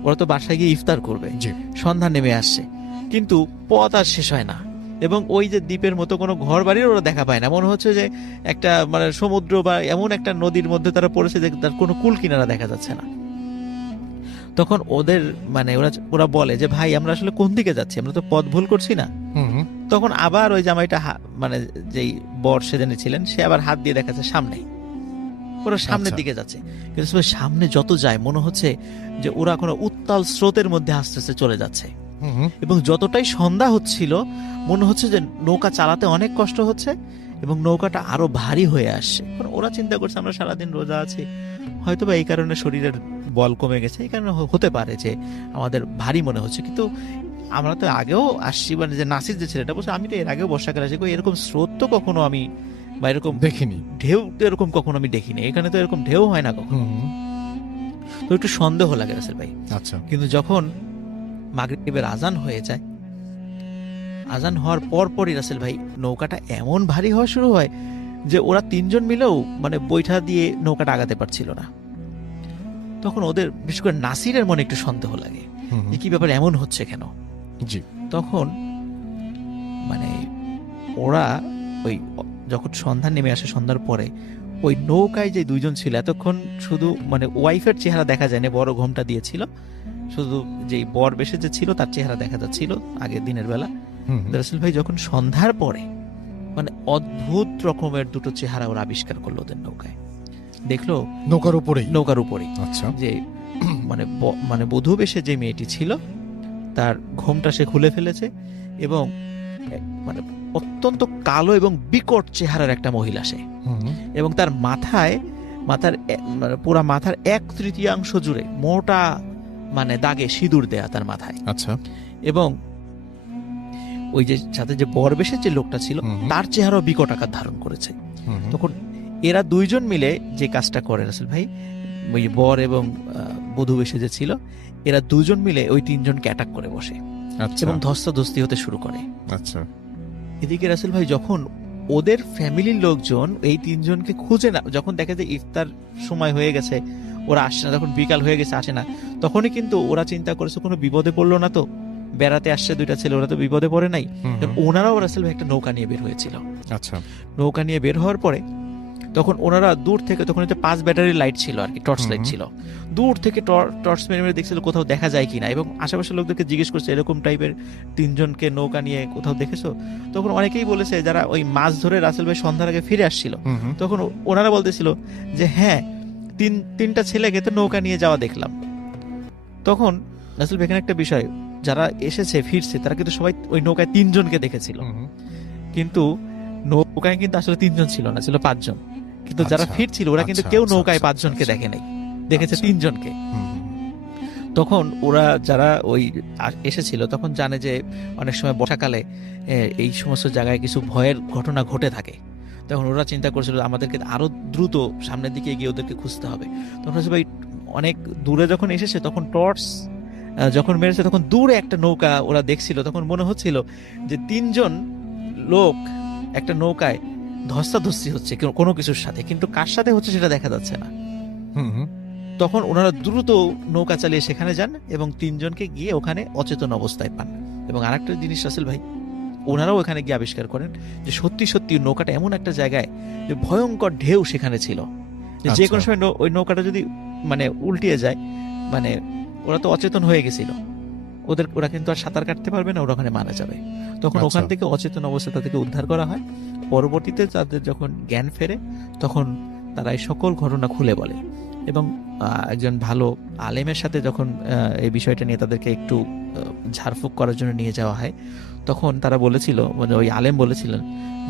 ওরা তো বাসায় গিয়ে ইফতার করবে, জি। সন্ধ্যা নেমে আসছে, কিন্তু পথ আর শেষ হয় না এবং ওই যে দ্বীপের মতো কোনো ঘর বাড়ির ওরা দেখা পায় না। মনে হচ্ছে যে একটা মানে সমুদ্র বা এমন একটা নদীর মধ্যে তারা পড়েছে যে তার কোনো কুল কিনারা দেখা যাচ্ছে না। তখন ওদের মানে ওরা বলে যে ভাই আমরা আসলে কোন দিকে যাচ্ছি, আমরা তো পথ ভুল করছি না? তখন আবার ওই জামাইটা মানে যেই বর সেজনে ছিলেন সে আবার হাত দিয়ে দেখাচ্ছে সামনে, ওরা সামনের আচ্ছা। দিকে যাচ্ছে। কিন্তু সামনে যত যায় মনে হচ্ছে যে ওরা কোনো উত্তাল স্রোতের মধ্যে আস্তে আস্তে চলে যাচ্ছে এবং যতটাই সন্ধ্যা হচ্ছিল মনে হচ্ছে যে নৌকা চালাতে অনেক কষ্ট হচ্ছে এবং নৌকাটা আরো ভারী হয়ে আসছে। ওরা চিন্তা করছে আমরা সারাদিন রোজা আছি, হয়তো বা এই কারণে শরীরের বল কমে গেছে, এই কারণে হতে পারে যে আমাদের ভারী মনে হচ্ছে। কিন্তু আমরা তো আগেও আসছি, মানে যে নাসির যে ছেলেটা বলছে আমি তো এর আগেও বর্ষাকালে আসি, এরকম স্রোত তো কখনো আমি বা এরকম দেখিনি, ঢেউ তো এরকম কখনো আমি দেখিনি, এখানে তো এরকম ঢেউ হয় না কখনো। তো একটু সন্দেহ লাগে রাসেল ভাই। আচ্ছা। কিন্তু যখন মাগরিবের আজান হয়ে যায়, আজান হওয়ার পরই রাসেল ভাই নৌকাটা এমন ভারী হওয়া শুরু হয় যে ওরা 3 জন মিলেও মানে বৈঠা দিয়ে নৌকাটা আগাতে পারছিল না। তখন ওদের বিশেষ করে নাসিরের মনে একটু সন্দেহ লাগে যে কি ব্যাপার, এমন হচ্ছে কেন। জি। তখন মানে ওরা ওই যখন সন্ধ্যা নেমে আসে, সন্ধ্যার পরে ওই নৌকায় যে 2 জন ছিল এতক্ষণ শুধু মানে ওয়াইফের চেহারা দেখা যায় না, বড় ঘোমটা দিয়েছিল, শুধু যেই বর বেশে যে ছিল তার চেহারা দেখা যাচ্ছিল আগের দিনের বেলা। রাসেল ভাই যখন সন্ধ্যার পরে মানে অদ্ভুত রকমের 2টো চেহারা ওরা আবিষ্কার করলো ওদের নৌকায়। দেখলো নৌকার উপরেই আচ্ছা যে মানে বধূ বেশে যে মেয়েটি ছিল তার ঘোমটা সে খুলে ফেলেছে এবং মানে অত্যন্ত কালো এবং বিকট চেহারার একটা মহিলা সে, এবং তার মাথার মানে পুরা মাথার 1/3 জুড়ে মোটা মানে দাগে সিঁদুর দেয়া তার মাথায়। আচ্ছা। এবং ওই যে সাথে যে বরবেশের যে লোকটা ছিল তার চেহারাও বিকট আকার ধারণ করেছে। তখন এরা 2 জন মিলে যে কাজটা করে রাসেল ভাই, ওই বর এবং বধূ বেশে যে ছিল এরা 2 জন মিলে ওই 3 জনকে অ্যাটাক করে বসে এবং ধস্তাধস্তি হতে শুরু করে। আচ্ছা। এদিকে রাসেল ভাই যখন ওদের ফ্যামিলির লোকজন এই 3 জনকে খুঁজে না, যখন দেখে যে ইফতার সময় হয়ে গেছে ওরা আসছে না, তখন বিকাল হয়ে গেছে আসে না, তখনই কিন্তু ওরা চিন্তা করেছে কোনো বিপদে পড়লো না তো, বেড়াতে আসছে 2টা ছেলে, ওরা তো বিপদে পড়ে নাই। ওনারাও রাসেল ভাই একটা নৌকা নিয়ে বের হয়েছিল। আচ্ছা। নৌকা নিয়ে বের হওয়ার পরে তখন ওনারা দূর থেকে, তখন 5 ব্যাটারি লাইট ছিল আর কি, টর্চ লাইট ছিল, দূর থেকে টর্চ মেরে মেরে দেখছিল কোথাও দেখা যায় কিনা, এবং আশেপাশের লোকদেরকে জিজ্ঞেস করছে এরকম টাইপের 3 জনকে নৌকা নিয়ে কোথাও দেখেছো? তখন অনেকেই বলেছে যারা ওই মাছ ধরে রাসেল ভাই সন্ধ্যার আগে ফিরে আসছিল, তখন ওনারা বলতেছিল যে হ্যাঁ 3টা ছেলেকে তো নৌকা নিয়ে যাওয়া দেখলাম। তখন রাসেল ভাই এখানে একটা বিষয়, যারা এসেছে ফিরছে তারা কিন্তু সবাই ওই নৌকায় 3 জনকে দেখেছিল, কিন্তু নৌকায় কিন্তু আসলে 3 জন ছিল না, ছিল 5 জন। কিন্তু যারা ফিরছিল ওরা কিন্তু কেউ নৌকায় 5 জনকে দেখে নাই, দেখেছে 3 জনকে। তখন ওরা যারা ওই এসেছিল তখন জানে যে অনেক সময় বর্ষাকালে এই সমস্ত জায়গায় কিছু ভয়ের ঘটনা ঘটে থাকে, তখন ওরা চিন্তা করেছিল আমাদেরকে আরো দ্রুত সামনের দিকে গিয়ে ওদেরকে খুঁজতে হবে। তখন ভাই অনেক দূরে যখন এসেছে তখন টর্চ যখন মেরেছে তখন দূরে একটা নৌকা ওরা দেখছিল, তখন মনে হচ্ছিল যে 3 জন লোক একটা নৌকায় ধস্তাধস্তি হচ্ছে কোনো কিছুর সাথে, কিন্তু কার সাথে হচ্ছে সেটা দেখা যাচ্ছে না। তখন ওনারা দ্রুত নৌকা চালিয়ে সেখানে যান এবং 3 জনকে গিয়ে ওখানে অচেতন অবস্থায় পান। এবং আরেকটা জিনিস রাসেল ভাই, ওনারাও ওখানে গিয়ে আবিষ্কার করেন যে সত্যি সত্যি নৌকাটা এমন একটা জায়গায় যে ভয়ঙ্কর ঢেউ সেখানে ছিল, যে কোনো সময় ওই নৌকাটা যদি মানে উল্টিয়ে যায়, মানে ওরা তো অচেতন হয়ে গেছিল, ওরা কিন্তু আর সাঁতার কাটতে পারবে না, ওরা ওখানে মারা যাবে। তখন ওখান থেকে অচেতন অবস্থা তাদেরকে উদ্ধার করা হয়। পরবর্তীতে তাদের যখন জ্ঞান ফেরে তখন তারা এই সকল ঘটনা খুলে বলে এবং একজন ভালো আলেমের সাথে যখন এই বিষয়টা নিয়ে তাদেরকে একটু ঝাড়ফুঁক করার জন্য নিয়ে যাওয়া হয়, তখন তারা বলেছিল, মানে ওই আলেম বলেছিলেন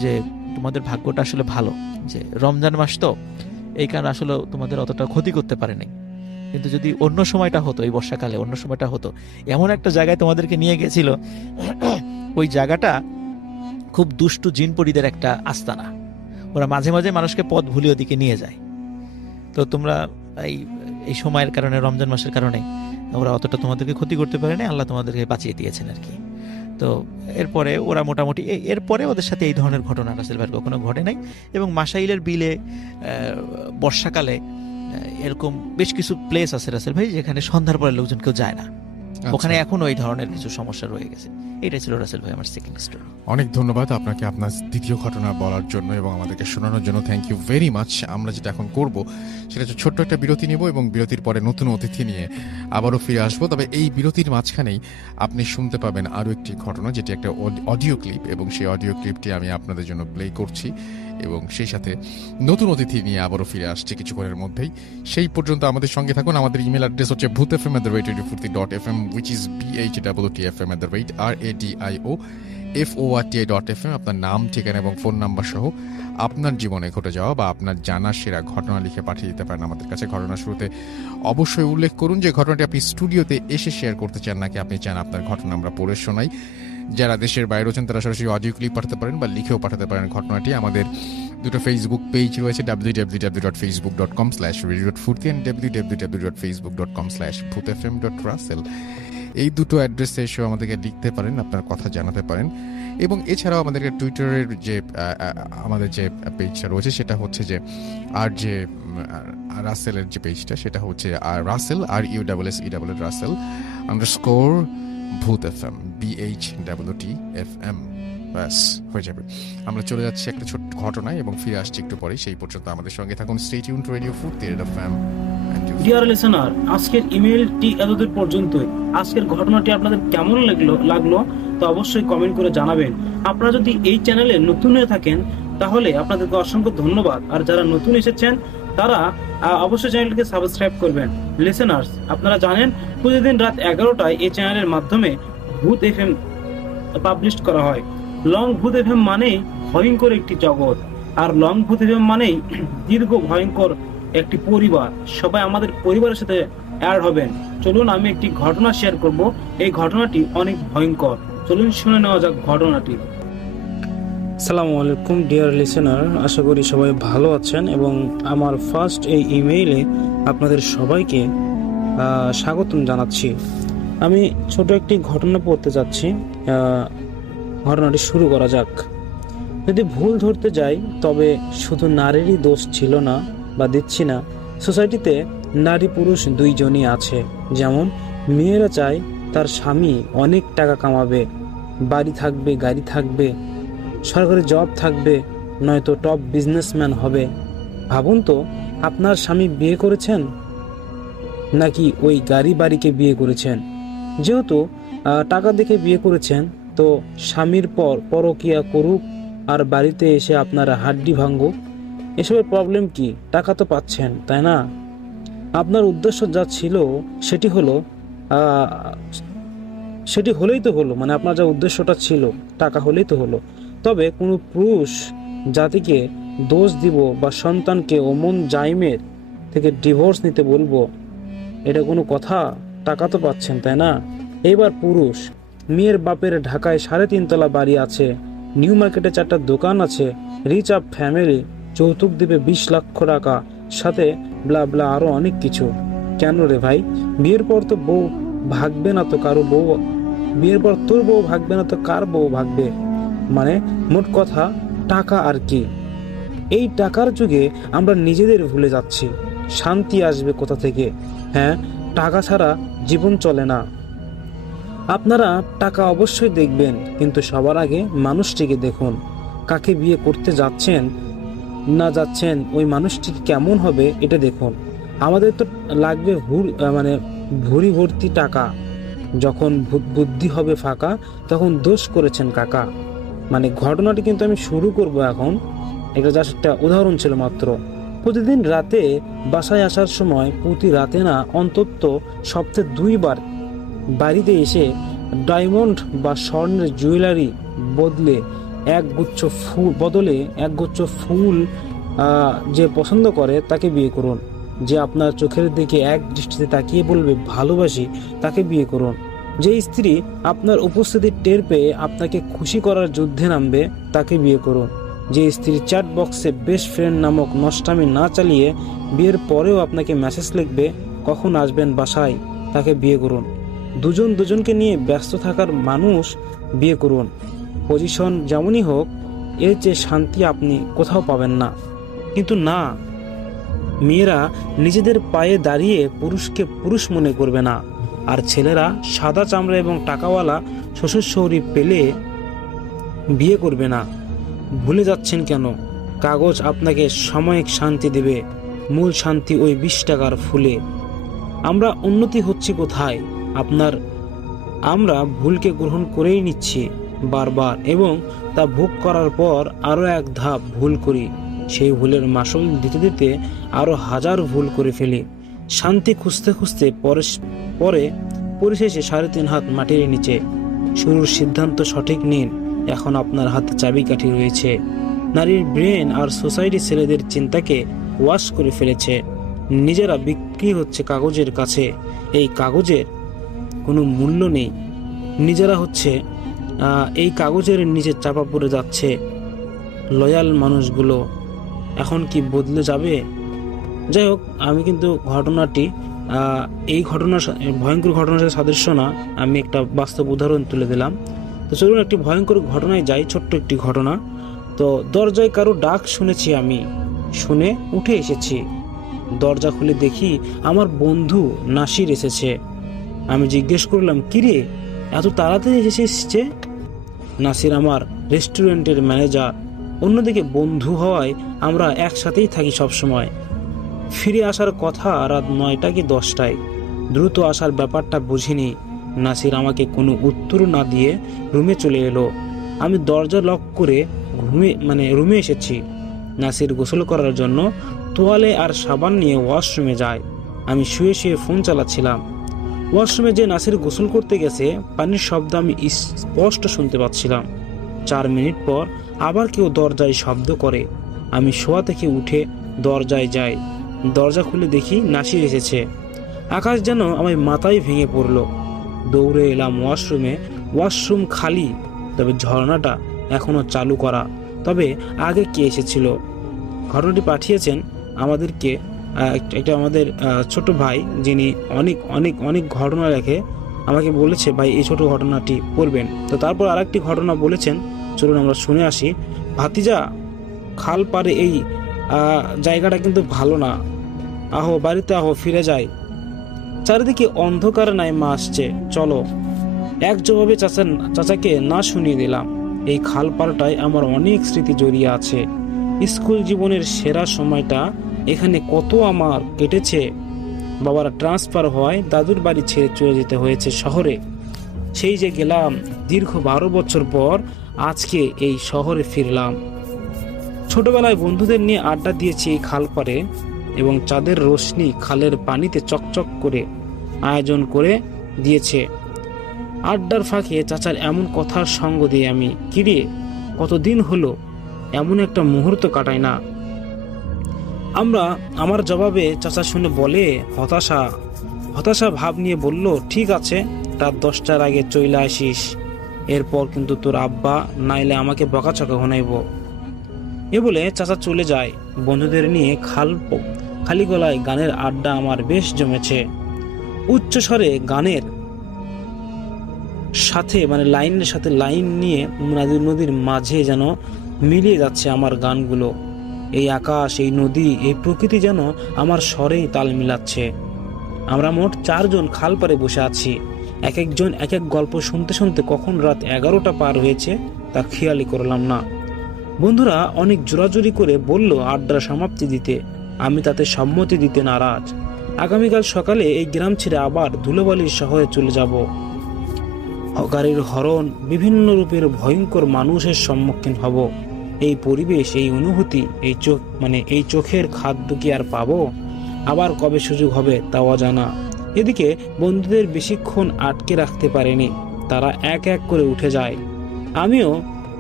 যে তোমাদের ভাগ্যটা আসলে ভালো, যে রমজান মাস তো এই কারণে আসলে তোমাদের অতটা ক্ষতি করতে পারে নাই, কিন্তু যদি অন্য সময়টা হতো, এই বর্ষাকালে অন্য সময়টা হতো, এমন একটা জায়গায় তোমাদেরকে নিয়ে গেছিল, ওই জায়গাটা খুব দুষ্টু জিনপরিদের একটা আস্তানা, ওরা মাঝে মাঝে মানুষকে পথ ভুলে ওদিকে নিয়ে যায়। তো তোমরা এই সময়ের কারণে, রমজান মাসের কারণে ওরা অতটা তোমাদেরকে ক্ষতি করতে পারে না, আল্লাহ তোমাদেরকে বাঁচিয়ে দিয়েছেন আর কি। তো এরপরে ওরা মোটামুটি এরপরে ওদের সাথে এই ধরনের ঘটনা রাসেল ভাইয়ের কখনো ঘটে নাই। এবং মাসাইলের বিলে বর্ষাকালে এরকম বেশ কিছু প্লেস আছে রাসেল ভাই, যেখানে সন্ধ্যার পরে লোকজন কেউ যায় না, ওখানে এখন ওই ধরনের কিছু সমস্যা রয়ে গেছে। এটাই ছিল রাসেল ভাই আমার সেকেন্ড স্টোরি। অনেক ধন্যবাদ আপনাকে আপনার দ্বিতীয় ঘটনা বলার জন্য এবং আমাদেরকে শোনানোর জন্য। Thank you very much. আমরা যেটা এখন করব সেটা হচ্ছে ছোট্ট একটা বিরতি নিব এবং বিরতির পরে নতুন অতিথি নিয়ে আবারও ফিরে আসবো। তবে এই বিরতির মাঝখানেই আপনি শুনতে পাবেন আরও একটি ঘটনা, যেটি একটা অডিও ক্লিপ, এবং সেই অডিও ক্লিপটি আমি আপনাদের জন্য প্লে করছি এবং সেই সাথে নতুন অতিথি নিয়ে আবারও ফিরে আসছি কিছুক্ষণের মধ্যেই। সেই পর্যন্ত আমাদের সঙ্গে থাকুন। আমাদের ইমেল অ্যাড্রেস হচ্ছে bhutfm@radiofurti.fm, which is bhutfm@radiofurti.fm। আপনার নাম, ঠিকানা এবং ফোন নাম্বার সহ আপনার জীবনে ঘটে যাওয়া বা আপনার জানা সেরা ঘটনা লিখে পাঠিয়ে দিতে পারেন আমাদের কাছে। ঘটনা শুরুতে অবশ্যই উল্লেখ করুন যে ঘটনাটি আপনি স্টুডিওতে এসে শেয়ার করতে চান, নাকি আপনি চান আপনার ঘটনা আমরা পড়ে শোনাই। যারা দেশের বাইরে আছেন তারা সরাসরি অডিও ক্লিপ পাঠাতে পারেন বা লিখেও পাঠাতে পারেন ঘটনাটি। আমাদের দুটো ফেসবুক পেজ রয়েছে, www.facebook.com/radio.furti and www.facebook.com/bhutfm.russell। এই দুটো অ্যাড্রেসে এসেও আমাদেরকে লিখতে পারেন, আপনার কথা জানাতে পারেন। এবং এছাড়াও আমাদেরকে টুইটারের যে আমাদের যে পেজটা রয়েছে সেটা হচ্ছে যে আর যে রাসেলের যে পেজটা সেটা হচ্ছে Rasel, RUSSEL Rasel _ _BHUTFM BHWTFM। ব্যাস হয়ে যাবে। আমরা চলে যাচ্ছি একটা ছোট্ট ঘটনায় এবং ফিরে আসছি একটু পরে। সেই পর্যন্ত আমাদের সঙ্গে থাকুন। স্টে টিউন টু রেডিও ফুর্তি FM। ডিয়ার লিসেনার, আজকের ইমেলটি এতদূর পর্যন্তই। আজকের ঘটনাটি আপনাদের কেমন লাগলো তো অবশ্যই কমেন্ট করে জানাবেন। আপনারা যদি এই চ্যানেলে নতুন হয়ে থাকেন তাহলে আপনাদেরকে অসংখ্য ধন্যবাদ, আর যারা নতুন এসেছেন তারা অবশ্যই চ্যানেলটিকে সাবস্ক্রাইব করবেন। লিসেনার্স, আপনারা জানেন প্রতিদিন রাত 11টায় এই চ্যানেলের মাধ্যমে ভূত FM পাবলিশ করা হয়। লং ভূত FM মানেই ভয়ঙ্কর একটি জগৎ, আর লং ভূত FM মানেই দীর্ঘ ভয়ঙ্কর একটি পরিবার। সবাই আমাদের পরিবারের সাথে অ্যাড হবেন। চলুন আমি একটি ঘটনা শেয়ার করব। এই ঘটনাটি অনেক ভয়ঙ্কর। চলুন শুনে নেওয়া যাক ঘটনাটি। আসসালামু আলাইকুম ডিয়ার লিসেনার, আশা করি সবাই ভালো আছেন এবং আমার ফার্স্ট এই ইমেইলে আপনাদের সবাইকে স্বাগতম জানাচ্ছি। আমি ছোট একটি ঘটনা পড়তে যাচ্ছি। ঘটনাটি শুরু করা যাক। যদি ভুল ধরতে যাই তবে শুধু নারীরই দোষ ছিল না বা দিচ্ছি না, সোসাইটিতে নারী পুরুষ দুইজনই আছে। যেমন মেয়েরা চায় তার স্বামী অনেক টাকা কামাবে, বাড়ি থাকবে, গাড়ি থাকবে, সরকারি জব থাকবে, নয়তো টপ বিজনেসম্যান হবে। ভাবুন তো, আপনার স্বামী বিয়ে করেছেন নাকি ওই গাড়ি বাড়িকে বিয়ে করেছেন? যেহেতু টাকা দেখে বিয়ে করেছেন, তো স্বামীর পরকিয়া করুক আর বাড়িতে এসে আপনার হাড্ডি ভাঙুক, এসবের প্রবলেম কি? টাকা তো পাচ্ছেন, তাই না? আপনার উদ্দেশ্য যা ছিল সেটি হলেই তো হলো, মানে আপনার যা উদ্দেশ্যটা ছিল টাকা হলেই তো হলো। তবে কোনো পুরুষ জাতিকে দোষ দিব বা সন্তানকে ওমন জাইমের থেকে ডিভোর্স নিতে বলবো, এটা কোনো কথা? টাকা তো পাচ্ছেন, তাই না? এবার পুরুষ, মেয়ের বাপের ঢাকায় 3.5 তলা বাড়ি আছে, নিউ মার্কেটে 4টা দোকান আছে, রিচ আপ ফ্যামিলি, যৌতুক দিবে 20 লক্ষ টাকা, সাথে ব্লা ব্লা আরো অনেক কিছু। কেন রে ভাই? বিয়ের পর তো বউ ভাগবে না তো কারো বউ, বিয়ের পর তোর বউ ভাগবে না তো কার বউ ভাগবে? মানে মোট কথা টাকা আর কি। এই টাকার যুগে আমরা নিজেদের ভুলে যাচ্ছি। শান্তি আসবে কোথা থেকে? হ্যাঁ, টাকা ছাড়া জীবন চলে না। আপনারা টাকা অবশ্যই দেখবেন, কিন্তু সবার আগে মানুষটিকে দেখুন। কাকে বিয়ে করতে যাচ্ছেন না যাচ্ছেন, ওই মানুষটি কেমন হবে এটা দেখুন। আমাদের তো লাগবে ভুঁড়ি ভর্তি টাকা। যখন বুদ্ধি হবে ফাঁকা, তখন দোষ করেছেন কাকা। মানে ঘটনাটি কিন্তু আমি শুরু করব এখন। এটা জাস্ট একটা উদাহরণ ছিল মাত্র। প্রতিদিন রাতে বাসায় আসার সময় প্রতি রাতে না অন্তত সপ্তাহে 2 বার বাড়িতে এসে ডায়মন্ড বা স্বর্ণের জুয়েলারি একগুচ্ছ ফুল যে পছন্দ করে তাকে বিয়ে করুন। যে আপনার চোখের দিকে এক দৃষ্টিতে তাকিয়ে বলবে ভালোবাসি, তাকে বিয়ে করুন। যে স্ত্রী আপনার উপস্থিতি টের পেয়ে আপনাকে খুশি করার যুদ্ধে নামবে, তাকে বিয়ে করুন। যে স্ত্রী চ্যাট বক্সে বেস্ট ফ্রেন্ড নামক নষ্টামি না চালিয়ে বিয়ের পরেও আপনাকে মেসেজ লিখবে কখন আসবেন বাসায়, তাকে বিয়ে করুন। দুজনকে নিয়ে ব্যস্ত থাকার মানুষ বিয়ে করুন। পজিশন যেমনই হোক, এর চেয়ে শান্তি আপনি কোথাও পাবেন না। কিন্তু না, মেয়েরা নিজেদের পায়ে দাঁড়িয়ে পুরুষকে পুরুষ মনে করবে না, আর ছেলেরা সাদা চামড়া এবং টাকাওয়ালা শ্বশুর শাশুড়ি পেলে বিয়ে করবে না। ভুলে যাচ্ছেন কেন? কাগজ আপনাকে সাময়িক শান্তি দেবে, মূল শান্তি ওই 20 টাকার ফুলে। আমরা উন্নতি হচ্ছি কোথায়? আমরা ভুলকে গ্রহণ করেই নিচ্ছি বারবার, এবং তা ভোগ করার পর আরো এক ধাপ ভুল করি। সেই ভুলের মাসুল দিতে দিতে আরো 1000 ভুল করে ফেলি। শান্তি খুঁজতে খুঁজতে পরিশেষে 3.5 হাত মাটির নিচে। শুরুর সিদ্ধান্ত সঠিক নিন, এখন আপনার হাতে চাবিকাঠি রয়েছে। নারীর ব্রেন আর সোসাইটি ছেলেদের চিন্তাকে ওয়াশ করে ফেলেছে। নিজেরা বিক্রি হচ্ছে কাগজের কাছে। এই কাগজের কোনো মূল্য নেই। নিজেরা হচ্ছে এই কাগজের নিচে চাপা পড়ে যাচ্ছে। লয়াল মানুষগুলো এখন কি বদলে যাবে? যাই হোক, আমি কিন্তু ঘটনাটি এই ভয়ঙ্কর ঘটনার সাথে সাদৃশ্য না, আমি একটা বাস্তব উদাহরণ তুলে দিলাম। তো চলুন একটি ভয়ঙ্কর ঘটনায় যাই, ছোট্ট একটি ঘটনা। তো দরজায় কারো ডাক শুনেছি, আমি শুনে উঠে এসেছি। দরজা খুলে দেখি আমার বন্ধু নাসির এসেছে। আমি জিজ্ঞেস করলাম, কিরে এত তাড়াতাড়ি এসেছে? নাসির আমার রেস্টুরেন্টের ম্যানেজার। অন্যদিকে বন্ধু হওয়ায় আমরা একসাথেই থাকি সব সময়। ফিরে আসার কথা রাত 9টা কি 10টায়। দ্রুত আসার ব্যাপারটা বুঝিনি। নাসির আমাকে কোনো উত্তর না দিয়ে রুমে চলে এলো। আমি দরজা লক করে রুমে এসেছি। নাসির গোসল করার জন্য তোয়ালে আর সাবান নিয়ে ওয়াশরুমে যায়। আমি শুয়ে শুয়ে ফোন চালাচ্ছিলাম। ওয়াশরুমে যে নাসির গোসল করতে গেছে, পানির শব্দ আমি স্পষ্ট শুনতে পাচ্ছিলাম। 4 মিনিট পর আবার কেউ দরজায় শব্দ করে। আমি শোয়া থেকে উঠে দরজায় যাই। দরজা খুলে দেখি নাসির এসেছে। আকাশ যেন আমার মাথায় ভেঙে পড়ল। দৌড়ে এলাম ওয়াশরুমে। ওয়াশরুম খালি, তবে ঝর্ণাটা এখনো চালু করা। তবে আগে কে এসেছিল? ঘটনাটি পাঠিয়েছেন আমাদেরকে আমাদের ছোট ভাই, যিনি অনেক অনেক অনেক ঘটনা লেখে। আমাকে বলেছে, ভাই এই ছোট ঘটনাটি পড়বেন। তো তারপর আরেকটি ঘটনা বলেছেন, চলুন আমরা শুনে আসি। ভাতিজা, খাল পারে এই জায়গাটা কিন্তু ভালো না, আহো বাড়িতে আহো, ফিরে যাই। চারিদিকে অন্ধকার নাই, মা আসছে, চলো। এক জবাবে চাচাকে না শুনিয়ে দিলাম। এই খাল পাড়টায় আমার অনেক স্মৃতি জড়িয়ে আছে। স্কুল জীবনের সেরা সময়টা এখানে কত আমার কেটেছে। বাবার ট্রান্সফার হওয়ায় দাদুর বাড়ি ছেড়ে চলে যেতে হয়েছে শহরে। সেই যে গেলাম, দীর্ঘ 12 বছর পর আজকে এই শহরে ফিরলাম। ছোটবেলায় বন্ধুদের নিয়ে আড্ডা দিয়েছি এই খাল পাড়ে, এবং চাঁদের রোশনি খালের পানিতে চকচক করে আয়োজন করে দিয়েছে। আড্ডার ফাঁকে চাচার এমন কথার সঙ্গ দিয়ে আমি, কিরে কতদিন হলো এমন একটা মুহূর্ত কাটাই না। আমার জবাবে চাচা শুনে বলে, হতাশা ভাব নিয়ে বলল, ঠিক আছে, রাত 10টার আগে চলে আসিস। এরপর কিন্তু তোর আব্বা নাইলে আমাকে বকাচকা শোনাইব। এ বলে চাচা চলে যায়। বন্ধুদের নিয়ে খালি গলায় গানের আড্ডা আমার বেশ জমেছে। উচ্চ স্বরে গানের সাথে লাইনের সাথে লাইন নিয়ে নদীর মাঝে যেন মিলিয়ে যাচ্ছে আমার গানগুলো। এই আকাশ, এই নদী, এই প্রকৃতি যেন আমার স্বরেই তাল মিলাচ্ছে। আমরা মোট 4 জন খাল পাড়ে বসে আছি। এক একজন এক এক গল্প শুনতে শুনতে কখন রাত 11টা পার হয়েছে তা খেয়ালই করলাম না। বন্ধুরা অনেক জোরাজুরি করে বলল আড্ডার সমাপ্তি দিতে। আমি তাতে সম্মতি দিতে নারাজ। আগামীকাল সকালে এই গ্রাম ছেড়ে আবার ধুলোবালির শহরে চলে যাব। গাড়ির হরন, বিভিন্ন রূপের ভয়ঙ্কর মানুষের সম্মুখীন হব। এই পরিবেশ, এই অনুভূতি, এই চোখ এই চোখের খাদ্য কি আর পাবো? আবার কবে সুযোগ হবে তাও অজানা। এদিকে বন্ধুদের বেশিক্ষণ আটকে রাখতে পারেনি, তারা এক এক করে উঠে যায়। আমিও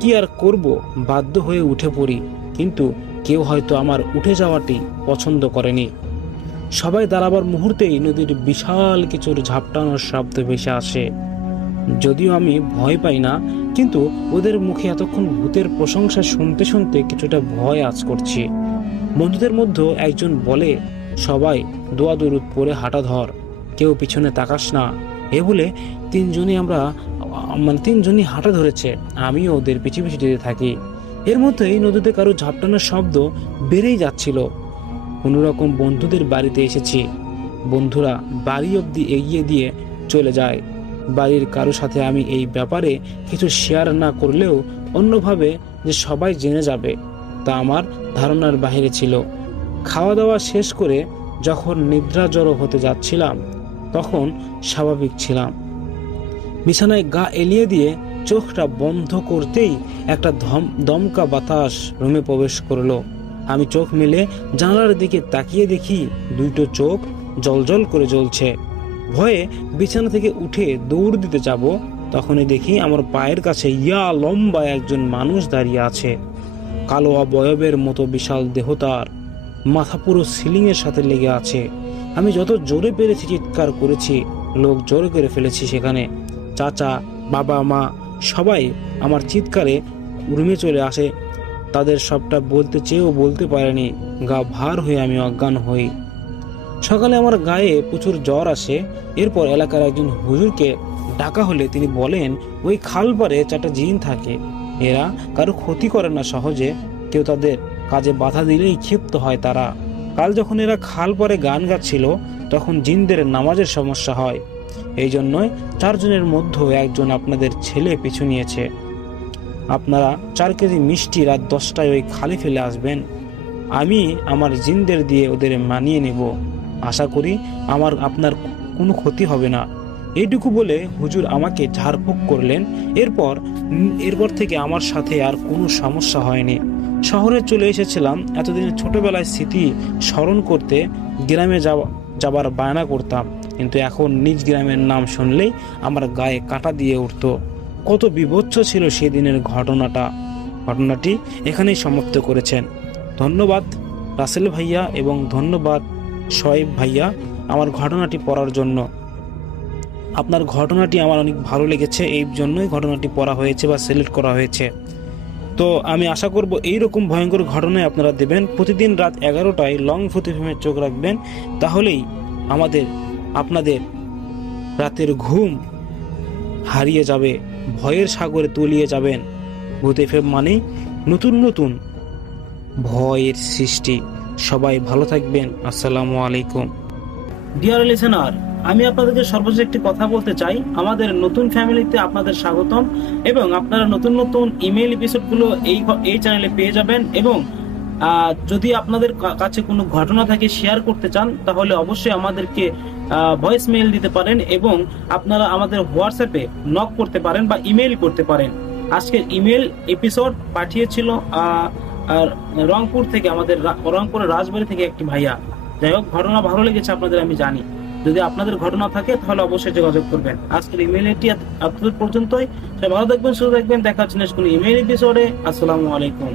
কি আর করব, বাধ্য হয়ে উঠে পড়ি, কিন্তু কেউ হয়তো আমার উঠে যাওয়াটি পছন্দ করেনি। সবাই দাঁড়াবার মুহূর্তেই নদীর বিশাল কিছুর ঝাপটানোর শব্দ ভেসে আসে। যদিও আমি ভয় পাই না, কিন্তু ওদের মুখে এতক্ষণ ভূতের প্রশংসা শুনতে শুনতে কিছুটা ভয় আঁচ করছি। বন্ধুদের মধ্যে একজন বলে, সবাই দোয়া দরুদ পড়ে হাঁটা ধর, কেউ পিছনে তাকাস না। এ বলে তিনজনই হাঁটা ধরেছে, আমিও ওদের পিছু পিছু যেতে থাকি। এর মধ্যেই নদীতে কারো ঝাপটানোর শব্দ বেড়েই যাচ্ছিল। কোনোরকম বন্ধুদের বাড়িতে এসেছি। বন্ধুরা বাড়ি অবধি এগিয়ে দিয়ে চলে যায়। বাড়ির কারো সাথে আমি এই ব্যাপারে কিছু শেয়ার না করলেও অন্যভাবে যে সবাই জেনে যাবে তা আমার ধারণার বাইরে ছিল। খাওয়া দাওয়া শেষ করে যখন নিদ্রা জড়ো হতে যাচ্ছিলাম তখন স্বাভাবিক ছিলাম। বিছানায় গা এলিয়ে দিয়ে চোখটা বন্ধ করতেই একটা দমকা বাতাস রুমে প্রবেশ করলো। আমি চোখ মেলে জানালার দিকে তাকিয়ে দেখি দুটো চোখ জলজল করে জ্বলছে। ভয়ে বিছানা থেকে উঠে দৌড় দিতে যাব, তখনই দেখি আমার পায়ের কাছে লম্বা একজন মানুষ দাঁড়িয়ে আছে। কালো অবয়বের মতো বিশাল দেহ তার, মাথা পুরো সিলিং এর সাথে লেগে আছে। আমি যত জোরে পেরেছি চিৎকার করেছি, লোক জোরে করে ফেলেছি সেখানে। চাচা, বাবা, মা সবাই আমার চিৎকারে রুমে চলে আসে। তাদের সবটা বলতে চেয়েও বলতে পারেনি, গা ভার হয়ে আমি অজ্ঞান হই। সকালে আমার গায়ে প্রচুর জ্বর আসে। এরপর এলাকার একজন হুজুরকে ডাকা হলে তিনি বলেন, ওই খাল পারে 4টা জিন থাকে, এরা কারো ক্ষতি করে না সহজে, কেউ তাদের কাজে বাধা দিলেই ক্ষিপ্ত হয় তারা। কাল যখন এরা খাল পারে গান গাচ্ছিল তখন জিনদের নামাজের সমস্যা হয়, এই জন্যই 4 জনের মধ্যে একজন আপনাদের ছেলে পিছু নিয়েছে। আপনারা 4 কেজি মিষ্টি রাত 10টায় ওই খালে ফেলে আসবেন। আমি আমার জিনদের দিয়ে ওদের মানিয়ে নেব, আশা করি আপনার কোনো ক্ষতি হবে না। এইটুকু বলে হুজুর আমাকে ঝাড়ফুঁক করলেন। এরপর থেকে আমার সাথে আর কোনো সমস্যা হয়নি। শহরে চলে এসেছিলাম। এতদিন ছোটবেলায় স্মৃতি স্মরণ করতে গ্রামে যাবার বায়না করতাম, কিন্তু এখন নিজ গ্রামের নাম শুনলেই আমার গায়ে কাঁটা দিয়ে উঠত। কত বিভৎস ছিল সেদিনের ঘটনাটি এখানেই সমাপ্ত করেছেন। ধন্যবাদ রাসেল ভাইয়া এবং ধন্যবাদ শোয়েব ভাইয়া আমার ঘটনাটি পড়ার জন্য। আপনার ঘটনাটি আমার অনেক ভালো লেগেছে, এই জন্যই ঘটনাটি পড়া হয়েছে বা সিলেক্ট করা হয়েছে। তো আমি আশা করব এইরকম ভয়ঙ্কর ঘটনায় আপনারা দেবেন। প্রতিদিন রাত 11টায় লং ভূত এফএমে চোখ রাখবেন, তাহলেই আপনাদের রাতের ঘুম হারিয়ে যাবে, ভয়ের সাগরে তলিয়ে যাবেন। ভূত এফএম মানেই নতুন নতুন ভয়ের সৃষ্টি। সবাই ভালো থাকবেন। আসসালামু আলাইকুম। ডিয়ার লিসেনার, আমি আপনাদেরকে সর্বশেষ একটি কথা বলতে চাই। আমাদের নতুন ফ্যামিলিতে আপনাদের স্বাগতম, এবং আপনারা নতুন নতুন ইমেইল এপিসোডগুলো এই চ্যানেলে পেয়ে যাবেন। এবং যদি আপনাদের কাছে কোনো ঘটনা থাকে শেয়ার করতে চান, তাহলে অবশ্যই আমাদেরকে ভয়েস মেইল দিতে পারেন, এবং আপনারা আমাদের হোয়াটসঅ্যাপে নক করতে পারেন বা ইমেইল করতে পারেন। আজকের ইমেইল এপিসোড পাঠিয়েছিল রংপুর থেকে, আমাদের রংপুরের রাজবাড়ী থেকে একটি ভাইয়া। যাই হোক, ঘটনা ভালো লেগেছে আপনাদের, আমি জানি। যদি আপনাদের ঘটনা থাকে তাহলে অবশ্যই যোগাযোগ করবেন। আজকের ইমেইলটি এত পর্যন্তই। সবাই ভালো থাকবেন, সুস্থ থাকবেন। দেখা হচ্ছে নেক্সট কোনো ইমেইল এপিসোডে। আসসালামু আলাইকুম।